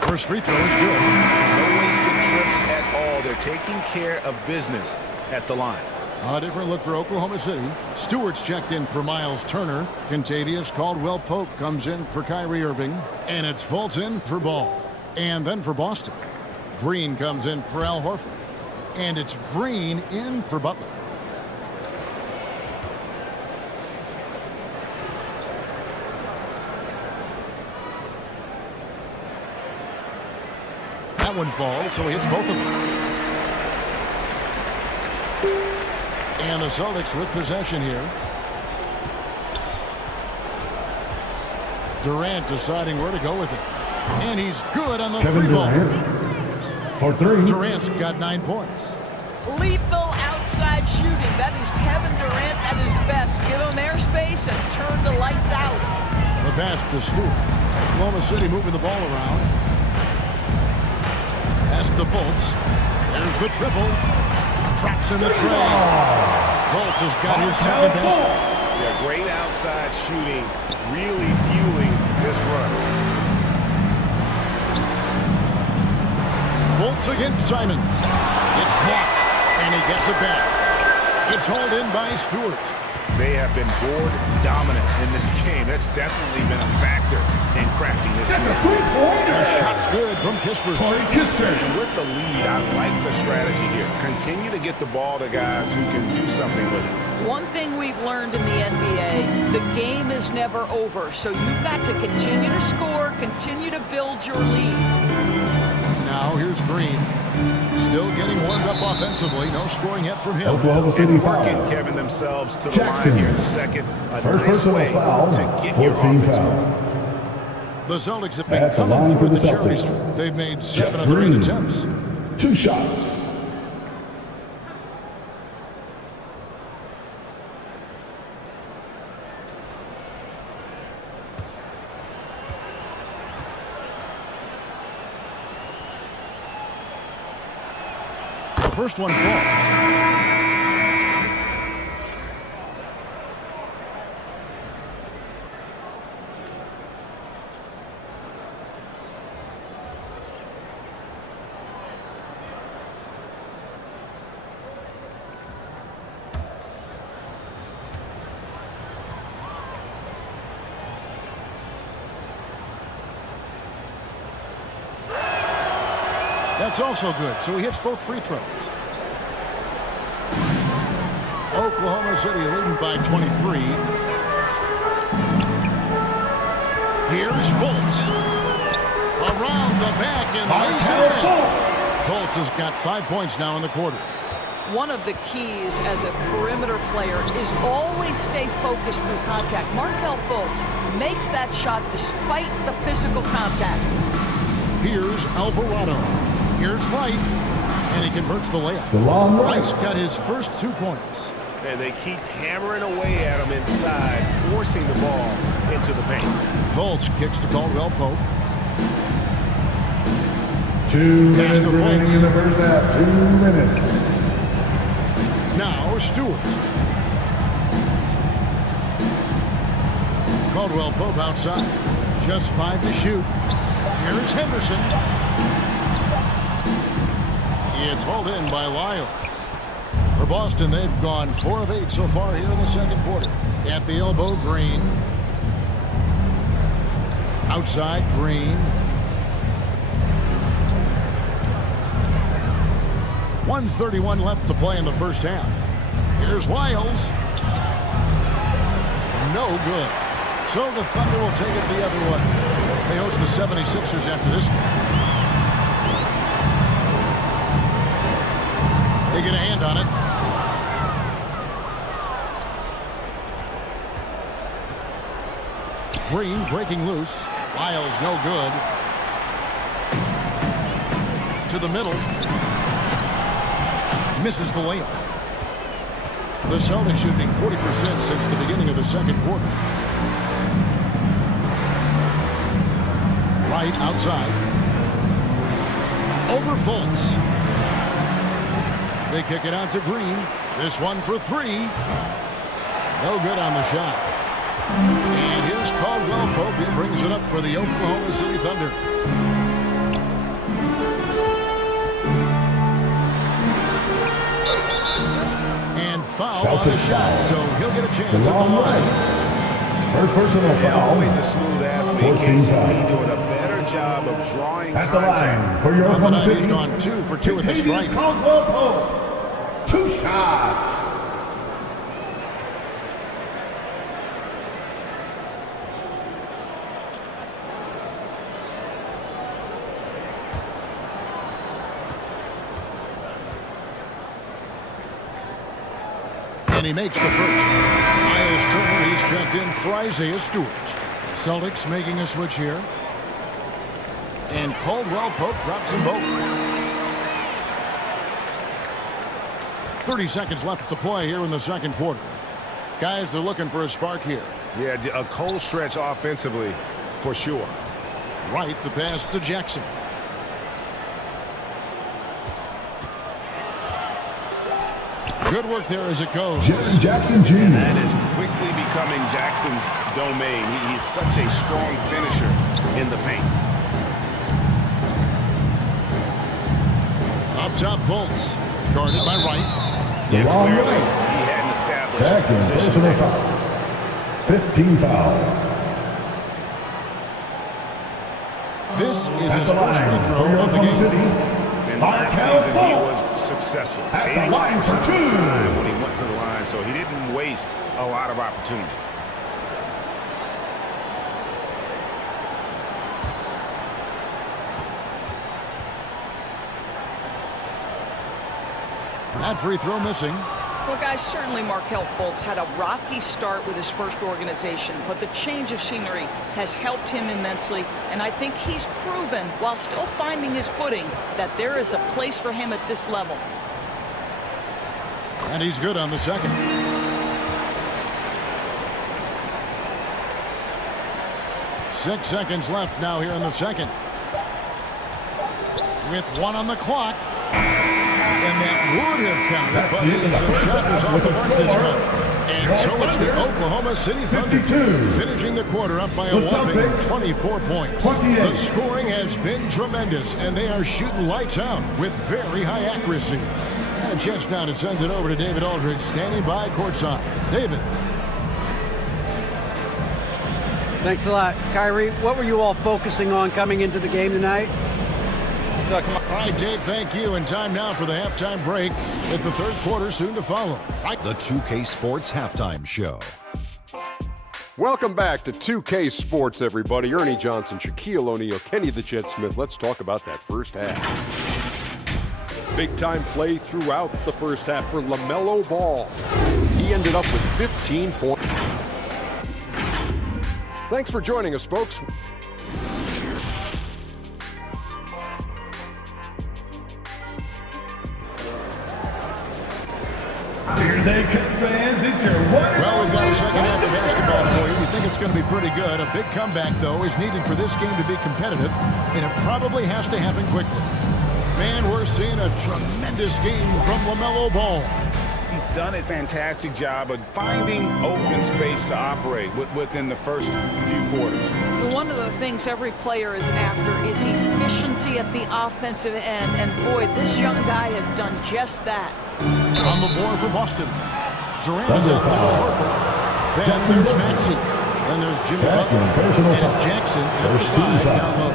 First free throw is good. No wasted trips at all. They're taking care of business at the line. A different look for Oklahoma City. Stewart's checked in for Miles Turner. Contavious Caldwell-Pope comes in for Kyrie Irving. And it's Fulton for Ball. And then for Boston. Green comes in for Al Horford. And it's Green in for Butler. That one falls, so he hits both of them. And the Celtics with possession here. Durant deciding where to go with it. And he's good on the three ball. For 3. Durant's got 9 points. Lethal outside shooting. That is Kevin Durant at his best. Give him airspace and turn the lights out. The pass to Stewart. Oklahoma City moving the ball around. Pass to Fultz. There's the triple. Traps in the tray. Fultz has got his second basket. Yeah, great outside shooting, really fueling this run. Fultz against Simon. It's blocked, and he gets it back. It's hauled in by Stewart. They have been board dominant in this game. That's definitely been a factor in crafting this game. The shot's good from Kispert. And with the lead, I like the strategy here. Continue to get the ball to guys who can do something with it. One thing we've learned in the NBA, the game is never over. So you've got to continue to score, continue to build your lead. Now here's Green. Still getting warmed up offensively. No scoring yet from him. Oklahoma City Working foul. Kevin themselves to the Jackson. line here in the second. A First nice personal way foul. to get your 14 offense foul. going. The Celtics have been At the coming line through for the the charity Celtics. stripe. They've made Jeff 7 of their 8 Green. attempts. 2 shots. The first one falls. That's also good, so he hits both free throws. Oklahoma City leading by 23. Here's Fultz. Around the back and lays it in. Fultz has got 5 points now in the quarter. One of the keys as a perimeter player is always stay focused through contact. Markelle Fultz makes that shot despite the physical contact. Here's Alvarado. Here's Wright, and he converts the layup. DeLon Wright. Wright's got his first 2 points. And they keep hammering away at him inside, forcing the ball into the paint. Fultz kicks to Caldwell Pope. 2 minutes remaining in the first half. 2 minutes. Now Stewart. Caldwell Pope outside. Just 5 to shoot. Here's Henderson. It's hauled in by Lyles. For Boston, they've gone 4 of 8 so far here in the second quarter. At the elbow, Green. Outside, Green. 1:31 left to play in the first half. Here's Lyles. No good. So the Thunder will take it the other way. They host the 76ers after this game. They get a hand on it. Green breaking loose. Lyles no good. To the middle. Misses the layup. The Celtics shooting 40% since the beginning of the second quarter. Wright outside. Over Fultz. They kick it out to Green. This one for 3. No good on the shot. And here's Caldwell Pope. He brings it up for the Oklahoma City Thunder. And foul on the shot, so he'll get a chance at the line. First personal foul. Always a smooth athlete. 14 foul. Doing a better job of drawing At the contact. line for your Oklahoma City. He's gone 2 for 2 with the strike. Caldwell Pope. 2 shots. And he makes the first. Miles Turner, he's checked in for Isaiah Stewart. Celtics making a switch here. And Caldwell Pope drops them both. 30 seconds left to play here in the second quarter. Guys are looking for a spark here. Yeah, a cold stretch offensively, for sure. Right, the pass to Jackson. Good work there as it goes. Jackson Jr. And that is quickly becoming Jackson's domain. He's such a strong finisher in the paint. Up top, Fultz. Guarded by Wright. Yeah, clearly he hadn't established Second position. personal foul. 15 foul. This is his first free throw of the game. And last season he was successful. At the line for 2. of the time when he went to the line, so he didn't waste a lot of opportunities. That free throw missing. Well, guys, certainly Markelle Fultz had a rocky start with his first organization, but the change of scenery has helped him immensely, and I think he's proven, while still finding his footing, that there is a place for him at this level. And he's good on the second. Six seconds left now here in the second. With 1 on the clock. And that would have counted, but his shot was off the mark this time. And so it's the Oklahoma City Thunder finishing the quarter up by a whopping 24 points. The scoring has been tremendous, and they are shooting lights out with very high accuracy. And a chance now to send it over to David Aldridge, standing by courtside. David. Thanks a lot. Kyrie, what were you all focusing on coming into the game tonight? All right, Dave, thank you. And time now for the halftime break with the third quarter soon to follow. The 2K Sports Halftime Show. Welcome back to 2K Sports, everybody. Ernie Johnson, Shaquille O'Neal, Kenny the Jet Smith. Let's talk about that first half. Big-time play throughout the first half for LaMelo Ball. He ended up with 15 points. Thanks for joining us, folks. Here they come, fans. It's your Well, we've got a second half of basketball for you. We think it's going to be pretty good. A big comeback, though, is needed for this game to be competitive, and it probably has to happen quickly. Man, we're seeing a tremendous game from LaMelo Ball. He's done a fantastic job of finding open space to operate within the first few quarters. One of the things every player is after is efficiency at the offensive end, and boy, this young guy has done just that. On the floor for Boston. Durant is out there with Horford. Then there's Maxey. Then there's Jimmy Butler. And it's Jackson at 5 down low.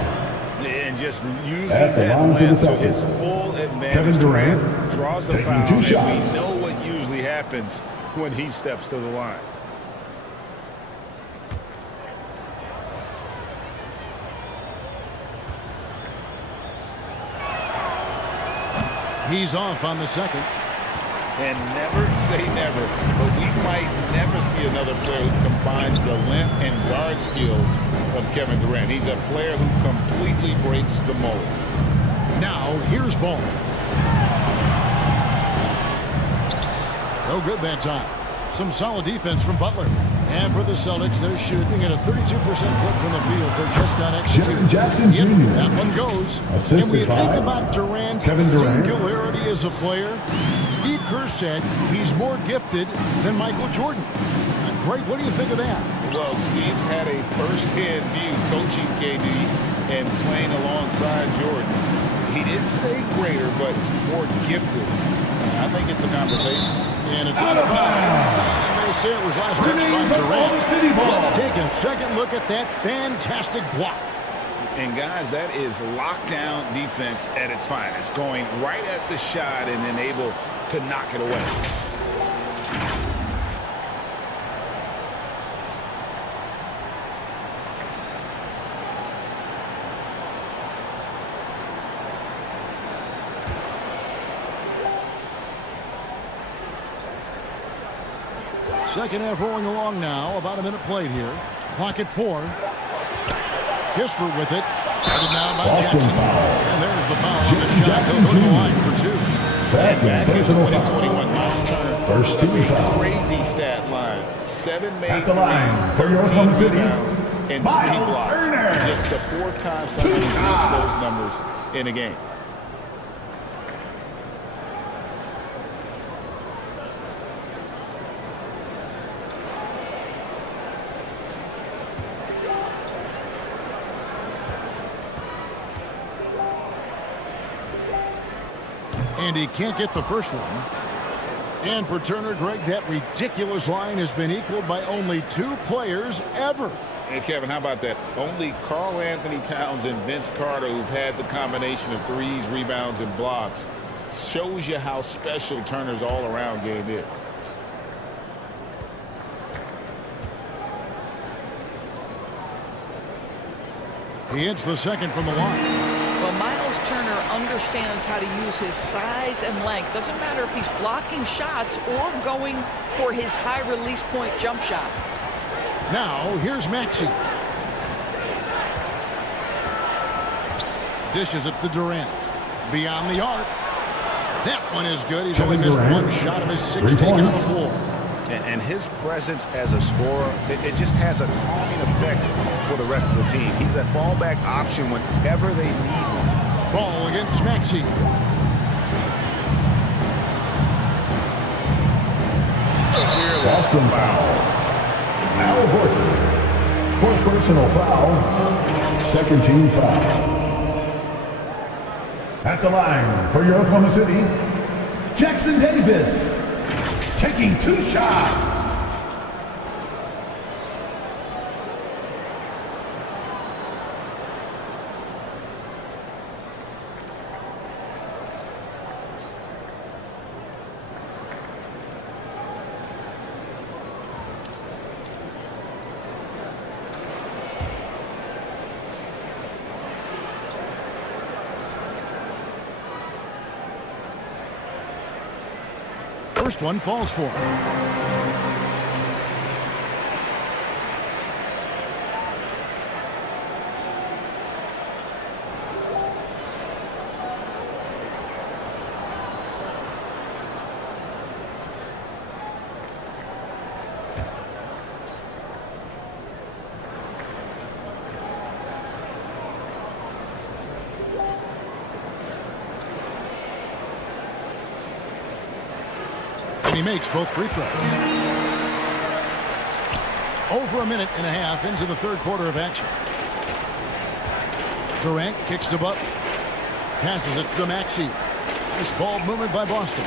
And just using that length to his full advantage. Kevin Durant draws the taking foul. 2 and shots. we know what usually happens when he steps to the line. He's off on the second. And never say never, but we might never see another player who combines the length and guard skills of Kevin Durant. He's a player who completely breaks the mold. Now, here's Ball. No good that time. Some solid defense from Butler. And for the Celtics, they're shooting at a 32% clip from the field. They're just not executing. Jackson Yep, Jr. that one goes. Assisted And we by think about Durant's Kevin Durant. singularity as a player. Steve Kerr said he's more gifted than Michael Jordan. Great, what do you think of that? Well, Steve's had a first-hand view coaching KD and playing alongside Jordan. He didn't say greater, but more gifted. I think it's a conversation. And it's out of bounds. You may say it was last touched by Durant. Let's take a second look at that fantastic block. And guys, that is lockdown defense at its finest, going right at the shot and then able to knock it away. Second half rolling along now. About a minute played here. Clock at 4. Kisper with it. Guarded now by Boston Jackson. foul. And there's the foul on the shot. Jackson He'll go to the Jr. line for 2. Second personal foul. First team foul. Crazy stat line. 7 made At the line threes, for your 13 Oklahoma City, rebounds, and 3 Miles blocks. Turner. Just the 4th time somebody's reached those numbers in a game. And he can't get the first one. And for Turner, Greg, that ridiculous line has been equaled by only 2 players ever. Hey, Kevin, how about that? Only Karl Anthony Towns and Vince Carter, who've had the combination of threes, rebounds, and blocks, shows you how special Turner's all-around game is. He hits the second from the line. Well, Miles Miles Turner understands how to use his size and length. Doesn't matter if he's blocking shots or going for his high release point jump shot. Now, here's Maxey. Dishes it to Durant. Beyond the arc. That one is good. He's only missed one shot of his 6 taken on the floor. And his presence as a scorer, it just has a calming effect for the rest of the team. He's a fallback option whenever they need one. Ball against Maxey. Boston foul. Al Horford. Fourth personal foul. Second team foul. At the line for your Oklahoma City, Jackson Davis. Taking 2 shots. First one falls for him. And he makes both free throws. Over a minute and a half into the third quarter of action. Durant kicks to Butler. Passes it to Maxey. Nice ball movement by Boston.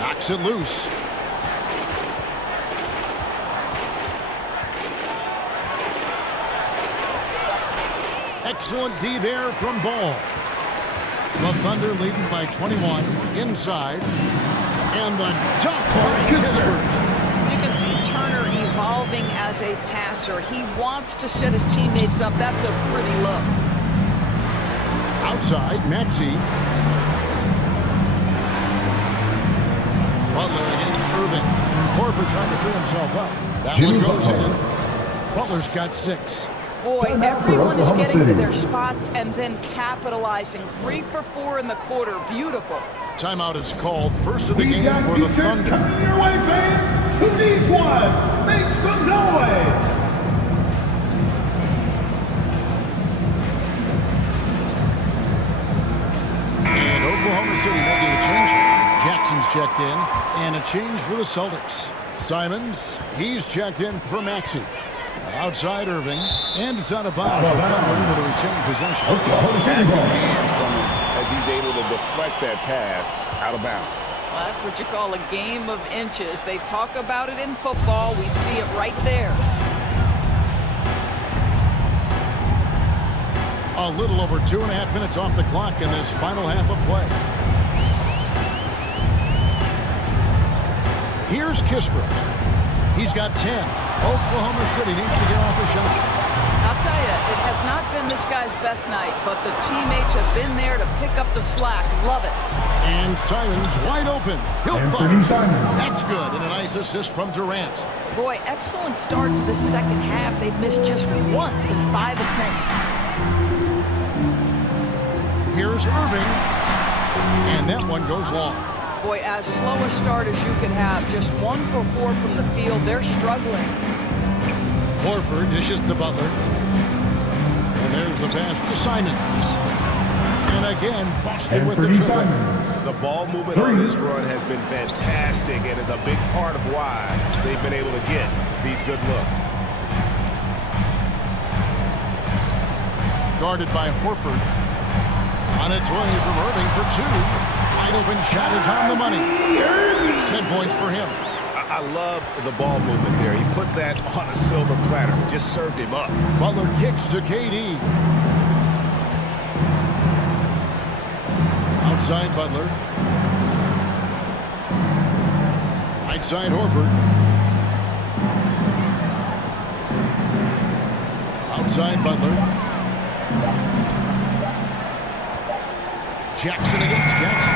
Knocks it loose. Excellent D there from Ball. The Thunder leading by 21 inside. And the jump by Kispert. You can see Turner evolving as a passer. He wants to set his teammates up. That's a pretty look. Outside, Maxey. Butler against Irving. Horford trying to free himself up. That one goes in. Butler's got 6. Boy, everyone is getting to their spots and then capitalizing. 3 for 4 in the quarter. Beautiful. Timeout is called. First of the game for the Thunder. Coming your way, fans. Who needs one? Make some noise. And Oklahoma City making a change. Jackson's checked in. And a change for the Celtics. Simons, he's checked in for Maxey. Outside Irving, and it's out of bounds. The Thunder able to retain possession. Active hands from him as he's able to deflect that pass out of bounds. Well, that's what you call a game of inches. They talk about it in football. We see it right there. A little over 2.5 minutes off the clock in this final half of play. Here's Kispert. He's got 10. Oklahoma City needs to get off a shot. I'll tell you, it has not been this guy's best night, but the teammates have been there to pick up the slack. Love it. And Simons wide open. He'll fire. That's good. And a nice assist from Durant. Boy, excellent start to the second half. They've missed just once in 5 attempts. Here's Irving. And that one goes long. Boy, as slow a start as you can have. Just 1 for 4 from the field. They're struggling. Horford dishes to Butler. And there's the pass to Simons. And again, Boston with the triple. The ball movement on this run has been fantastic and is a big part of why they've been able to get these good looks. Guarded by Horford. On its way from Irving for 2. Wide open shot is on the money. 10 points for him. I love the ball movement there. He put that on a silver platter. Just served him up. Butler kicks to KD. Outside Butler. Outside Horford. Outside Butler. Jackson against Jackson.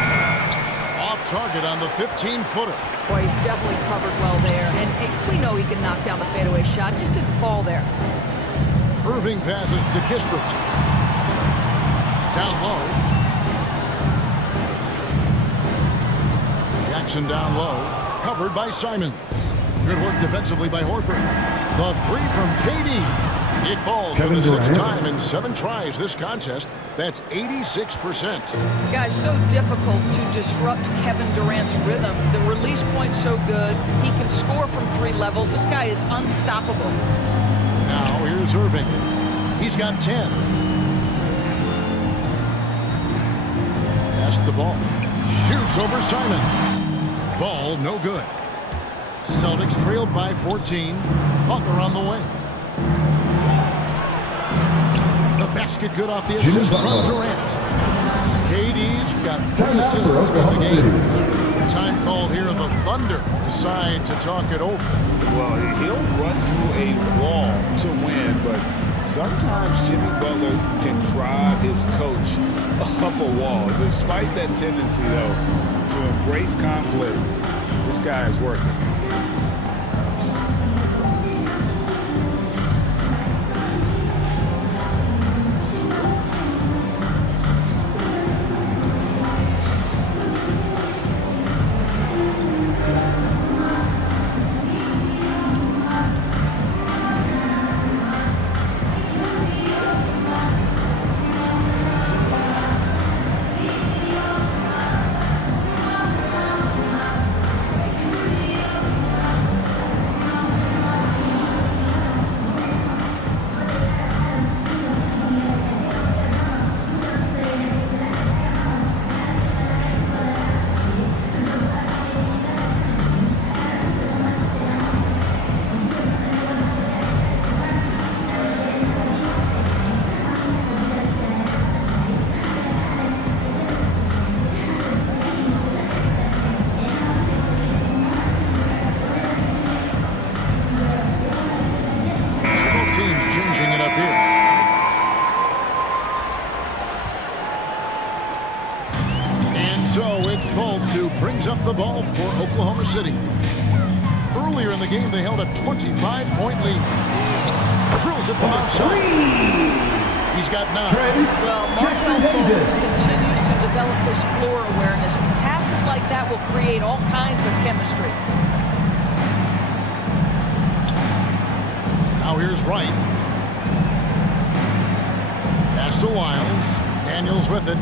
Off target on the 15-footer. Boy, he's definitely covered well there. And we know he can knock down the fadeaway shot. Just didn't fall there. Irving passes to Kispert. Down low. Jackson down low. Covered by Simons. Good work defensively by Horford. The three from KD. It falls for the sixth time in 7 tries this contest. That's 86%. Guys, so difficult to disrupt Kevin Durant's rhythm. The release point's so good. He can score from 3 levels. This guy is unstoppable. Now here's Irving. He's got 10. Pass the ball. Shoots over Simon. Ball no good. Celtics trailed by 14. Butler on the way. The basket good off the assist from Durant. KD's got 3 assists in the game. Time called here. The Thunder decide to talk it over. Well, he'll run through a wall to win, but sometimes Jimmy Butler can drive his coach up a wall. Despite that tendency, though, to embrace conflict, this guy is working. Up the ball for Oklahoma City. Earlier in the game, they held a 25-point lead. Drills it from outside. He's got 9. Well, Markel Fultz continues to develop his floor awareness. Passes like that will create all kinds of chemistry. Now here's Wright. Pass to Wiles. Daniels with it.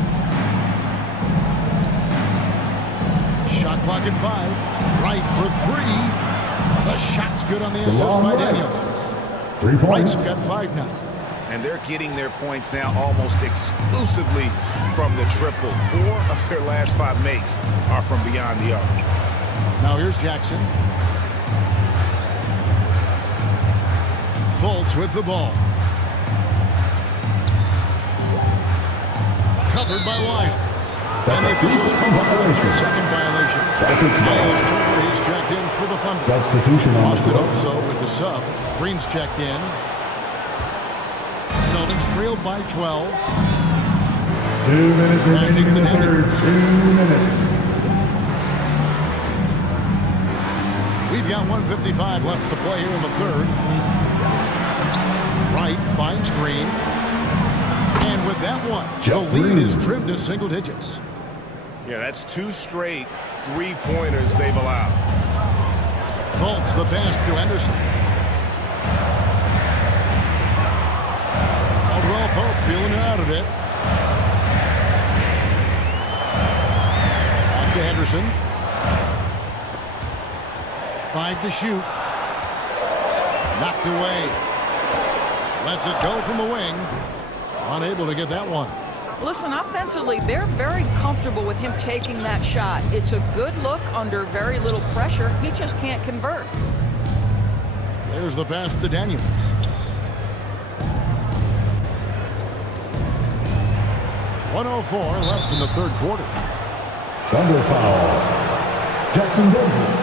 Shot clock at 5. Wright for 3. The shot's good on the assist by Daniels. 3 points. Wright's got 5 now. And they're getting their points now almost exclusively from the triple. 4 of their last 5 makes are from beyond the arc. Now here's Jackson. Fultz with the ball. Covered by Wiles. And the officials come up with a second violation. Miles Turner, he's checked in for the Thunder. Substitution on Austin also with the sub. Green's checked in. Celtics trailed by 12. 2 minutes remaining in the third. 2 minutes. We've got 1:55 left to play here in the third. Wright finds Green. And with that one, the lead is trimmed to single digits. Yeah, that's 2 straight 3-pointers they've allowed. Fultz the pass to Henderson. Caldwell Pope feeling it out a bit. Back to Henderson. 5 to shoot. Knocked away. Lets it go from the wing. Unable to get that one. Listen, offensively, they're very comfortable with him taking that shot. It's a good look under very little pressure. He just can't convert. There's the pass to Daniels. .104 left in the third quarter. Thunder foul. Jackson Davis.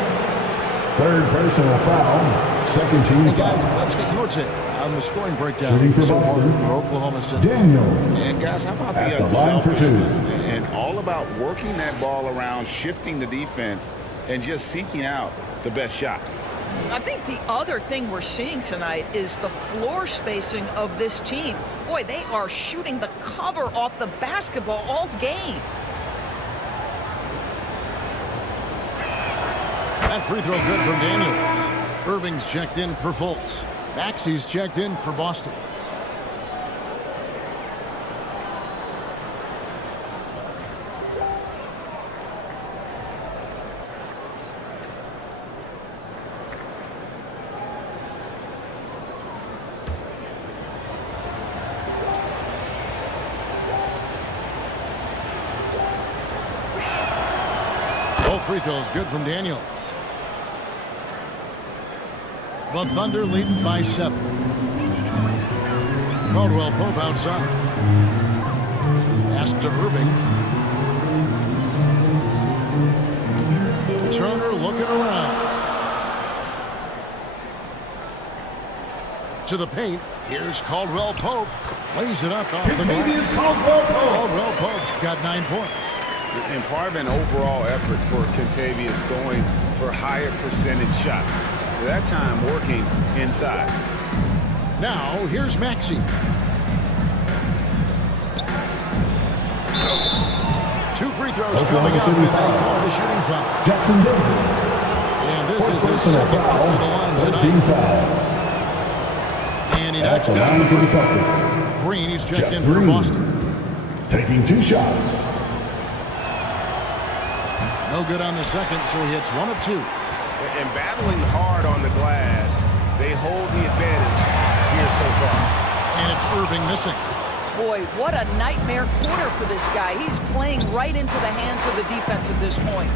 Third personal foul. Second team Hey guys, foul. let's get your take on the scoring breakdown Shooting for so far Boston. for Oklahoma City. Daniel. And guys, how about At the the line for two. unselfishness and all about working that ball around, shifting the defense, and just seeking out the best shot. I think the other thing we're seeing tonight is the floor spacing of this team. Boy, they are shooting the cover off the basketball all game. That free throw good from Daniels. Irving's checked in for Fultz. Maxey's checked in for Boston. Both free throws good from Daniels. The Thunder leading by 7. Caldwell Pope outside. Pass to Irving. Turner looking around. To the paint. Here's Caldwell Pope. Lays it up off the glass. Caldwell Pope's got 9 points. And part of an overall effort for Kentavious going for higher percentage shots. That time working inside. Now, here's Maxey. 2 free throws coming up, and they call the shooting foul. Jackson Davis. And this is his second trip to the line tonight. And he knocks down for the Celtics. Green. He's checked Jeff in for Green. Boston. Taking 2 shots. No good on the second, so he hits 1 of 2. And battling hard on the glass, they hold the advantage here so far. And it's Irving missing. Boy, what a nightmare quarter for this guy. He's playing right into the hands of the defense at this point.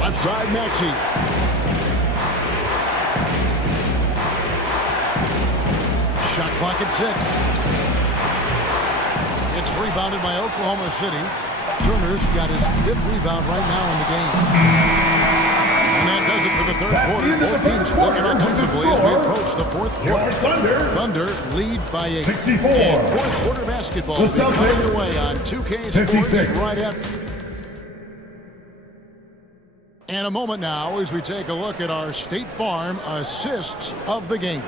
Left side, Maxey. Shot clock at 6. It's rebounded by Oklahoma City. Turner's got his 5th rebound right now in the game. And that does it for the third quarter. Both teams looking offensively as we approach the fourth quarter. Thunder lead by 8. 64. And fourth quarter basketball will be coming your way on 2K Sports 56. right after. And a moment now as we take a look at our State Farm assists of the game.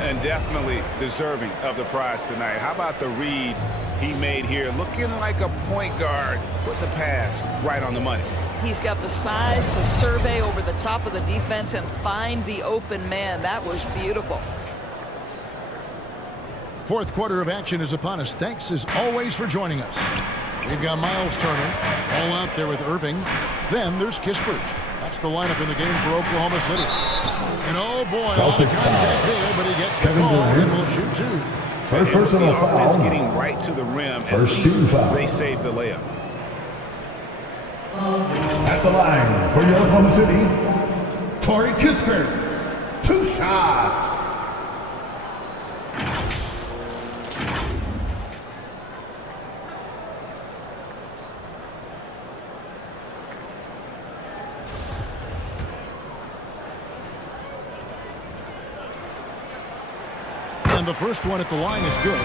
And definitely deserving of the prize tonight. How about the read he made here? Looking like a point guard. Put the pass right on the money. He's got the size to survey over the top of the defense and find the open man. That was beautiful. Fourth quarter of action is upon us. Thanks as always for joining us. We've got Miles Turner all out there with Irving. Then there's Kispert. That's the lineup in the game for Oklahoma City. And oh boy, all the contact there, but he gets the call and will shoot 2. First personal the foul. offense getting right to the rim. First At least 2 fouls. they saved the layup. At the line for Oklahoma City, Corey Kispert. 2 shots. And the first one at the line is good.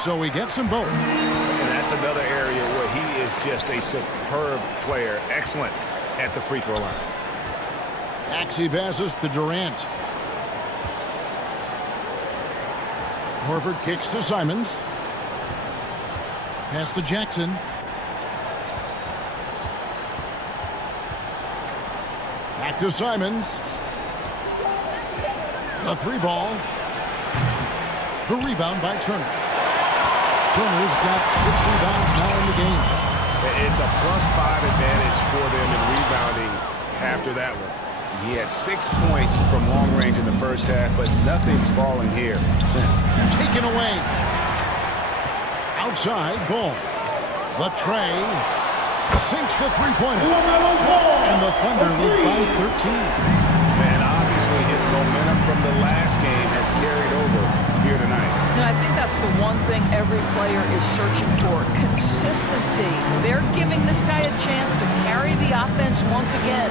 So he gets them both. And that's another area where he is just a superb player. Excellent at the free throw line. Maxey passes to Durant. Horford kicks to Simons. Pass to Jackson. Back to Simons. A 3-ball. The rebound by Turner. Turner's got 6 rebounds now in the game. It's a +5 advantage for them in rebounding after that one. He had 6 points from long range in the first half, but nothing's fallen here since. Taken away. Outside, ball. The tray. Sinks the 3-pointer. And the Thunder lead by 13. Man, obviously his momentum from the last game has carried over here tonight. No And I think that's the one thing every player is searching for, consistency. They're giving this guy a chance to carry the offense once again.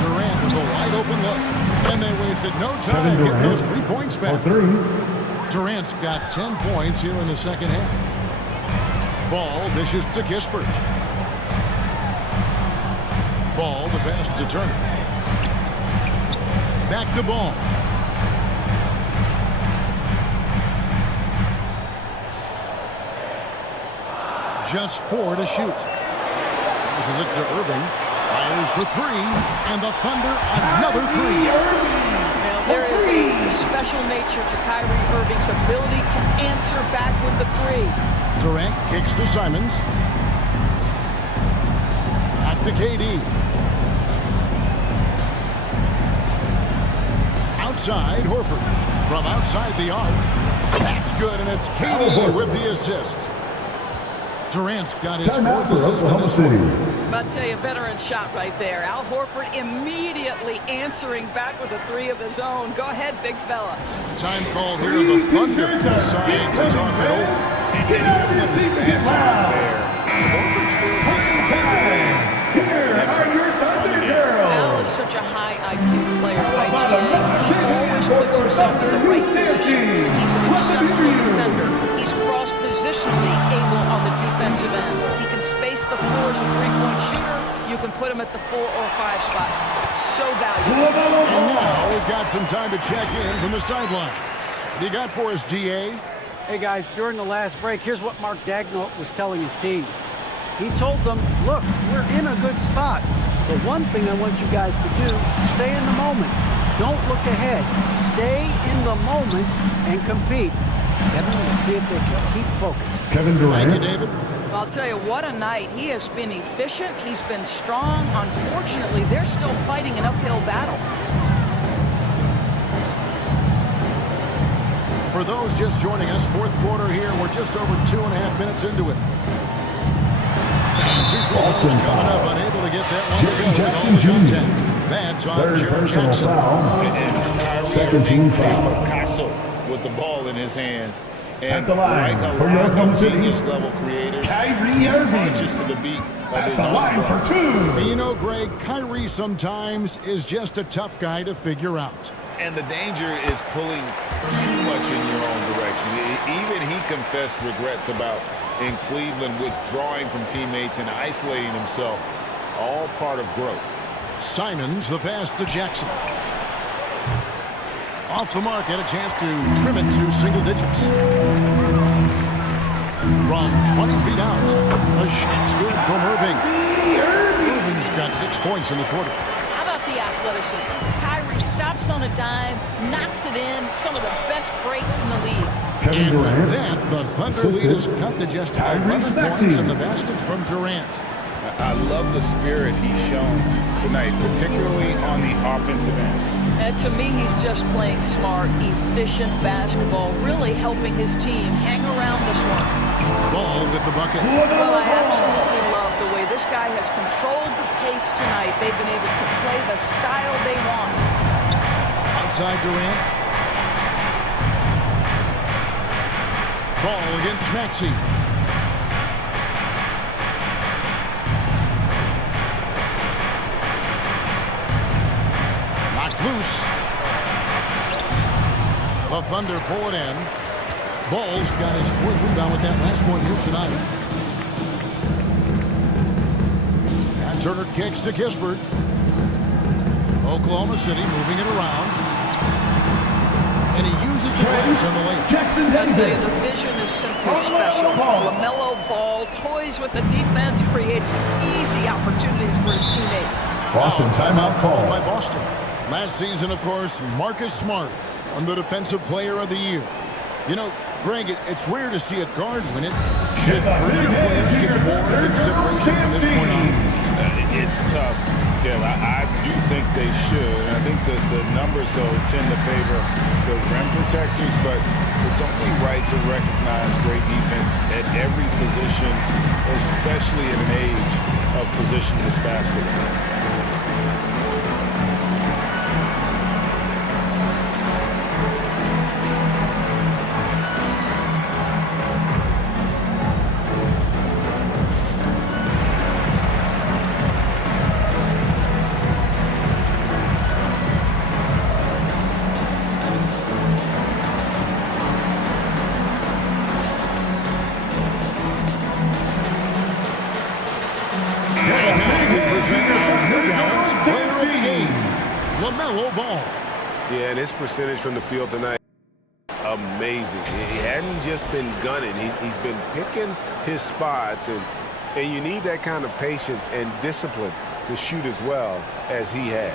Durant with a wide open look. And they wasted no time getting those 3 points back. Durant's got 10 points here in the second half. Ball dishes to Kispert. Ball, the pass to Turner. Back to Ball. Just 4 to shoot. This is it to Irving. Fires for 3, and the Thunder another 3. Now there is a special nature to Kyrie Irving's ability to answer back with the 3. Durant kicks to Simons. Back to KD. Outside, Horford. From outside the arc. That's good, and it's KD with the assist. Durant's got his 4th assist in this one. I'll tell you, a veteran shot right there. Al Horford immediately answering back with a 3 of his own. Go ahead, big fella. Time called here. The Thunder decide to talk it over. The stats aren't there. Horford still Al is such a high IQ player by GA. He always puts himself in the right position. He's an exceptional defender. He's cross-positionally able on the defensive end. He can space the floor as a three-point shooter. You can put him at the 4 or 5 spots. So valuable. And now we've got some time to check in from the sideline. What do you got for us, DA? Hey, guys, during the last break, here's what Mark Daigneault was telling his team. He told them, look, we're in a good spot. The one thing I want you guys to do, stay in the moment. Don't look ahead. Stay in the moment and compete. Kevin, we'll see if they can keep focused. Kevin Durant. Thank you, David. I'll tell you, what a night. He has been efficient. He's been strong. Unfortunately, they're still fighting an uphill battle. For those just joining us, 4th quarter here. We're just over 2.5 minutes into it. And 2 free throws coming up, unable to get that one to go with all the contact. That's on Jaren Jackson. And Second team foul. Picasso with the ball in his hands. And At the line like for Oklahoma City, level creators, Kyrie Irving. marches to the beat of At his the own line drum. for 2. You know, Greg, Kyrie sometimes is just a tough guy to figure out. And the danger is pulling too much in your own direction. Even he confessed regrets about in Cleveland withdrawing from teammates and isolating himself. All part of growth. Simons, the pass to Jackson. Off the mark, had a chance to trim it to single digits. From 20 feet out, a shot's good from Irving. Irving's got 6 points in the quarter. How about the athleticism? Kyrie stops on a dime, knocks it in. Some of the best breaks in the league. And with that, the Thunder lead is cut to just 11 points in the baskets from Durant. I love the spirit he's shown tonight, particularly on the offensive end. And to me, he's just playing smart, efficient basketball, really helping his team hang around this one. Ball with the bucket. Well, I absolutely love the way this guy has controlled the pace tonight. They've been able to play the style they want. Outside Durant. Ball against Maxey. Loose. The Thunder pull it in. Ball's got his 4th rebound with that last one here tonight. And Turner kicks to Kispert. Oklahoma City moving it around. And he uses the pass on the lane. I'll tell you, the vision is simply special. LaMelo Ball toys with the defense, creates easy opportunities for his teammates. Boston timeout call by Boston. Last season, of course, Marcus Smart won the Defensive Player of the Year. You know, Greg, it's rare to see a guard win it. Should perimeter players get more consideration from this point on? It's tough, Kev. I do think they should. And I think that the numbers, though, tend to favor the rim protectors, but it's only right to recognize great defense at every position, especially at an age of positionless basketball. LaMelo Ball. Yeah, and his percentage from the field tonight, amazing. He hadn't just been gunning. He's been picking his spots, and you need that kind of patience and discipline to shoot as well as he has.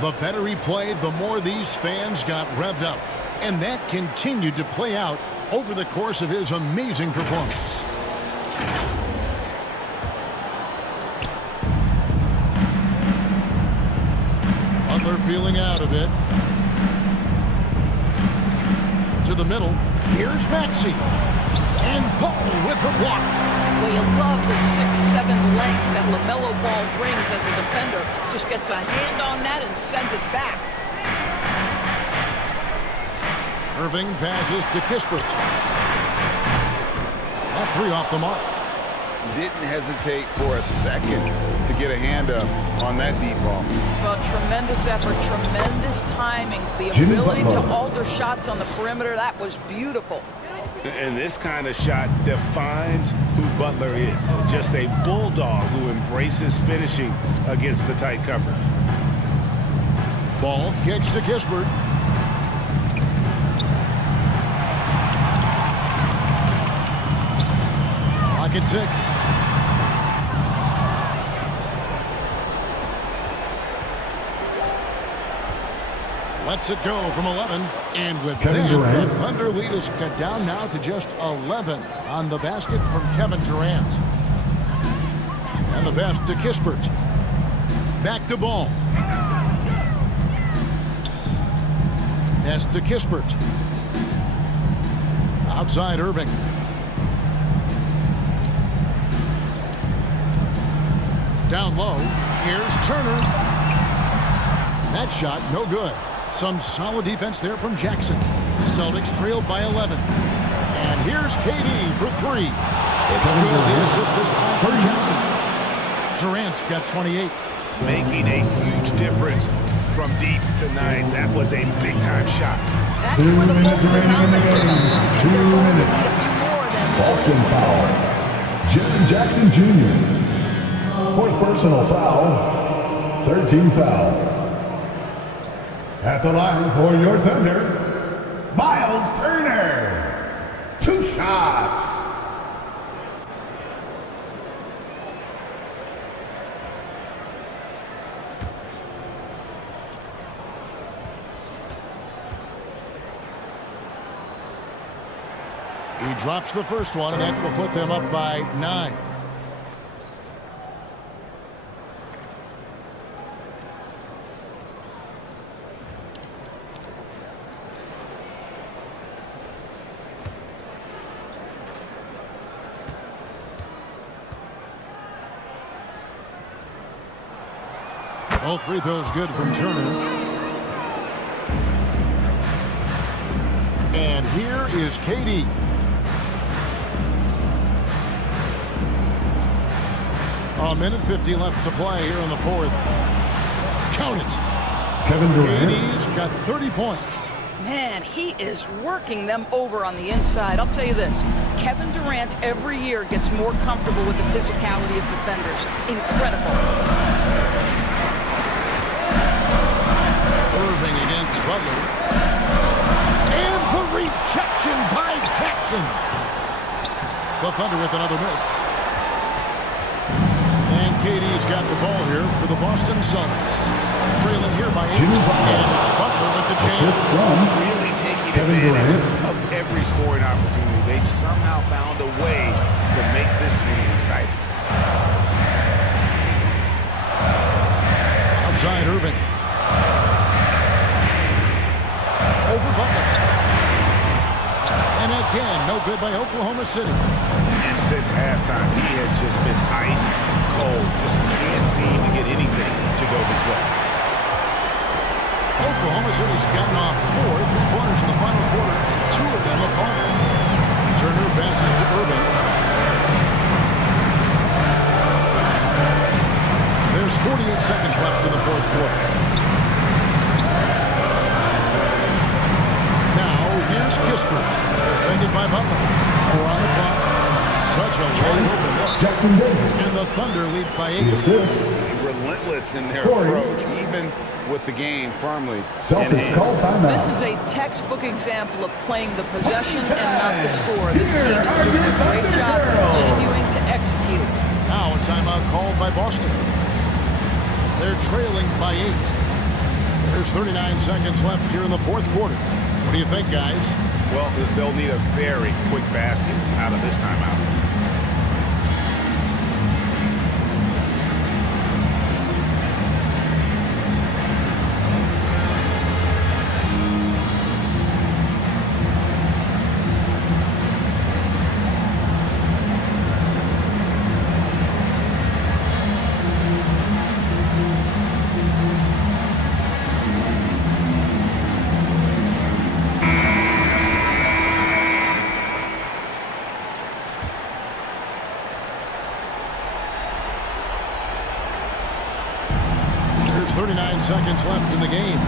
The better he played, the more these fans got revved up. And that continued to play out over the course of his amazing performance. Butler feeling out a bit. To the middle. Here's Maxey. And Paul with the block. Well, you love the 6'7" length that LaMelo Ball brings as a defender. Just gets a hand on that and sends it back. Irving passes to Kispert. That three off the mark. Didn't hesitate for a second to get a hand up on that deep ball. Well, tremendous effort, tremendous timing. The ability to alter shots on the perimeter, that was beautiful. And this kind of shot defines who Butler is. Just a bulldog who embraces finishing against the tight coverage. Ball kicks to Kispert. Clock at 6. Lets it go from 11. And with that, the Thunder lead is cut down now to just 11 on the basket from Kevin Durant. And the pass to Kispert. Back to Ball. Pass to Kispert. Outside Irving. Down low. Here's Turner. That shot, no good. Some solid defense there from Jackson. Celtics trailed by 11. And here's KD for 3. It's good. The assist this time for Jackson. Durant's got 28. Making a huge difference from deep tonight. That was a big-time shot. That's where the bulk of his offense come from. 2 minutes. Boston foul. Jaren Jackson Jr. Fourth personal foul. 13 foul. At the line for your Thunder, Miles Turner. 2 shots. He drops the first one, and that will put them up by 9. Both free throws good from Turner. And here is KD. A minute 50 left to play here in the fourth. Count it. Kevin Durant. KD's got 30 points. Man, he is working them over on the inside. I'll tell you this, Kevin Durant every year gets more comfortable with the physicality of defenders. Incredible. Irving against Butler. And the rejection by Jackson. The Thunder with another miss. And KD's got the ball here for the Boston Celtics. Trailing here by 8. And it's Butler with the chance. Really taking advantage of every scoring opportunity. They've somehow found a way to make this thing exciting. Outside Irving. Over Butler. And again, no good by Oklahoma City. And since halftime, he has just been ice cold. Just can't seem to get anything to go his way. Oklahoma City's gotten off 4 3-pointers in the final quarter, and 2 of them have fallen. Turner passes to Irving. There's 48 seconds left in the fourth quarter. Here's Kispert, defended by Butler. 4 on the clock. Such a wide open look. Jackson Davis. And the Thunder lead by 8. The assist. relentless in their Corey. approach, even with the game firmly in Celtics hand. call timeout. This is a textbook example of playing the possession and not the score. This team is doing a great job continuing to execute. Now a timeout called by Boston. They're trailing by 8. There's 39 seconds left here in the fourth quarter. What do you think, guys? Well, they'll need a very quick basket out of this timeout. There's 39 seconds left in the game.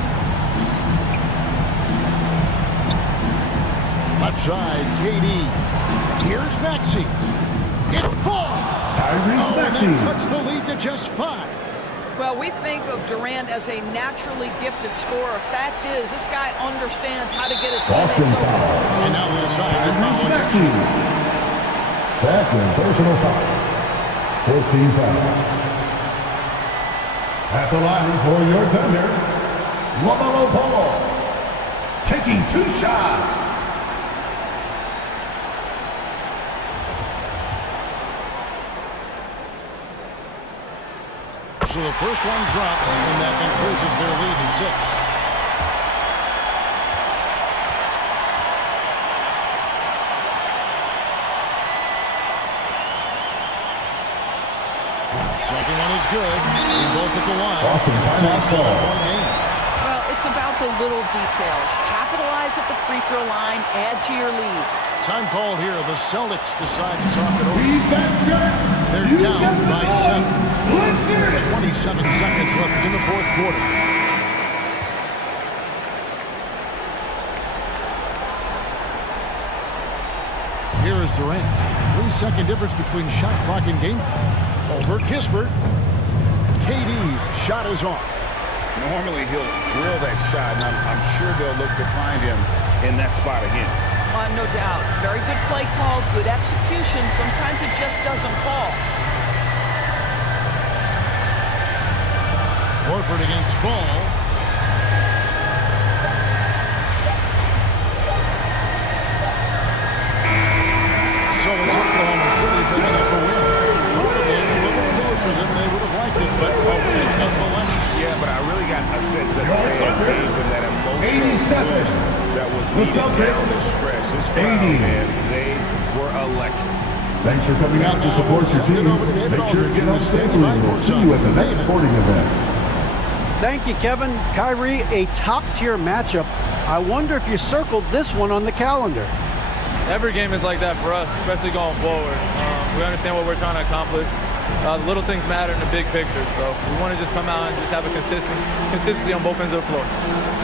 Left side, KD. Here's Maxey. It falls. Tyrese Maxey. And that cuts the lead to just 5. Well, we think of Durant as a naturally gifted scorer. Fact is, this guy understands how to get his Boston teammates foul. open. And now they decide to Tyrese foul Maxey. attention. Second personal foul. 4th team foul. At the line for your Thunder, LaMelo Ball. Taking 2 shots. So the first one drops, and that increases their lead to 6. Second one is good. And both at the line. Boston It's a timeout call. 7-point game. Well, it's about the little details. Capitalize at the free throw line, add to your lead. Time called here. The Celtics decide to talk it over. They're down by 7. 27 seconds left in the fourth quarter. Here is Durant. 3-second difference between shot clock and game clock. Over Kispert. KD's shot is off. Normally he'll drill that shot, and I'm sure they'll look to find him in that spot again. No doubt. Very good play call, good execution. Sometimes it just doesn't fall. Horford against Ball. So it's Oklahoma City picking up the win. Probably a little closer than they would have liked it, but a win nonetheless. Yeah, but I really got a sense that the fans gave them that emotional boost that was needed down the stretch. This crowd, man, they were electric. Thanks for coming out to support your team. Make sure to get home safely, and we'll see you at the next sporting event. Thank you, Kevin. Kyrie, a top-tier matchup. I wonder if you circled this one on the calendar. Every game is like that for us, especially going forward. We understand what we're trying to accomplish. The little things matter in the big picture, so we want to just come out and just have a consistency on both ends of the floor.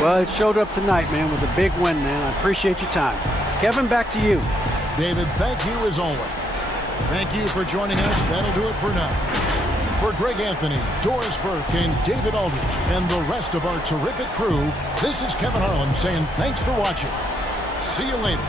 Well, it showed up tonight, man, with a big win, man. I appreciate your time. Kevin, back to you. David, thank you as always. Thank you for joining us. That'll do it for now. For Greg Anthony, Doris Burke, and David Aldridge, and the rest of our terrific crew, this is Kevin Harlan saying thanks for watching. See you later.